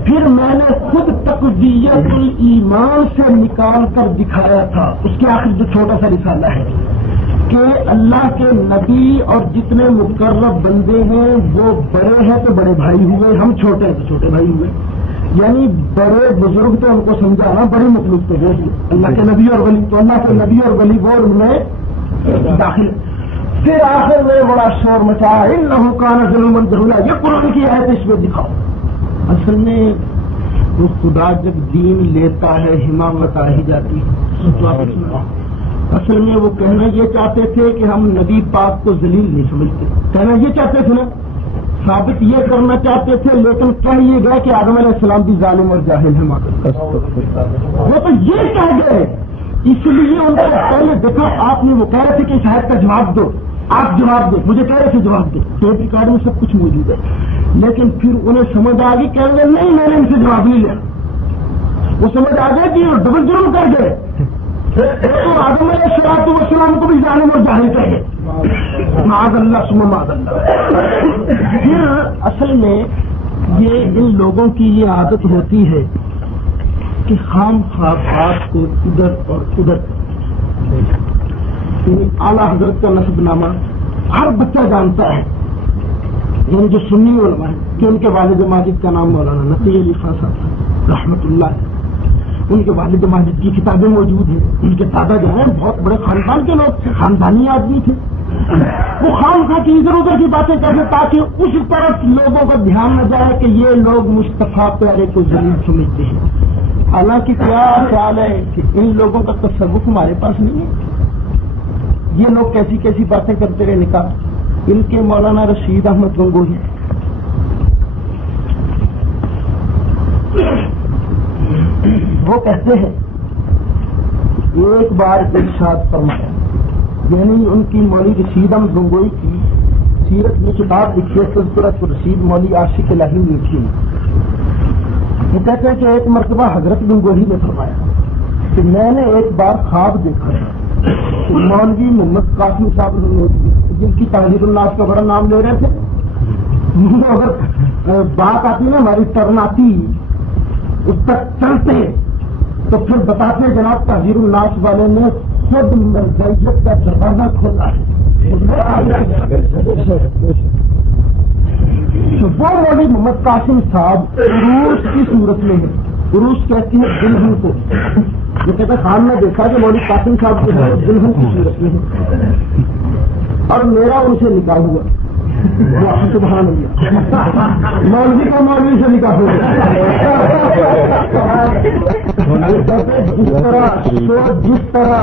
پھر میں نے خود تقویت الایمان سے نکال کر دکھایا تھا، اس کے آخر جو چھوٹا سا رسالہ ہے، کہ اللہ کے نبی اور جتنے مقرب بندے ہیں وہ بڑے ہیں تو بڑے بھائی ہوئے، ہم چھوٹے ہیں تو چھوٹے بھائی ہوئے. یعنی بڑے بزرگ تو ہم کو سمجھانا، بڑی مخلوق تو وہ اللہ کے نبی اور ولی، تو اللہ کے نبی اور ولی وہ ان میں داخل. پھر آخر میں بڑا شور مچا، انہ کان ظلما جہولا، یہ قرآن کی آیت اس میں دکھاؤ. اصل میں وہ خدا جب دین لیتا ہے حماقت آ ہی جاتی ہے. اصل میں وہ کہنا یہ چاہتے تھے کہ ہم نبی پاک کو ذلیل نہیں سمجھتے، کہنا یہ چاہتے تھے نا، ثابت یہ کرنا چاہتے تھے، لیکن کہہ یہ گئے کہ آدم علیہ السلام بھی ظالم اور جاہل ہیں. وہ تو یہ کہہ گئے، اس لیے ان کو پہلے دیکھو آپ نے وہ کہہ رہے تھے کہ اس حید کا جواب دو، آپ جواب دو، مجھے کہہ رہے تھے جواب دو، ٹیپ ریکارڈ میں سب کچھ موجود ہے. لیکن پھر انہیں سمجھ آ گئی، کہہ رہے نہیں میں نے ان سے جواب نہیں لیا. وہ سمجھ آ گئے کہ وہ ڈبل جرم کر گئے، تو آدم علیہ السلام کو بھی ظالم اور جاہل کہہ گئے. معاذ اللہ ثم معاذ اللہ. پھر اصل میں یہ ان لوگوں کی یہ عادت ہوتی ہے کہ خام خواہ بات کو ادھر اور ادھر. اعلیٰ حضرت کا نسب نامہ ہر بچہ جانتا ہے یعنی جو سنی علماء ہیں کہ ان کے والد ماجد کا نام مولانا نقی علی خان صاحب رحمۃ اللہ ہے، ان کے والد ماجد کی کتابیں موجود ہیں، ان کے دادا جو ہیں بہت بڑے خاندان کے لوگ تھے، خاندانی آدمی تھے، وہ خام خواہ کی ادھر ادھر کی باتیں کرتے تاکہ اس طرف لوگوں کا دھیان نہ جائے کہ یہ لوگ مصطفیٰ پیارے کو ذلیل سمجھتے ہیں۔ حالانکہ کیا خیال ہے کہ ان لوگوں کا تصرف ہمارے پاس نہیں ہے، یہ لوگ کیسی کیسی باتیں کرتے رہے نکاح۔ ان کے مولانا رشید احمد گنگوہی وہ کہتے ہیں ایک بار ارشاد فرمایا، یعنی ان کی مولوی رشید احمد گنگوہی کی سیرت میں کتاب لکھی ہے سلسلۃ الرشید مولوی عاشق الہی لکھی ہے۔ وہ کہتے ہیں کہ ایک مرتبہ حضرت گنگوہی نے فرمایا کہ میں نے ایک بار خواب دیکھا کہ مولوی محمد قاسم صاحب جن کی تحریر الناس کا بڑا نام لے رہے تھے، اگر بات آتی نا ہماری ٹرن آتی اس تک چلتے تو پھر بتاتے جناب تحریر الناس والے نے خود مرزائیت کا دروازہ کھولا ہے۔ وہ مولوی محمد قاسم صاحب عروس کی صورت میں ہے، عروس کہتی ہے دلہن کو، یہ کہتا خان نے دیکھا کہ مولوی قاسم صاحب جو ہے دلہن کی صورت میں ہے اور میرا ان سے نکاح ہوا۔ سبحان اللہ، مولوی کو مولوی سے نکاح ہوا۔ جس طرح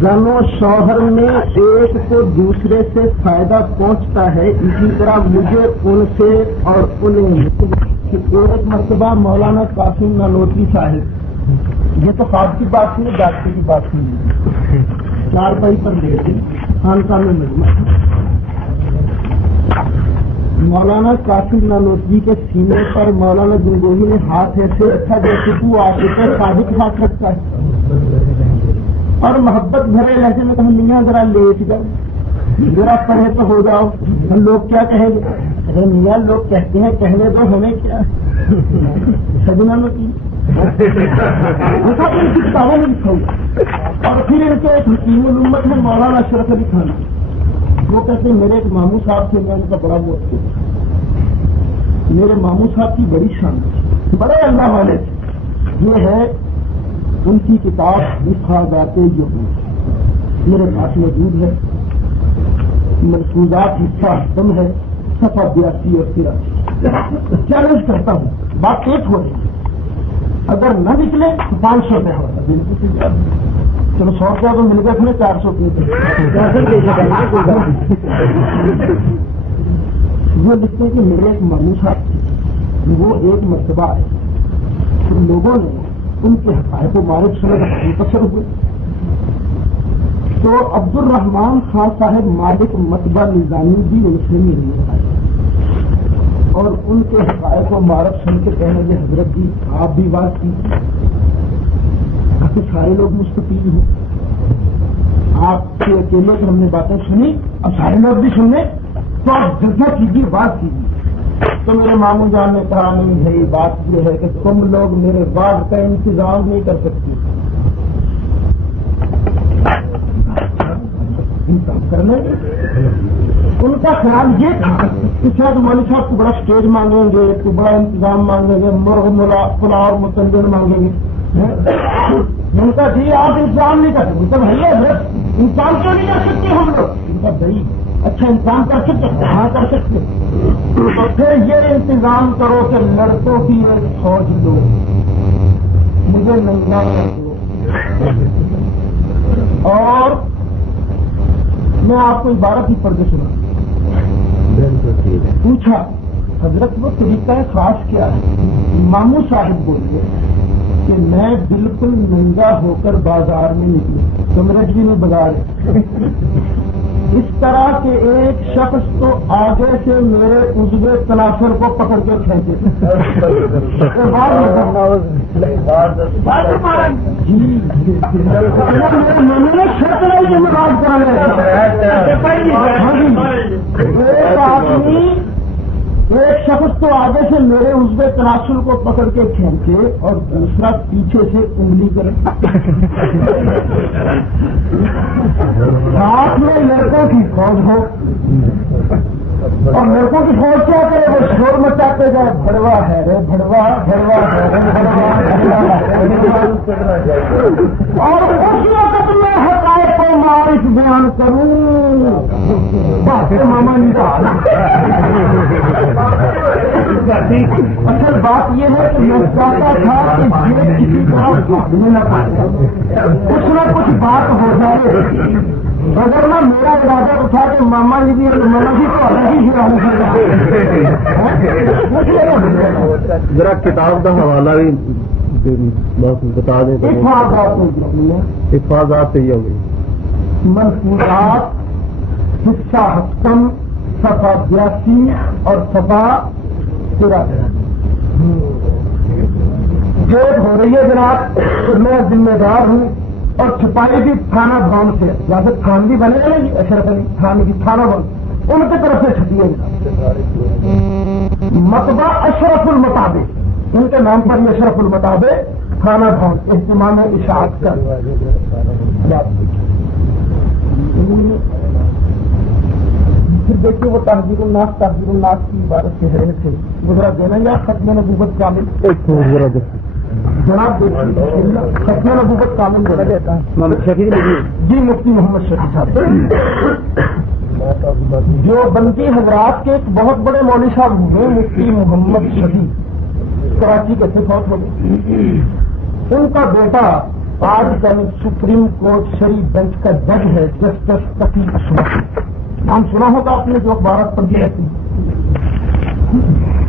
زن و شوہر میں ایک کو دوسرے سے فائدہ پہنچتا ہے، اسی طرح مجھے ان سے اور انہیں ایک مرتبہ مولانا قاسم نانوتوی صاحب، یہ تو خواب کی بات نہیں ڈاکٹر کی بات نہیں، چارپائی پر لیٹے خانقاہ میں مجمع، مولانا قاسم نانوتوی کے سینے پر مولانا گنگوہی نے ہاتھ ایسے رکھا جیسے تو عاشق صادق ہاتھ رکھتا ہے اور محبت بھرے لہجے میں کہا میاں ذرا لیٹ جاؤ، ذرا پڑھے تو ہو جاؤ، لوگ کیا کہیں گے؟ ارے میاں لوگ کہتے ہیں کہنے دو، ہمیں کیا سجنا میں کی ان کی کتابوں میں لکھا ہوا۔ اور پھر ان کے ایک حکیم الامت میں مولانا اشرف علی خان، وہ کہتے ہیں میرے ایک ماموں صاحب تھے، میں ان کا بڑا موت ہوں، میرے ماموں صاحب کی بڑی شان تھی، بڑے اللہ والے تھے۔ یہ ہے ان کی کتاب افادات یہود، میرے پاس موجود ہے، ملفوظات حصہ ختم ہے، صفحہ 82 اور 83۔ چیلنج کرتا ہوں، بات ایک ہو رہی ہے، اگر نہ نکلے تو 500 روپئے ہوتا، چلو 100 روپیہ تو مل گیا، پھر 400 روپئے وہ لکھتے ہیں کہ میرے ایک ماموں صاحب تھے، وہ ایک مرتبہ آئے، لوگوں نے ان کے حقائق و معرف سے متاثر ہوئے تو عبد الرحمان خان صاحب مالک مطبع نظامی بھی ان سے ملنے آئے اور ان کے حقائق و معرف سن کے کہنے لگے حضرت جی آپ بھی بات کی، کافی سارے لوگ مستفید ہوں، آپ کے اکیلے سے ہم نے باتیں سنی، اب سارے لوگ بھی سننے تو آپ جلدی کیجیے، بات کیجیے۔ تو میرے ماموں جان نے کہا نہیں بھائی بات یہ ہے کہ تم لوگ میرے بعد کا انتظام نہیں کر سکتی، کرنے ان کا خیال یہ تھا کہ شاید مولوی صاحب کو بڑا اسٹیج مانگیں گے، تو بڑا انتظام مانگیں گے، مرغ پلاؤ اور متنجن مانگیں گے، ان کا جی آپ انتظام نہیں کر سکتے، تو بھیا انسان کیوں نہیں کر سکتے ہم لوگ؟ ان کا بھائی اچھا انسان کر سکتے، ہاں کر سکتے، تو پھر یہ انتظام کرو کہ لڑکوں کی ایک فوج دو، مجھے ننگا کر دو، اور میں آپ کو عبارت ہی پڑھ کے سنا، پوچھا حضرت وہ طریقہ خاص کیا ہے؟ ماموں صاحب بولے کہ میں بالکل ننگا ہو کر بازار میں نکلوں، کمرجی میں بازار اس طرح کے ایک شخص تو آگے سے میرے عضو تناسر کو پکڑ کے کھینچے، شرط نہیں کہ میں بات کر رہے ایک شخص تو آگے سے میرے عضو تناسل کو پکڑ کے کھینچے اور دوسرا پیچھے سے انگلی کرے، ساتھ میں لڑکوں کی فوج ہو، اور لڑکوں کی فوج کیا کرے؟ وہ شور مچاتے گئے، بھڑوا ہے رے بھڑوا، بھڑوا ہے رے بھڑوا، اور اس وقت میں حقائق کو معرف بیان کروں بات ماما نہیں کہا۔ اصل بات یہ ہے کہ میں چاہتا تھا کہ یہ کسی طرح بھاگنے نہ پائے، کچھ نہ کچھ بات ہو جائے، اگر نہ میرا ارادہ اٹھا کہ ماما جی بھی ماما جی تو الگ ہی ذرا کتاب کا حوالہ بھی بتا دیں۔ حفاظات سے یہ ہوگی منصورات حصہ ہفتم صفحہ 82 اور صفحہ 83 جیب ہو رہی ہے جناب، میں ذمہ دار ہوں، اور چھپائی بھی تھانہ بھون سے، یا پھر تھان بھی بنے گا جی اشرف علی تھانے کی تھانہ بھون ان کی طرف سے چھپی ہے مطبع اشرف المطابق، ان کے نام پر یہ اشرف المطابق تھانہ بھون اہتمام اشاعت کا۔ پھر دیکھیے وہ تحذیر الناس کی عبارت کے حرے سے گزرا دینا یا ختم نبوت کامل جناب ختم نبوت کامل بولا جاتا ہے جی مفتی محمد شفیع صاحب جو بنکی حضرات کے ایک بہت بڑے مولوی صاحب ہوئے مفتی محمد شفیع کراچی کے تھے، بہت بڑے، ان کا بیٹا آج کل سپریم کورٹ شریف بینچ کا جج ہے، جسٹس تقی اشرف، نام سنا ہوگا آپ نے جو اخبارات پڑھی رہتی۔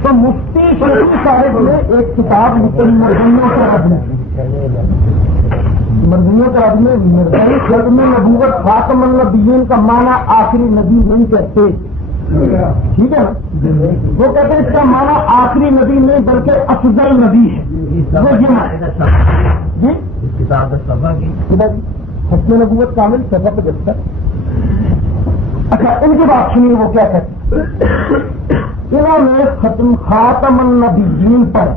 تو مفتی شفیع صاحب نے ایک کتاب لکھی مرغیوں کا رد میں، مرغیوں کا رد میں مرغی ختم نبوت خاتم النبیین کا معنی آخری نبی نہیں کہتے، ٹھیک ہے نا؟ وہ کہتے ہیں اس کا معنی آخری نبی نہیں بلکہ افضل نبی ہے، وہ یہ معنی جی ختم نبوت کامل سبق جب۔ اچھا ان کی بات سنیے وہ کیا کہتے ہیں۔ انہوں نے خاتم النبیین پر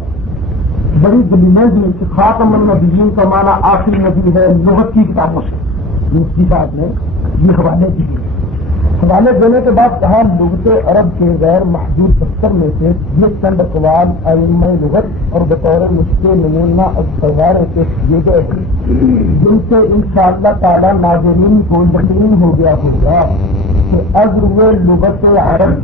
بڑی دلیلیں دی کہ خاتم النبیین کا معنی آخری نبی ہے لغت کی کتابوں سے، مفتی صاحب نے یہ حوالے دیے۔ حوالے دینے کے بعد کہا لغت عرب کے غیر محدود دفتر میں سے یہ چند اقوال ائمہ لغت اور بطور مشکل نمونہ اخباروں کے دیے گئے ہیں جن سے انشاءاللہ تعالی ناظرین کو یقین ہو گیا ہوگا کہ از روئے لغت عرب